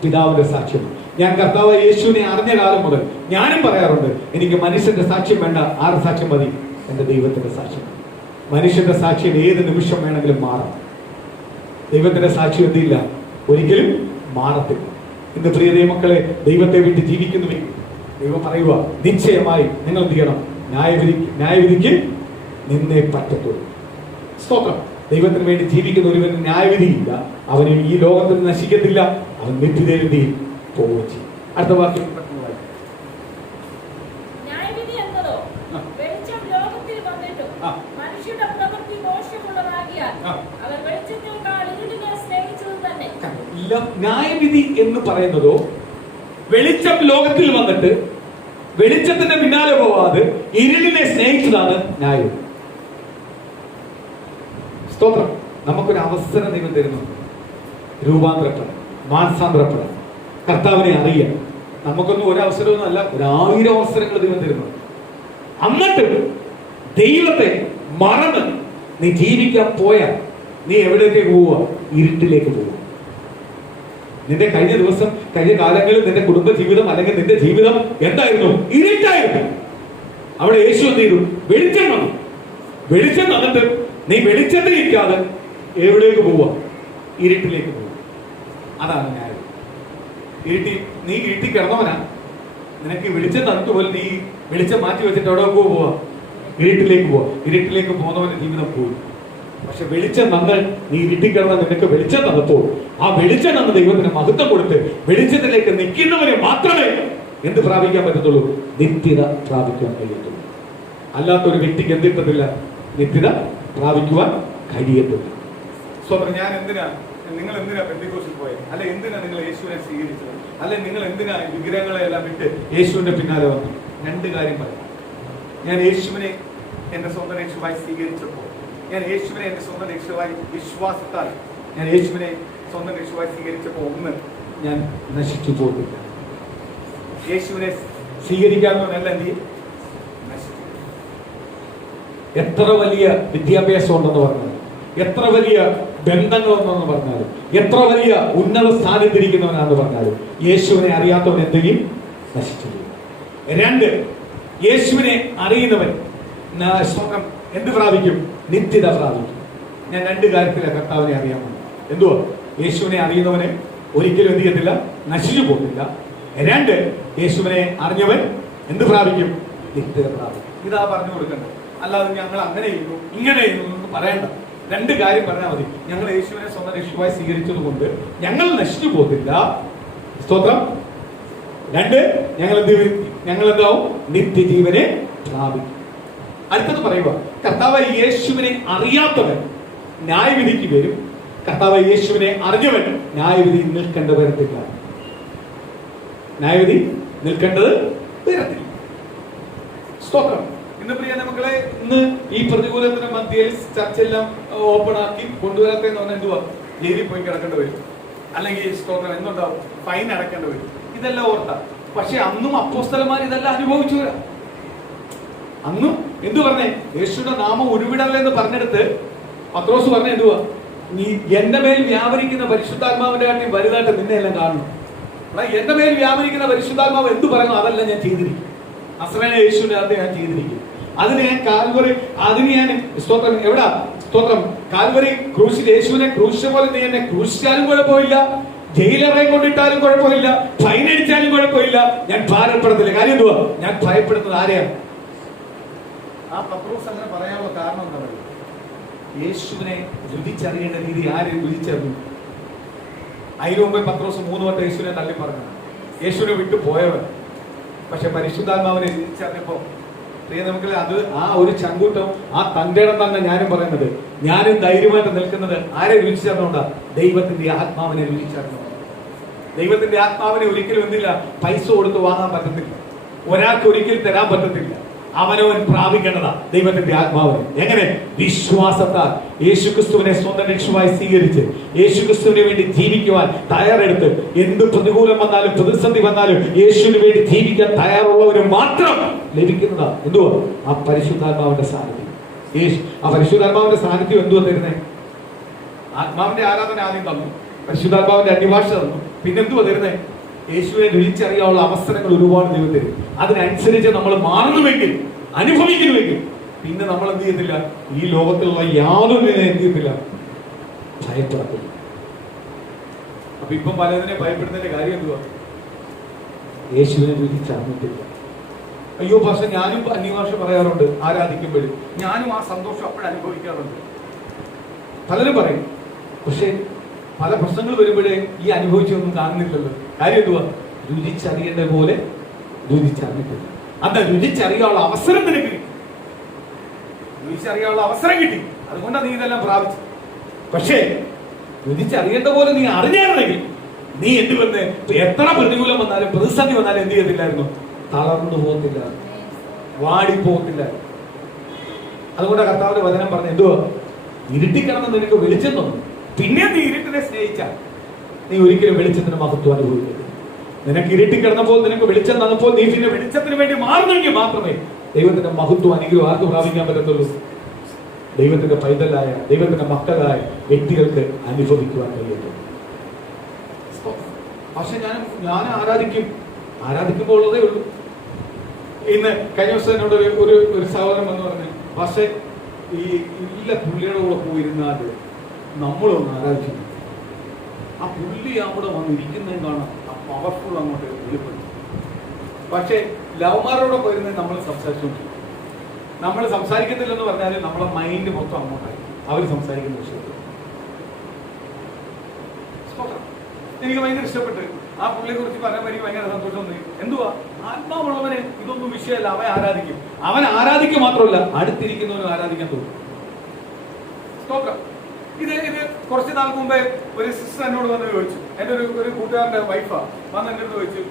പിതാവിന്റെ സാക്ഷ്യം. ഞാൻ കർത്താവ് യേശുവിനെ അറിഞ്ഞ കാലം മുതൽ ഞാനും പറയാറുണ്ട്, എനിക്ക് മനുഷ്യന്റെ സാക്ഷ്യം വേണ്ട, ആറ് സാക്ഷ്യം മതി, എന്റെ ദൈവത്തിന്റെ സാക്ഷ്യം. മനുഷ്യന്റെ സാക്ഷ്യം ഏത് നിമിഷം വേണമെങ്കിലും മാറാം. ദൈവത്തിന്റെ സാക്ഷ്യം എന്തില്ല, ഒരിക്കലും മാറത്തില്ല. ഇന്ന് പ്രിയ ദൈവമക്കളെ, ദൈവത്തെ വിട്ട് ജീവിക്കുന്നുവെങ്കിൽ ദൈവം പറയുക, നിശ്ചയമായി നിങ്ങൾ എന്ത് ചെയ്യണം? ന്യായവിധിക്ക് നിന്നേ പറ്റത്തുള്ളൂ. സ്തോത്രം. ദൈവത്തിന് വേണ്ടി ജീവിക്കുന്ന ഒരുവന് ന്യായവിധിയില്ല, അവന് ഈ ലോകത്തിൽ നശിക്കത്തില്ല, അവൻ നിത്യതയിൽ പോവുകയും ചെയ്യും. അടുത്ത വാക്യം ന്യായവിധി എന്ന് പറയുന്നതോ, വെളിച്ചം ലോകത്തിൽ വന്നിട്ട് വെളിച്ചത്തിന്റെ പിന്നാലെ പോവാതെ ഇരുളിനെ സ്നേഹിച്ചതാണ് ന്യായവിധി. സ്തോത്രം. നമുക്കൊരു അവസരം ദൈവം തരുന്നുണ്ട്, രൂപാന്തരപ്പെടാൻ, മാനസാന്തരപ്പെടാൻ, കർത്താവിനെ അറിയാൻ. നമുക്കൊന്നും ഒരു അവസരമൊന്നും അല്ല, 1000 അവസരങ്ങൾ ദൈവം തരുന്നുണ്ട്. എന്നിട്ട് ദൈവത്തെ മറന്ന് നീ ജീവിക്കാൻ പോയാൽ നീ എവിടേക്ക് പോവുക? ഇരുട്ടിലേക്ക് പോവുക. നിന്റെ കഴിഞ്ഞ ദിവസം, കഴിഞ്ഞ കാലങ്ങളിൽ നിന്റെ കുടുംബ ജീവിതം അല്ലെങ്കിൽ നിന്റെ ജീവിതം എന്തായിരുന്നു? ഇരുട്ടായിരുന്നു. അവിടെ യേശു എന്ത് ചെയ്തു? വെളിച്ചം വന്നു. വെളിച്ചം തന്നിട്ട് നീ വെളിച്ചത്തിൽ ഇരിക്കാതെ എവിടേക്ക് പോവുക? ഇരുട്ടിലേക്ക് പോവുക. അതാണ് ന്യായം. നീ ഇരുട്ടി കിടന്നവനാ, നിനക്ക് വെളിച്ചം തന്നിട്ട് പോലും നീ വെളിച്ചം മാറ്റി വെച്ചിട്ട് എവിടെ പോവുക? ഇരുട്ടിലേക്ക് പോവുക. ഇരുട്ടിലേക്ക് പോകുന്നവന്റെ ജീവിതം പോയി. പക്ഷെ വെളിച്ചം തന്ന് നീ ഇരുട്ടിക്കിടന്ന നിനക്ക് വെളിച്ചം തന്നപ്പോൾ ആ വെളിച്ചം തന്ന ദൈവത്തിന് മഹത്വം കൊടുത്ത് വെളിച്ചത്തിലേക്ക് നിൽക്കുന്നവരെ മാത്രമേ എന്ത് പ്രാപിക്കാൻ പറ്റത്തുള്ളൂ? നിത്യത പ്രാപിക്കാൻ കഴിയത്തുള്ളൂ. അല്ലാത്തൊരു വ്യക്തിക്ക് എന്തിട്ടത്തില്ല? നിത്യത പ്രാപിക്കുവാൻ കഴിയത്തില്ല. സ്വന്തം ഞാൻ നിങ്ങൾ എന്തിനാ പെന്തിക്കോസിൽ പോയത്? അല്ലെ എന്തിനാ നിങ്ങൾ യേശുവിനെ സ്വീകരിച്ചത്? അല്ലെ നിങ്ങൾ എന്തിനാ വിഗ്രഹങ്ങളെ എല്ലാം വിട്ട് യേശുവിന്റെ പിന്നാലെ വന്നു? 2 കാര്യം പറയാം. ഞാൻ യേശുവിനെ എന്റെ സ്വന്തം യേശുവായി സ്വീകരിച്ചപ്പോൾ, ഞാൻ യേശുവിനെ എന്റെ സ്വന്തം രക്ഷവായി വിശ്വാസത്താൽ ഞാൻ യേശുവിനെ സ്വന്തം രക്ഷവായി സ്വീകരിച്ചപ്പോൾ, ഒന്ന്, ഞാൻ നശിച്ചു പോയില്ല. യേശുവിനെ സ്വീകരിക്കാമെന്നല്ല നീ നശിച്ചു. എത്ര വലിയ വിദ്യാഭ്യാസം ഉണ്ടെന്ന് പറഞ്ഞാലും, എത്ര വലിയ ബന്ധങ്ങളുണ്ടെന്ന് പറഞ്ഞാലും, എത്ര വലിയ ഉന്നത സ്ഥാനത്തിരിക്കുന്നവനാണെന്ന് പറഞ്ഞാലും, യേശുവിനെ അറിയാത്തവൻ എന്തെങ്കിലും നശിച്ചു പോകും. 2, യേശുവിനെ അറിയുന്നവൻ എന്ത് പ്രാപിക്കും? നിത്യത പ്രാപിക്കും. ഞാൻ 2 കാര്യത്തിലാണ് കർത്താവിനെ അറിയാമോ. എന്തുവാ? യേശുവിനെ അറിയുന്നവനെ ഒരിക്കലും എന്ത് ചെയ്യത്തില്ല? നശിച്ചു പോകില്ല. 2, യേശുവിനെ അറിഞ്ഞവൻ എന്ത് പ്രാപിക്കും? നിത്യത പ്രാപിക്കും. ഇതാ പറഞ്ഞു കൊടുക്കേണ്ടത്. അല്ലാതെ ഞങ്ങൾ അങ്ങനെ ചെയ്യുന്നു ഇങ്ങനെ ചെയ്യുന്നു പറയണ്ട. 2 കാര്യം പറഞ്ഞാൽ മതി. ഞങ്ങൾ യേശുവിനെ സ്വന്തം രക്ഷകനായി സ്വീകരിച്ചത് കൊണ്ട് ഞങ്ങൾ നശിച്ചു പോകില്ല. സ്തോത്രം. 2, ഞങ്ങൾ എന്താവും? നിത്യജീവനെ പ്രാപിക്കും. അടുത്തത് പറയുക, കർത്താവ് യേശുവിനെ അറിയാത്തവൻ ന്യായവിധിക്ക് വരും, കർത്താവ് യേശുവിനെ അറിഞ്ഞവൻ ന്യായവിധി നിൽക്കേണ്ട വരത്തില്ല. ന്യായവിധി നിൽക്കേണ്ടത് വരത്തില്ല. സ്തോത്രം. ഇന്ന് പ്രിയ മക്കളെ, ഇന്ന് ഈ പ്രതികൂലത്തിന്റെ മധ്യയിൽ ചർച്ചയെല്ലാം ഓപ്പൺ ആക്കി കൊണ്ടുവരാത്തെന്ന് പറഞ്ഞാൽ എന്തുവാ? ജയിലിൽ പോയി കിടക്കേണ്ടി വരും, അല്ലെങ്കിൽ സ്തോത്രം എന്തുണ്ടാവും? ഫൈൻ അടക്കേണ്ടി വരും. ഇതെല്ലാം ഓർത്താ. പക്ഷെ അന്നും അപ്പോസ്തലന്മാർ ഇതെല്ലാം അനുഭവിച്ചു വരാം. അന്നും എന്തു പറഞ്ഞേ? യേശുവിന്റെ നാമം ഉരുവിടല്ലെന്ന് പറഞ്ഞെടുത്ത് പത്രോസ് പറഞ്ഞ എന്തുവാ? നീ എന്റെ മേൽ വ്യാപരിക്കുന്ന പരിശുദ്ധാത്മാവിന്റെ കാട്ടി വലുതായിട്ട് നിന്നെ എല്ലാം കാണണം. എന്റെ മേൽ വ്യാപരിക്കുന്ന പരിശുദ്ധാത്മാവ് എന്തു പറയുന്നു അതെല്ലാം ഞാൻ ചെയ്തിരിക്കും. നസറേനെ യേശുവിന്റെ അകത്ത് ഞാൻ ചെയ്തിരിക്കും. അതിന് ഞാൻ സ്തോത്രം എവിടാ? സ്തോത്രം കാൽവരി ക്രൂശിൽ യേശുവിനെ ക്രൂശിച്ച പോലെ നീ എന്നെ ക്രൂശിച്ചാലും കുഴപ്പമില്ല, ജയിലറയും കൊണ്ടിട്ടാലും കുഴപ്പമില്ല, ഫൈൻ അടിച്ചാലും കുഴപ്പമില്ല, ഞാൻ ഭാരപ്പെടത്തില്ല. കാര്യം എന്തുവാ? ഞാൻ ഭയപ്പെടുന്നത് ആരെയാണ്? ആ പത്രോസ് അങ്ങനെ പറയാനുള്ള കാരണം എന്താ പറയുക? യേശുവിനെ രുചിച്ചറിയേണ്ട രീതി ആര് രുചിച്ചറിഞ്ഞു? അതിനു മുമ്പേ പത്രോസ് 3 വട്ടം യേശുവിനെ തള്ളി പറഞ്ഞു. യേശുവിനെ വിട്ടു പോയവൻ. പക്ഷെ പരിശുദ്ധാത്മാവിനെ രുചിച്ചറിഞ്ഞപ്പോ പ്രിയ നമുക്ക് അത് ആ ഒരു ചങ്കൂട്ടം, ആ തന്റെ ഇടം തന്നെ ഞാനും പറയുന്നത്, ഞാനും ധൈര്യമായിട്ട് നിൽക്കുന്നത് ആരെ രുചിച്ചറിഞ്ഞോണ്ടാ? ദൈവത്തിന്റെ ആത്മാവിനെ രുചിച്ചറിഞ്ഞോ. ദൈവത്തിന്റെ ആത്മാവിനെ ഒരിക്കലും എന്തില്ല, പൈസ കൊടുത്ത് വാങ്ങാൻ പറ്റത്തില്ല, ഒരാൾക്ക് ഒരിക്കലും തരാൻ പറ്റത്തില്ല. അവനവൻ പ്രാപിക്കേണ്ടതാ ദൈവത്തിന്റെ ആത്മാവിനെ. എങ്ങനെ? വിശ്വാസത്താൽ യേശുക്രിസ്തുവിനെ സ്വന്തം രക്ഷമായി സ്വീകരിച്ച് യേശുക്രിസ്തുവിന് വേണ്ടി ജീവിക്കുവാൻ തയ്യാറെടുത്ത് എന്ത് പ്രതികൂലം വന്നാലും പ്രതിസന്ധി വന്നാലും യേശുവിന് വേണ്ടി ജീവിക്കാൻ തയ്യാറുള്ളവര് മാത്രം ലഭിക്കുന്നതാ എന്തുവാ? ആ പരിശുദ്ധാത്മാവിന്റെ സാന്നിധ്യം. ആ പരിശുദ്ധാത്മാവിന്റെ സാന്നിധ്യം എന്തുവാ തരുന്നേ? ആത്മാവിന്റെ ആരാധന ആദ്യം തന്നു, പരിശുദ്ധാത്മാവിന്റെ അന്യഭാഷ തന്നു, പിന്നെന്തുവാ തരുന്നേ? യേശുവിനെ രുചിച്ചറിയാനുള്ള അവസരങ്ങൾ ഒരുപാട് ദൈവം തരും. അതിനനുസരിച്ച് നമ്മൾ മാറുന്നുവെങ്കിൽ, അനുഭവിക്കുന്നുവെങ്കിൽ, പിന്നെ നമ്മൾ എന്ത് ചെയ്യത്തില്ല? ഈ ലോകത്തിലുള്ള യാതൊന്നിനെ എന്ത് ചെയ്യത്തില്ല? ഭയപ്പെടത്തില്ല. അപ്പൊ ഇപ്പം പലതിനെ ഭയപ്പെടുന്നതിന്റെ കാര്യം എന്തുവാ? യേശുവിനെ രുചിച്ചറിഞ്ഞിട്ടില്ല. അയ്യോ പക്ഷെ ഞാനും അന്യഭാഷ പറയാറുണ്ട് ആരാധിക്കുമ്പോഴും, ഞാനും ആ സന്തോഷം അപ്പോഴും അനുഭവിക്കാറുണ്ട്. പലരും പറയും, പക്ഷെ പല പ്രശ്നങ്ങൾ വരുമ്പോഴേ ഈ അനുഭവിച്ചൊന്നും കാണുന്നില്ലല്ലോ. കാര്യം എന്തുവാ? രുചിച്ചറിയേണ്ട പോലെ രുചിച്ചറിഞ്ഞിട്ടില്ല. അതാ രുചിച്ചറിയാനുള്ള അവസരം നിനക്ക് കിട്ടി, രുചിച്ചറിയാനുള്ള അവസരം കിട്ടി, അതുകൊണ്ടാണ് നീ ഇതെല്ലാം പ്രാപിച്ചു. പക്ഷേ രുചിച്ചറിയേണ്ട പോലെ നീ അറിഞ്ഞായിരുന്നെങ്കിൽ നീ എന്തുവന്ന് എത്ര പ്രതികൂലം വന്നാലും പ്രതിസന്ധി വന്നാലും എന്ത് ചെയ്തില്ലായിരുന്നു? തളർന്നു പോകത്തില്ല, വാടിപ്പോകത്തില്ല. അതുകൊണ്ട് കർത്താവിന്റെ വചനം പറഞ്ഞ എന്തുവാ? ഇരുട്ടിക്കിടന്ന് നിനക്ക് വെളിച്ചം തന്നു, പിന്നെ നീ ഇരുട്ടിനെ സ്നേഹിച്ചാൽ നീ ഒരിക്കലും വെളിച്ചത്തിന് മഹത്വം അനുഭവിക്കരുത്. നിനക്ക് ഇരുട്ടി കിടന്നപ്പോൾ നിനക്ക് വെളിച്ചം തന്നപ്പോൾ നീ പിന്നെ വെളിച്ചത്തിന് വേണ്ടി മാറുന്നെങ്കിൽ മാത്രമേ ദൈവത്തിന്റെ മഹത്വം അനുഗ്രഹം ആർക്ക് പ്രാപിക്കാൻ പറ്റത്തുള്ളൂ? ദൈവത്തിന്റെ പൈതലായ, ദൈവത്തിന്റെ മക്കളായ വ്യക്തികൾക്ക് അനുഭവിക്കുവാൻ കഴിയത്തുള്ളൂ. പക്ഷെ ഞാൻ ആരാധിക്കുമ്പോൾ ഉള്ളതേ ഉള്ളൂ. ഇന്ന് കഴിഞ്ഞ ദിവസം എന്നോട് ഒരു സഹോദരൻ എന്ന് പറഞ്ഞു, പക്ഷെ ഈ ഇല്ല പുള്ളിയുടെ കൂടെ പോയിരുന്നാൽ നമ്മളൊന്ന് ആരാധിക്കുന്നു, ആ പുള്ളി അവിടെ വന്നിരിക്കുന്നതും കാണാം, ആ പവർഫുൾ അങ്ങോട്ട് വെളിപ്പെടും. പക്ഷെ ലവ്മാരോടെ പോയിരുന്നത് നമ്മൾ സംസാരിച്ചുകൊണ്ടിരിക്കും. നമ്മൾ സംസാരിക്കുന്നില്ലെന്ന് പറഞ്ഞാൽ നമ്മളെ മൈൻഡ് മൊത്തം അങ്ങോട്ടായി അവർ സംസാരിക്കുന്ന വിഷയത്തിൽ. എനിക്ക് ഭയങ്കര ഇഷ്ടപ്പെട്ട് ആ പുള്ളിയെ കുറിച്ച് പറയാൻ എനിക്ക് ഭയങ്കര സന്തോഷം തോന്നി. എന്തുവാ? ആത്മാവുള്ളവന് ഇതൊന്നും വിഷയമല്ല, അവൻ ആരാധിക്കും. അവൻ ആരാധിക്കുക മാത്രമല്ല, അടുത്തിരിക്കുന്നവനും ആരാധിക്കാൻ തോന്നും. ഇത് കുറച്ച് നാൾക്ക് മുമ്പേ ഒരു സിസ്റ്റർ എന്നോട് വന്ന് ചോദിച്ചു, എൻ്റെ ഒരു കൂട്ടുകാരൻ്റെ വൈഫാ വന്ന് എൻ്റെ അടുത്ത് ചോദിച്ചു,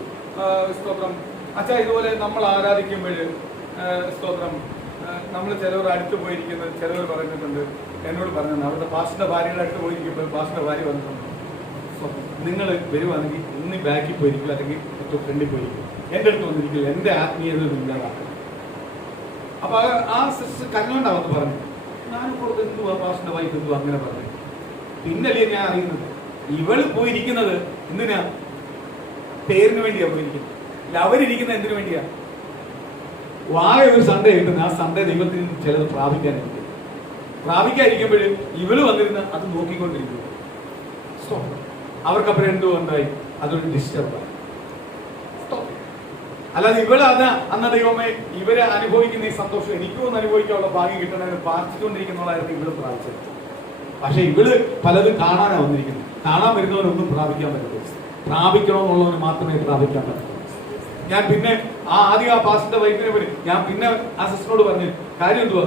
സ്തോത്രം അച്ഛാ, ഇതുപോലെ നമ്മൾ ആരാധിക്കുമ്പോൾ സ്തോത്രം നമ്മൾ ചിലവർ അടുത്ത് പോയിരിക്കുന്നത് ചിലവർ പറഞ്ഞിട്ടുണ്ട്, എന്നോട് പറഞ്ഞിട്ടുണ്ട്, അവരുടെ പാസ്റ്ററുടെ ഭാര്യയുടെ അടുത്ത് പോയിരിക്കുമ്പോൾ പാസ്റ്ററുടെ ഭാര്യ വന്നിട്ടുണ്ട്, നിങ്ങൾ വരുവാണെങ്കിൽ ഇന്ന് ബാക്കിൽ പോയിരിക്കും, അല്ലെങ്കിൽ ഏറ്റവും ഫ്രണ്ടിൽ പോയിരിക്കും, എൻ്റെ അടുത്ത് വന്നിരിക്കില്ല, എൻ്റെ ആത്മീയത ഇല്ലാതാക്കണം. അപ്പൊ ആ സിസ്റ്റർ കണ്ണുകൊണ്ടാവന്ന് പറഞ്ഞു. ഞാനിപ്പോൾ എന്തുവാ പാസ്റ്ററുടെ വൈഫ് എന്തുവാ അങ്ങനെ പറഞ്ഞു. പിന്നല്ലേ ഞാൻ അറിയുന്നത് ഇവള് പോയിരിക്കുന്നത് എന്തിനാ? പേരിന് വേണ്ടിയാ പോയിരിക്കുന്നത്. അവരിയ്ക്കുന്നത് എന്തിനു വേണ്ടിയാ? വായ ഒരു സൺഡേ കിട്ടുന്നത്, ആ സൺഡേ ദൈവത്തിൽ നിന്ന് ചിലത് പ്രാപിക്കാനിരിക്കും. പ്രാപിക്കാതിരിക്കുമ്പോൾ ഇവള് വന്നിരുന്ന് അത് നോക്കിക്കൊണ്ടിരിക്കും. അവർക്കപ്പോഴും എന്തോ ഉണ്ടായി, അതൊരു ഡിസ്റ്റർബായി. അല്ലാതെ ഇവള് അന്ന ദൈവമേ ഇവരെ അനുഭവിക്കുന്ന ഈ സന്തോഷം എനിക്കും ഒന്ന് അനുഭവിക്കാനുള്ള ഭാഗ്യം കിട്ടണമെന്ന് പ്രാർത്ഥിച്ചുകൊണ്ടിരിക്കുന്നതായിരുന്നു ഇവള് പ്രാർത്ഥിച്ചത്. പക്ഷെ ഇവള് പലതും കാണാനാണ് വന്നിരിക്കുന്നത്. കാണാൻ വരുന്നവരൊന്നും പ്രാപിക്കാൻ പറ്റത്തില്ല. പ്രാപിക്കണമെന്നുള്ളവന് മാത്രമേ പ്രാപിക്കാൻ പറ്റത്തുള്ളൂ. ഞാൻ പിന്നെ ആദ്യം ആ പാസ്റ്ററുടെ വൈഫിനെ പറ്റി ഞാൻ പിന്നെ ആ സിസ്റ്ററോട് പറഞ്ഞു, കാര്യം എന്തുവാ?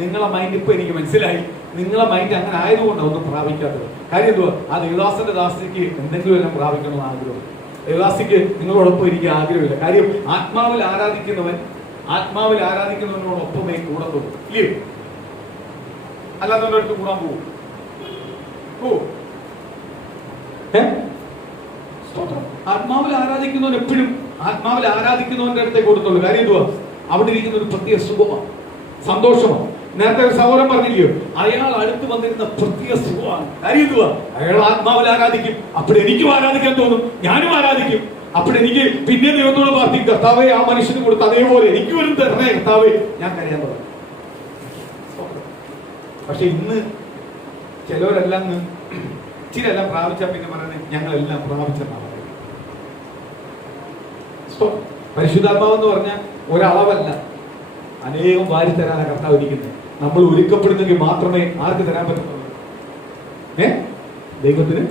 നിങ്ങളെ മൈൻഡ് ഇപ്പൊ എനിക്ക് മനസ്സിലായി, നിങ്ങളെ മൈൻഡ് അങ്ങനെ ആയതുകൊണ്ടാണ് ഒന്നും പ്രാപിക്കാത്തത്. കാര്യം എന്തുവാ? ആ ദേവദാസന്റെ ദാസിക്ക് എന്തെങ്കിലും എല്ലാം പ്രാപിക്കണമെന്ന് ആഗ്രഹം. ദേവദാസിക്ക് നിങ്ങളോടൊപ്പം എനിക്ക് ആഗ്രഹമില്ല. കാര്യം ആത്മാവിൽ ആരാധിക്കുന്നവനോടൊപ്പമേ കൂടത്തുള്ളൂ. ഇല്ലേ? അല്ലാത്തവരുടെ അടുത്ത് കൂടാൻ പോകും. ആത്മാവിൽ ആരാധിക്കുന്നവൻ എപ്പോഴും ആത്മാവിൽ ആരാധിക്കുന്നവന്റെ അടുത്തേ കൊടുത്തുള്ളൂ. കാര്യം എന്തുവാ? അവിടെ ഇരിക്കുന്ന ഒരു പ്രത്യേക സുഖമാണ്, സന്തോഷമാണ്. നേരത്തെ ഒരു സഹോദരൻ പറഞ്ഞില്ലയോ, അയാൾ അടുത്ത് വന്നിരുന്ന പ്രത്യേക സുഖമാണ്. കാര്യം എന്തുവാ? അയാൾ ആത്മാവിൽ ആരാധിക്കും. അപ്പോൾ എനിക്കും ആരാധിക്കാൻ തോന്നും, ഞാനും ആരാധിക്കും. അപ്പോൾ എനിക്ക് പിന്നെ ദൈവത്തോട് പ്രാർത്ഥിക്കും, കർത്താവേ ആ മനുഷ്യന് കൊടുത്ത് അതേപോലെ എനിക്ക് വരും തരണേ കർത്താവേ, ഞാൻ കരയാൻ തുടങ്ങും. പക്ഷെ ഇന്ന് ചിലവരെല്ലാം ഇച്ചിരെല്ലാം പ്രാപിച്ചാൽ പിന്നെ പറയുന്നത് ഞങ്ങളെല്ലാം പ്രാപിച്ചെന്നാണ്. പരിശുദ്ധാത്മാവ് എന്ന് പറഞ്ഞാൽ ഒരളവല്ല, അനേകം വാരി തരാനാണ് കർത്താവ് ഇരിക്കുന്നത്. നമ്മൾ ഒരുക്കപ്പെടുന്നെങ്കിൽ മാത്രമേ ആർക്ക് തരാൻ പറ്റത്തുള്ളൂ? ദൈവത്തിന്.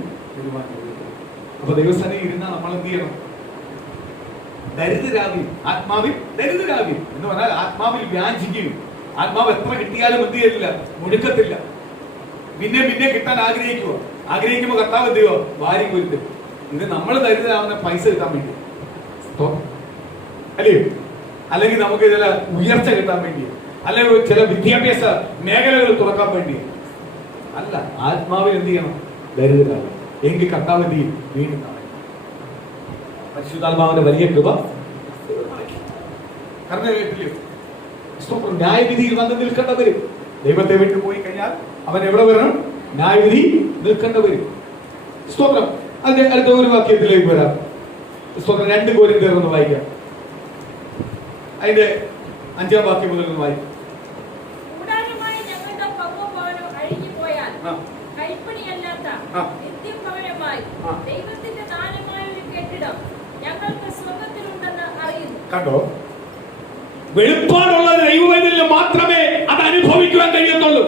അപ്പൊ ദൈവസ്ഥാനം ഇരുന്നാൽ നമ്മൾ എന്ത് ചെയ്യണം? ദരിദ്രരാകുകയും ആത്മാവിൽ ദരിദ്രരാകുകയും എന്ന് പറഞ്ഞാൽ ആത്മാവിൽ വ്യാഞ്ചിക്കുകയും ആത്മാവ് എത്ര കിട്ടിയാലും എന്ത് ചെയ്തില്ല, മുഴുക്കത്തില്ല. പിന്നെ പിന്നെ കിട്ടാൻ ആഗ്രഹിക്കുമ്പോൾ കർത്താവ് എന്ത് ചെയ്യോ, വാരി വരുന്നത്. ഇത് നമ്മൾ ദരിദ്രരാവുന്ന പൈസ കിട്ടാൻ വേണ്ടി അല്ലേ, അല്ലെങ്കിൽ നമുക്ക് ചില ഉയർച്ച കിട്ടാൻ വേണ്ടി, അല്ലെങ്കിൽ ചില വിദ്യാഭ്യാസ മേഖലകൾ തുറക്കാൻ വേണ്ടി അല്ല. ആത്മാവിൽ എന്ത് ചെയ്യണം, ദരിദ്രരാകും. എങ്കിൽ കർത്താവ് എന്ത് ചെയ്യും, വീണ്ടും പരിശുദ്ധാത്മാവിന്റെ വലിയ കൃപ. കാരണം കേട്ടില്ലയോ, ന്യായവിധിയിൽ വന്ന് നിൽക്കേണ്ടവരും ദൈവത്തെ വിട്ടു പോയി കഴിഞ്ഞാൽ അവൻ എവിടെ വരണം, ന്യായവിധി നിൽക്കേണ്ടവരും. സ്തോത്രം. അതിന്റെ അടുത്ത ഒരു വാക്യത്തിലേക്ക് വരാം. സ്തോത്രം. 2 കൊരിന്ത്യർ ഒന്ന് വായിക്കാം. അതിന്റെ 5-ാം വാക്യം മുതൽ ഒന്ന് വായിക്കാം. കണ്ടോ, വെളിപ്പാടുള്ള ദൈവവേദനയിൽ മാത്രമേ അത് അനുഭവിക്കുവാൻ കഴിയത്തുള്ളൂ.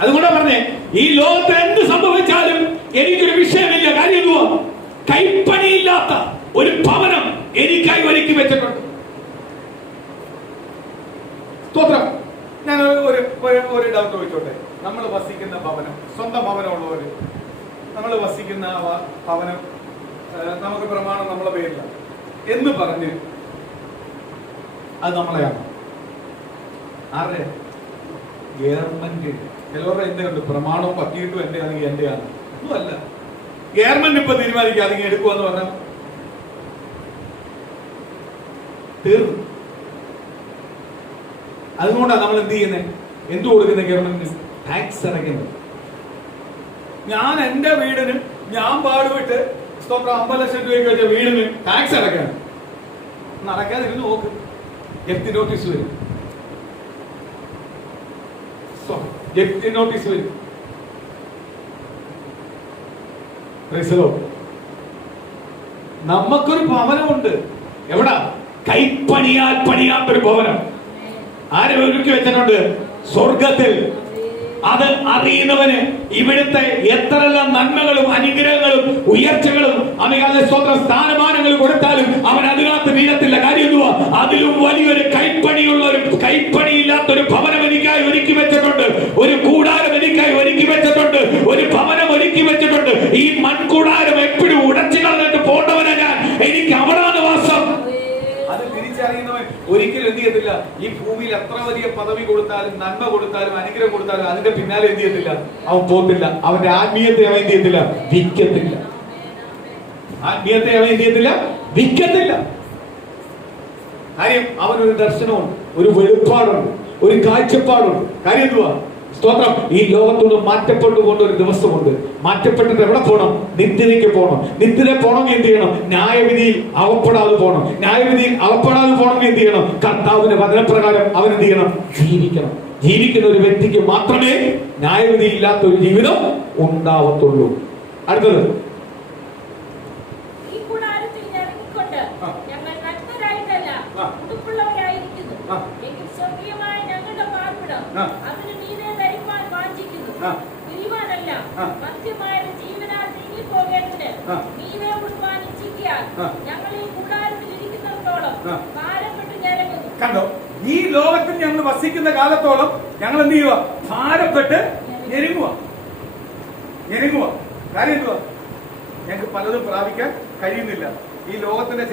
അതുകൊണ്ടാ പറഞ്ഞേ, ഈ ലോകത്ത് എന്ത് സംഭവിച്ചാലും എനിക്കൊരു വിഷയമില്ല. കാര്യം എന്തുവാ, കൈപ്പണിയില്ലാത്ത ഒരു ഭവനം എനിക്കായി ഒരുക്കി വെച്ചിട്ടുണ്ട്. സ്തോത്രം. ഞാൻ ഒരു ഡൗട്ട് ചോദിച്ചോട്ടെ. നമ്മൾ വസിക്കുന്ന ഭവനം, സ്വന്തം ഭവനമുള്ളവര്, നമ്മൾ വസിക്കുന്ന ഭവനം നമുക്ക് പ്രമാണം നമ്മളെ പേരില്ല എന്ന് പറഞ്ഞ് അത് നമ്മളെയാണ്. ആരുടെ? ഗവൺമെന്റ്. ചിലവരുടെ എന്തെയുണ്ട്, പ്രമാണവും പറ്റിയിട്ടും എന്റെ ആണെങ്കിൽ എന്റെയാണ്. ഒന്നുമല്ല. ഗവൺമെന്റ് ഇപ്പൊ തീരുമാനിക്കുക അല്ലെങ്കിൽ എടുക്കുമെന്ന് പറഞ്ഞാൽ തീർന്നു. അതുകൊണ്ടാണ് നമ്മൾ എന്ത് ചെയ്യുന്നത്, എന്ത് കൊടുക്കുന്നത്, ഗവൺമെന്റിന് ടാക്സ് അടയ്ക്കുന്നത്. ഞാൻ എന്റെ വീടിന് ഞാൻ പാടുവിട്ട് 50 ലക്ഷം രൂപയ്ക്ക് വെച്ച വീടിന് ടാക്സ് അടയ്ക്കണം. നടക്കാതിരുന്ന് നോക്ക്, ജപ്തി നോട്ടീസ് വരും. ജപ്തി നോട്ടീസ് വരും. നമുക്കൊരു ഭവനമുണ്ട്. എവിടാ? കൈപ്പണിയാൽ പണിയാത്തൊരു ഭവനം ആരെ ഒരുക്കി വെച്ചിട്ടുണ്ട്? സ്വർഗത്തിൽ. അത് അറിയുന്നവന് ഇവിടുത്തെ എത്രയെല്ലാം നന്മകളും അനുഗ്രഹങ്ങളും ഉയർച്ചകളും അവന്റെ സ്വന്തം സ്ഥാനമാനങ്ങൾ കൊടുത്താലും അവൻ അതിനകത്ത് വീഴത്തില്ല. കാര്യം എന്തുവാ? അതിലും വലിയൊരു കൈപ്പണിയില്ലാത്തൊരു ഭവനം എനിക്കായി ഒരുക്കി വെച്ചിട്ടുണ്ട്. ഒരു കൂടാരം എനിക്കായി ഒരുക്കി വെച്ചിട്ടുണ്ട്. ഒരു ഭവനം ഒരുക്കി വെച്ചിട്ടുണ്ട്. ഈ മൺകൂടാരം എപ്പോഴും ഉടച്ചു കളഞ്ഞിട്ട് പോണ്ടവനാ ഞാൻ. എനിക്ക് അവിടാണ് വാസം. അത് തിരിച്ചറിയുന്നവൻ ഒരിക്കലും എന്ത് ചെയ്യത്തില്ല, ഈ ഭൂമിയിൽ എത്ര വലിയ പദവി കൊടുത്താലും നന്മ കൊടുത്താലും അനുഗ്രഹം കൊടുത്താലും അതിന്റെ പിന്നാലെ എന്ത് ചെയ്യത്തില്ല, അവൻ പോത്തില്ല. അവന്റെ ആത്മീയത്തെ അവൻ എന്ത് ചെയ്യത്തില്ല, വിൽക്കത്തില്ല. ആത്മീയത്തെ അവൻ എന്ത് ചെയ്യത്തില്ല, വിൽക്കത്തില്ല. കാര്യം അവനൊരു ദർശനമുണ്ട്, ഒരു വെളിപ്പാടുണ്ട്, ഒരു കാഴ്ചപ്പാടുണ്ട്. കാര്യം എന്തുവാ? സ്തോത്രം. ഈ ലോകത്തോട് മാറ്റപ്പെട്ടുകൊണ്ട് ഒരു ദിവസമുണ്ട്. മാറ്റപ്പെട്ടിട്ട് എവിടെ പോകണം? നിത്യതയ്ക്ക് പോകണം. നിത്യത പോകണമെങ്കിൽ എന്ത് ചെയ്യണം? ന്യായവിധിയിൽ അകപ്പെടാതെ പോകണം. ന്യായവിധിയിൽ അകപ്പെടാതെ പോകണമെങ്കിൽ എന്ത് ചെയ്യണം? കർത്താവിന്റെ വചനപ്രകാരം അവൻ എന്ത് ചെയ്യണം? ജീവിക്കണം. ജീവിക്കുന്ന ഒരു വ്യക്തിക്ക് മാത്രമേ ന്യായവിധി ഇല്ലാത്ത ഒരു ജീവിതം ഉണ്ടാവത്തുള്ളൂ. അടുത്തത്, കണ്ടോ? ഈ ലോകത്തിൽ ഞങ്ങൾ വസിക്കുന്ന കാലത്തോളം ഞങ്ങൾ എന്ത് ചെയ്യുക? ഭാരപ്പെട്ട് ഞെരുങ്ങുക. കാര്യം എന്തുവാ? ഞങ്ങൾക്ക് പലതും പ്രാപിക്കാൻ കഴിയുന്നില്ല. ഈ ലോകത്തിന്റെ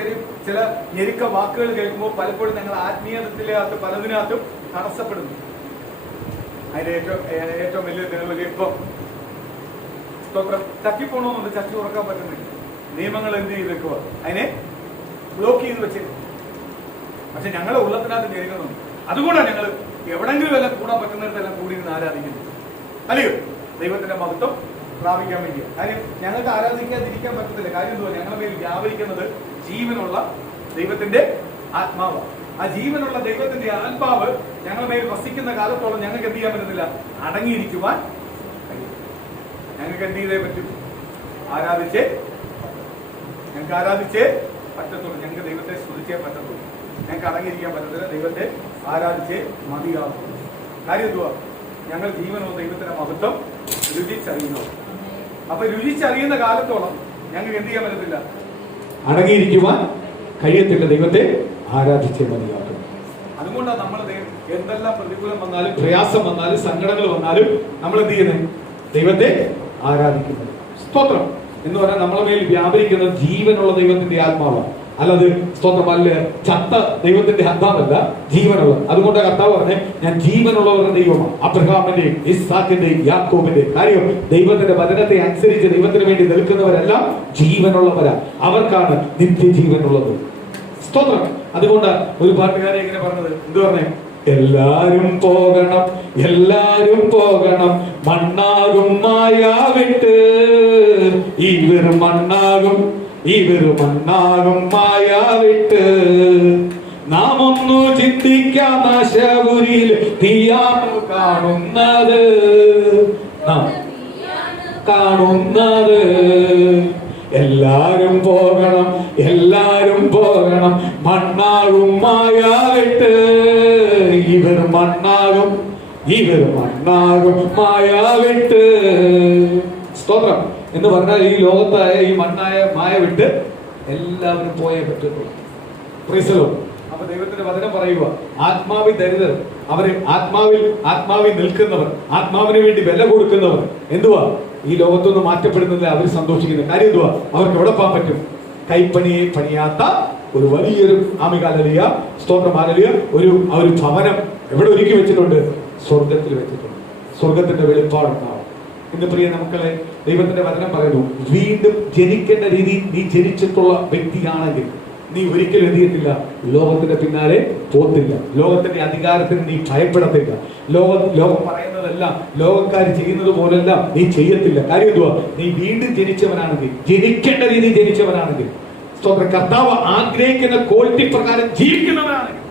ചില ഞെരുക്ക വാക്കുകൾ കേൾക്കുമ്പോൾ പലപ്പോഴും ഞങ്ങൾ ആത്മീയത്തിനകത്ത് പലതിനകത്തും തടസ്സപ്പെടുന്നു. അതിന്റെ ഏറ്റവും വലിയ ഇപ്പം ചക്കിപ്പോണമെന്നുണ്ട്, ചക്കി ഉറക്കാൻ പറ്റുന്നില്ല. നിയമങ്ങൾ എന്ത് ചെയ്ത് വെക്കുക, അതിനെ ബ്ലോക്ക് ചെയ്ത് വെച്ചേക്കും. പക്ഷെ ഞങ്ങളെ ഉള്ളത്തിനകത്ത് ഞെരുങ്ങുന്നുണ്ട്. അതുകൊണ്ടാണ് ഞങ്ങൾ എവിടെങ്കിലും എല്ലാം കൂടാൻ പറ്റുന്നിടത്തെല്ലാം കൂടി നിന്ന് ആരാധിക്കുന്നത്. അല്ലയോ? ദൈവത്തിന്റെ മഹത്വം പ്രാപിക്കാൻ വേണ്ടിയാണ്. കാര്യം ഞങ്ങൾക്ക് ആരാധിക്കാതിരിക്കാൻ പറ്റത്തില്ല. കാര്യം എന്തുവാ? ഞങ്ങളുടെ മേൽ വ്യാപരിക്കുന്നത് ജീവനുള്ള ദൈവത്തിന്റെ ആത്മാവാണ്. ആ ജീവനുള്ള ദൈവത്തിന്റെ ആത്മാവ് ഞങ്ങളുടെ മേൽ വസിക്കുന്ന കാലത്തോളം ഞങ്ങൾക്ക് എന്ത് ചെയ്യാൻ പറ്റുന്നില്ല? അടങ്ങിയിരിക്കുവാൻ കഴിയും. ഞങ്ങൾക്ക് എന്ത് ചെയ്തേ പറ്റും? ആരാധിച്ചേ പറ്റത്തുള്ളൂ. ഞങ്ങൾക്ക് ദൈവത്തെ സ്തുതിച്ചേ പറ്റത്തുള്ളൂ. ഞങ്ങൾക്ക് അടങ്ങിയിരിക്കാൻ പറ്റത്തില്ല. ദൈവത്തെ ആരാധിച്ചേ മതിയാവുള്ളൂ. കാര്യം എന്തുവാ? ഞങ്ങൾ ജീവനോ ദൈവത്തിന്റെ മഹത്വം രുചിച്ചറിയുന്നു. അപ്പൊ രുചിച്ചറിയുന്ന കാലത്തോളം ഞങ്ങൾക്ക് എന്ത് ചെയ്യാൻ പറ്റത്തില്ല? അടങ്ങിയിരിക്കുവാൻ കഴിയത്തില്ല. ദൈവത്തെ ആരാധിച്ചേ മതിയാകും. അതുകൊണ്ടാണ് നമ്മൾ എന്തെല്ലാം പ്രതികൂലം വന്നാലും, പ്രയാസം വന്നാലും, സങ്കടങ്ങൾ വന്നാലും നമ്മൾ എന്ത് ചെയ്യുന്നത്? ദൈവത്തെ ആരാധിക്കുന്നത്. സ്തോത്രം എന്ന് പറഞ്ഞാൽ നമ്മളെ മേൽ വ്യാപരിക്കുന്ന ജീവനുള്ള ദൈവത്തിന്റെ ആത്മാവാണ്. അല്ലത് സ്തോത്രം അല്ല, ചത്ത ദൈവത്തിന്റെ ആത്മാവല്ല, ജീവനുള്ള. അതുകൊണ്ട് കർത്താവ് പറഞ്ഞേ, ഞാൻ ജീവനുള്ളവരുടെ ദൈവമാണ്. അബ്രഹാമിന്റെയും ഇസ്ഹാക്കിന്റെയും യാക്കോബിന്റെയും കാര്യം, ദൈവത്തിന്റെ വചനത്തെ അനുസരിച്ച് ദൈവത്തിന് വേണ്ടി നിൽക്കുന്നവരെല്ലാം ജീവനുള്ളവരാ. അവർക്കാണ് നിത്യജീവനുള്ളത്. സ്തോത്രം. അതുകൊണ്ട് ഒരു പാട്ടുകാരെ എങ്ങനെ പറഞ്ഞത്? എന്ത് പറഞ്ഞേ? എല്ലാരും പോകണം, എല്ലാരും പോകണം, മണ്ണാകും മായാവിട്ട്. ഇവർ മണ്ണാകും, ഇവർ മണ്ണാകും മായാവിട്ട്. നാം ഒന്നു ചിന്തിക്കാം, നാശപുരിയിൽ തീയാണ് കാണുന്നത്, നാം കാണുന്നത്. എല്ലാരും പോകണം, എല്ലാരും പോകണം, മണ്ണാകും മായാവിട്ട്. ഇവർ മണ്ണാകും, ഇവർ മണ്ണാകും മായാവിട്ട്. സ്തോത്രം എന്ന് പറഞ്ഞാൽ ഈ ലോകത്തായ ഈ മണ്ണായ മായ വിട്ട് എല്ലാവരും പോയേ പറ്റുള്ളൂ. അപ്പൊ ദൈവത്തിന്റെ വചനം പറയുക, ആത്മാവിൽ ദരിദ്രർ, അവര് ആത്മാവിൽ നിൽക്കുന്നവർ, ആത്മാവിന് വേണ്ടി വില കൊടുക്കുന്നവർ എന്തുവാ ഈ ലോകത്തൊന്ന് മാറ്റപ്പെടുന്നതിൽ അവർ സന്തോഷിക്കുന്ന കാര്യം എന്തുവാ? അവർക്ക് എവിടെ പോകാൻ പറ്റും? കൈപ്പണിയെ പണിയാത്ത ഒരു വലിയൊരു ആമികാലിയ സ്തോത്രമാലിയ ഒരു ഭവനം എവിടെ ഒരുക്കി വെച്ചിട്ടുണ്ട്? സ്വർഗത്തിൽ വെച്ചിട്ടുണ്ട്. സ്വർഗത്തിന്റെ വെളിപ്പാടുണ്ടാവും. ഇന്ന് പ്രിയ മക്കളെ, ദൈവത്തിന്റെ വചനം പറയുന്നു, വീണ്ടും ജനിക്കേണ്ട രീതിയിൽ നീ ജനിച്ചിട്ടുള്ള വ്യക്തിയാണെങ്കിൽ നീ ഒരിക്കലും എന്ത് ചെയ്യത്തില്ല? ലോകത്തിന്റെ പിന്നാലെ പോത്തില്ല. ലോകത്തിന്റെ അധികാരത്തിന് നീ ഭയപ്പെടത്തില്ല. ലോകം പറയുന്നതെല്ലാം, ലോകക്കാർ ചെയ്യുന്നത് പോലെല്ലാം നീ ചെയ്യത്തില്ല. കാര്യം എന്തുവാ? നീ വീണ്ടും ജനിച്ചവനാണെങ്കിൽ, ജനിക്കേണ്ട രീതിയിൽ ജനിച്ചവനാണെങ്കിൽ, കർത്താവ് ആഗ്രഹിക്കുന്ന ക്വാളിറ്റി പ്രകാരം ജീവിക്കുന്നവനാണെങ്കിൽ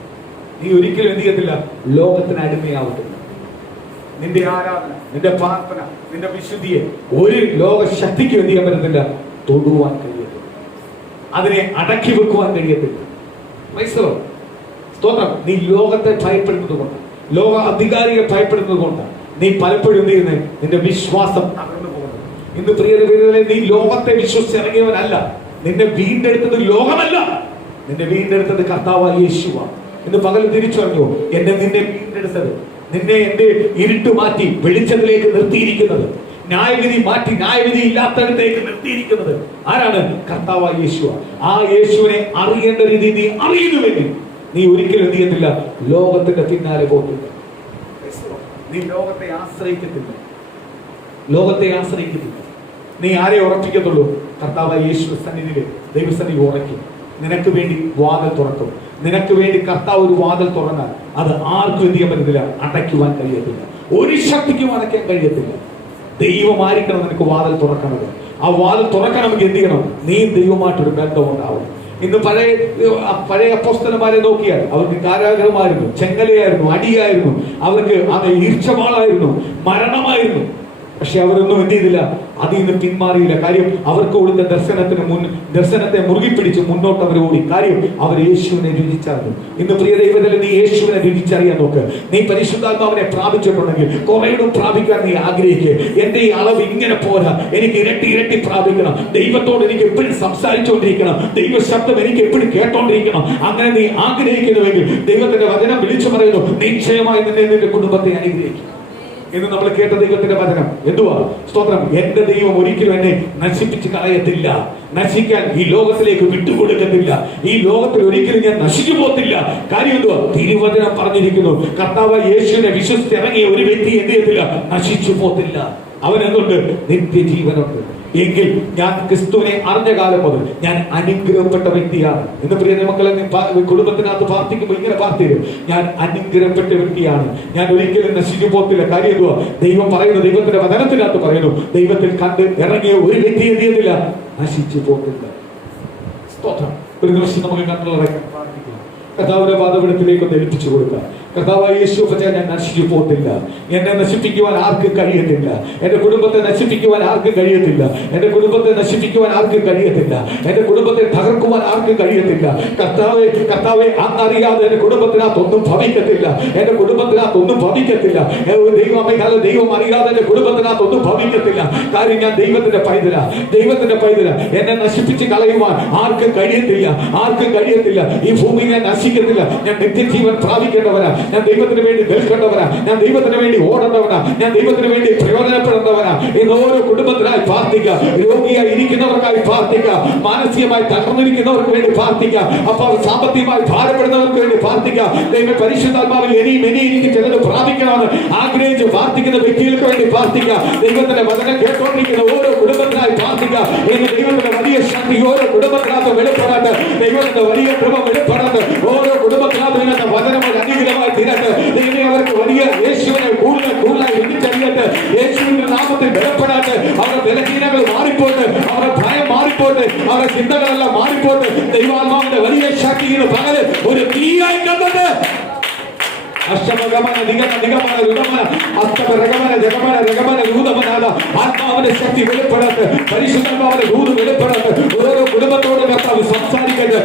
നീ ഒരിക്കലും എന്ത് ചെയ്യത്തില്ല? ലോകത്തിന് അടിമയാവത്തില്ല. നിന്റെ ആരാധന, നിന്റെ പ്രാർത്ഥന, നിന്റെ വിശുദ്ധിയെ ഒരു ലോക ശക്തിക്ക് എന്ത് ചെയ്യാൻ പറ്റത്തില്ല? തൊടുവാൻ കഴിയത്തില്ല. അതിനെ അടക്കി വെക്കുവാൻ കഴിയത്തില്ല. സ്തോത്രം. നീ ലോകത്തെ ഭയപ്പെടുന്നത് കൊണ്ട്, ലോക അധികാരിയെ ഭയപ്പെടുന്നത് കൊണ്ട് നീ പലപ്പോഴും എന്ത് ചെയ്യുന്നത്? നിന്റെ വിശ്വാസം തകർന്നു പോകുന്നത്. ഇന്ന് പ്രിയരെ, നീ ലോകത്തെ വിശ്വസിച്ചിറങ്ങിയവനല്ല. നിന്നെ വീണ്ടെടുത്തത് ലോകമല്ല, നിന്നെ വീണ്ടെടുത്തത് കർത്താവായ യേശുവാണ്. ഇന്ന് പകൽ തിരിച്ചറിഞ്ഞു, എന്നെ നിന്നെ വീണ്ടെടുത്തത്, നിന്നെ എന്റെ ഇരുട്ട് മാറ്റി വെളിച്ചത്തിലേക്ക് നിർത്തിയിരിക്കുന്നത്, ന്യായവിധി മാറ്റി ന്യായവിധി ഇല്ലാത്തടത്തേക്ക് നിർത്തിയിരിക്കുന്നത് ആരാണ്? കർത്താവായ യേശുവ. ആ യേശുവിനെ അറിയേണ്ട രീതി നീ അറിയുന്നുവെങ്കിൽ നീ ഒരിക്കലും എന്ത് ചെയ്യത്തില്ല? ലോകത്തിന്റെ പിന്നാലെ പോകത്തില്ല. നീ ലോകത്തെ ആശ്രയിക്കത്തില്ല, ലോകത്തെ ആശ്രയിക്കത്തില്ല. നീ ആരെ ഉറപ്പിക്കത്തുള്ളൂ? കർത്താവായ യേശു സന്നിധിയിൽ, ദൈവസന്നിധി ഉറയ്ക്കും. നിനക്ക് വേണ്ടി വാതിൽ തുറക്കും. നിനക്ക് വേണ്ടി കർത്താവ് ഒരു വാതിൽ തുറന്നാൽ അത് ആർക്കും എന്ത് ചെയ്യാൻ പറ്റത്തില്ല? അടയ്ക്കുവാൻ കഴിയത്തില്ല. ഒരു ശക്തിക്കും അടയ്ക്കാൻ കഴിയത്തില്ല. ദൈവമായിരിക്കണം നിനക്ക് വാതിൽ തുറക്കണത്. ആ വാതിൽ തുറക്കണമെങ്കിൽ എന്ത് ചെയ്യണം? നീ ദൈവമായിട്ടൊരു ബന്ധം ഉണ്ടാവും. ഇന്ന് പഴയ അപ്പോസ്തലന്മാരെ നോക്കിയാൽ അവർക്ക് കാരാഗ്രഹമായിരുന്നു, ചെങ്ങലയായിരുന്നു, അടിയായിരുന്നു, അവർക്ക് അത് ഈർച്ചവാളായിരുന്നു, മരണമായിരുന്നു. പക്ഷെ അവരൊന്നും എന്ത് ചെയ്തില്ല? അതിൽ നിന്ന് പിന്മാറിയില്ല. കാര്യം അവർക്ക് കൊടുത്ത ദർശനത്തെ മുറുകി പിടിച്ച് മുന്നോട്ട് അവർ ഓടി. കാര്യം അവർ യേശുവിനെ രുചിച്ചറിഞ്ഞു. ഇന്ന് പ്രിയ ദൈവത്തിൽ നീ യേശുവിനെ രുചിച്ചറിയാൻ നോക്ക്. നീ പരിശുദ്ധാത്മാവിനെ പ്രാപിച്ചിട്ടുണ്ടെങ്കിൽ കുറേയും പ്രാപിക്കാൻ നീ ആഗ്രഹിക്കുക. എന്റെ ഈ അളവ് ഇങ്ങനെ പോരാ, എനിക്ക് ഇരട്ടി പ്രാപിക്കണം. ദൈവത്തോട് എനിക്ക് എപ്പോഴും സംസാരിച്ചുകൊണ്ടിരിക്കണം. ദൈവ ശബ്ദം എനിക്ക് എപ്പോഴും കേട്ടോണ്ടിരിക്കണം. അങ്ങനെ നീ ആഗ്രഹിക്കുന്നുവെങ്കിൽ ദൈവത്തിന്റെ വചനം വിളിച്ചു പറയുന്നു, നിശ്ചയമായി നിന്റെ കുടുംബത്തെ അനുഗ്രഹിക്കും. എന്ന് നമ്മൾ കേട്ട ദൈവത്തിന്റെ വചനം എന്തുവാ? സ്തോത്രം. എന്റെ ദൈവം ഒരിക്കലും എന്നെ നശിപ്പിച്ച് കളയത്തില്ല, നശിക്കാൻ ഈ ലോകത്തിലേക്ക് വിട്ടുകൊടുക്കത്തില്ല. ഈ ലോകത്തിൽ ഒരിക്കലും ഞാൻ നശിച്ചു പോകത്തില്ല. കാര്യം എന്തുവാ? തിരുവചനം പറഞ്ഞിരിക്കുന്നു, കർത്താവ് യേശുവിനെ വിശ്വസിച്ചിറങ്ങിയ ഒരു വ്യക്തി എന്ത് ചെയ്യത്തില്ല? നശിച്ചു പോകത്തില്ല. അവൻ എന്തുണ്ട്? നിത്യജീവനുണ്ട്. എങ്കിൽ ഞാൻ ക്രിസ്തുവിനെ അറിഞ്ഞ കാലം മുതൽ ഞാൻ അനുഗ്രഹപ്പെട്ട വ്യക്തിയാണ്. എന്ന് പ്രിയ മക്കളെ, കുടുംബത്തിനകത്ത് പ്രാർത്ഥിക്കുമ്പോൾ ഇങ്ങനെ പ്രാർത്ഥിക്കും, ഞാൻ അനുഗ്രഹപ്പെട്ട വ്യക്തിയാണ്, ഞാൻ ഒരിക്കലും നശിച്ചു പോകത്തില്ല. കാര്യം എന്തുവാ? ദൈവം പറയുന്നു, ദൈവത്തിന്റെ വചനത്തിനകത്ത് പറയുന്നു, ദൈവത്തിൽ കണ്ട് ഇറങ്ങിയ ഒരു വ്യക്തി എന്ത് ചെയ്തില്ല? നശിച്ചു പോകത്തില്ല. സ്തോത്രം. ഒരു ദൃശ്യം നമുക്ക് കണ്ടുള്ളവരെ പ്രാർത്ഥിക്കുക. കർത്താവിന്റെ പാദപീഠത്തിലേക്ക് ഒന്ന് ഏൽപ്പിച്ചു കൊടുക്കുക. കർത്താവായ യേശുവേ, ഞാൻ നശിച്ചു പോകത്തില്ല. എന്നെ നശിപ്പിക്കുവാൻ ആർക്കും കഴിയത്തില്ല. എന്റെ കുടുംബത്തെ നശിപ്പിക്കുവാൻ ആർക്കും കഴിയത്തില്ല. എന്റെ കുടുംബത്തെ നശിപ്പിക്കുവാൻ ആർക്കും കഴിയത്തില്ല. എന്റെ കുടുംബത്തെ തകർക്കുവാൻ ആർക്കും കഴിയത്തില്ല. കർത്താവേ, കർത്താവേ, അന്നറിയാതെ എന്റെ കുടുംബത്തിനകത്തൊന്നും ഭവിക്കത്തില്ല. എന്റെ കുടുംബത്തിനകത്തൊന്നും ഭവിക്കത്തില്ല. ദൈവമേ, ദൈവം അറിയാതെ എന്റെ കുടുംബത്തിനകത്തൊന്നും ഭവിക്കത്തില്ല. കാര്യം ഞാൻ ദൈവത്തിന്റെ പൈതല, ദൈവത്തിന്റെ പൈതല. എന്നെ നശിപ്പിച്ച് കളയുവാൻ ആർക്കും കഴിയത്തില്ല, ആർക്കും കഴിയത്തില്ല. ഈ ഭൂമിയിൽ ഞാൻ നശിക്കത്തില്ല. ഞാൻ നിത്യജീവൻ പ്രാപിക്കേണ്ടവരാ. ഞാൻ ദൈവത്തിന് വേണ്ടി നിൽക്കേണ്ടവരാ. ഞാൻ ദൈവത്തിന് വേണ്ടി ഓടേണ്ടവനാ. ഞാൻ ദൈവത്തിന് വേണ്ടി പ്രയോജനപ്പെടേണ്ടവനാ. ഇത് ഓരോ കുടുംബത്തിനായി പ്രാർത്ഥിക്കുക. രോഗിയായി ഇരിക്കുന്നവർക്കായി പ്രാർത്ഥിക്കുക. മാനസികമായി തകർന്നിരിക്കുന്നവർക്ക് വേണ്ടി പ്രാർത്ഥിക്കുക. അപ്പോൾ സാമ്പത്തികമായി ഭാരപ്പെടുന്നവർക്ക് വേണ്ടി പ്രാർത്ഥിക്കുക. ദൈവം പരിശുദ്ധാത്മാവിൽ ഇനിയും എനിക്ക് ചിലത് പ്രാപിക്കണമെന്ന് ആഗ്രഹിച്ച് പ്രാർത്ഥിക്കുന്ന വ്യക്തികൾക്ക് വേണ്ടി പ്രാർത്ഥിക്കുക. ദൈവത്തിന്റെ വചനം കേട്ടുകൊണ്ടിരിക്കുന്ന ഓരോ കുടുംബത്തിനായി പ്രാർത്ഥിക്കുക. എന്ന് ദൈവത്തിന്റെ വലിയ ശക്തി ഓരോ കുടുംബത്തിനകത്ത് വെളിപ്പെടാട്ട്, ദൈവത്തിന്റെ വലിയ കൃപ വെളിപ്പെടാട്ട്, ഓരോ കുടുംബത്തിനകത്ത് നിങ്ങളുടെ വചനം ഒരു അനുഗ്രഹമായി തീരട്ടെ. ദൈവം അവർക്ക് വലിയ യേശുവിനെ കൂടുതലായി രുചിച്ചറിയട്ടെ. യേശുവിന്റെ നാമത്തിൽ ബലപ്പെടാട്ട്. അവരുടെ ബലഹീനങ്ങൾ മാറിപ്പോട്ട്, അവരുടെ ഭയം മാറിപ്പോട്ട്, അവരുടെ ചിന്തകളെല്ലാം മാറിപ്പോട്ട്. ദൈവാത്മാവിന്റെ വലിയ ശക്തിയുടെ പകല് ഒരു തീയായി കണ്ടിട്ട് ആത്മാവിന്റെ ശക്തി വെളിപ്പെടാത്ത്, പരിശുദ്ധാത്മാവിന്റെ ദൂത് വെളിപ്പെടാത്ത്. ഓരോ കുടുംബത്തോടും കർത്താവ് സംസാരിക്കരുത്.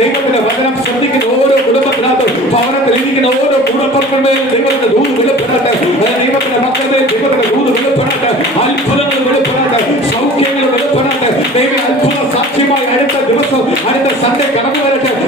ദൈവത്തിന്റെ വചനം ശ്രദ്ധിക്കുന്ന ഓരോ കുടുംബത്തിനകത്ത്, ഭവനത്തിൽ ഇരിക്കുന്ന ഓരോ കുടുംബത്തിന്മേലും ദൈവത്തിന്റെ ദൂത് വെളിപ്പെടാtte. ദൈവത്തിന്റെ മക്കളുടെ ദൈവത്തിന്റെ ദൂത് വെളിപ്പെടാtte. അത്ഭുതങ്ങൾ വെളിപ്പെടാtte, സൗഖ്യങ്ങൾ വെളിപ്പെടാtte. ദൈവം അത്ഭുത സാക്ഷ്യമായി അടുത്ത ദിവസം, അടുത്ത സൺഡേ കടന്നു വരട്ടെ.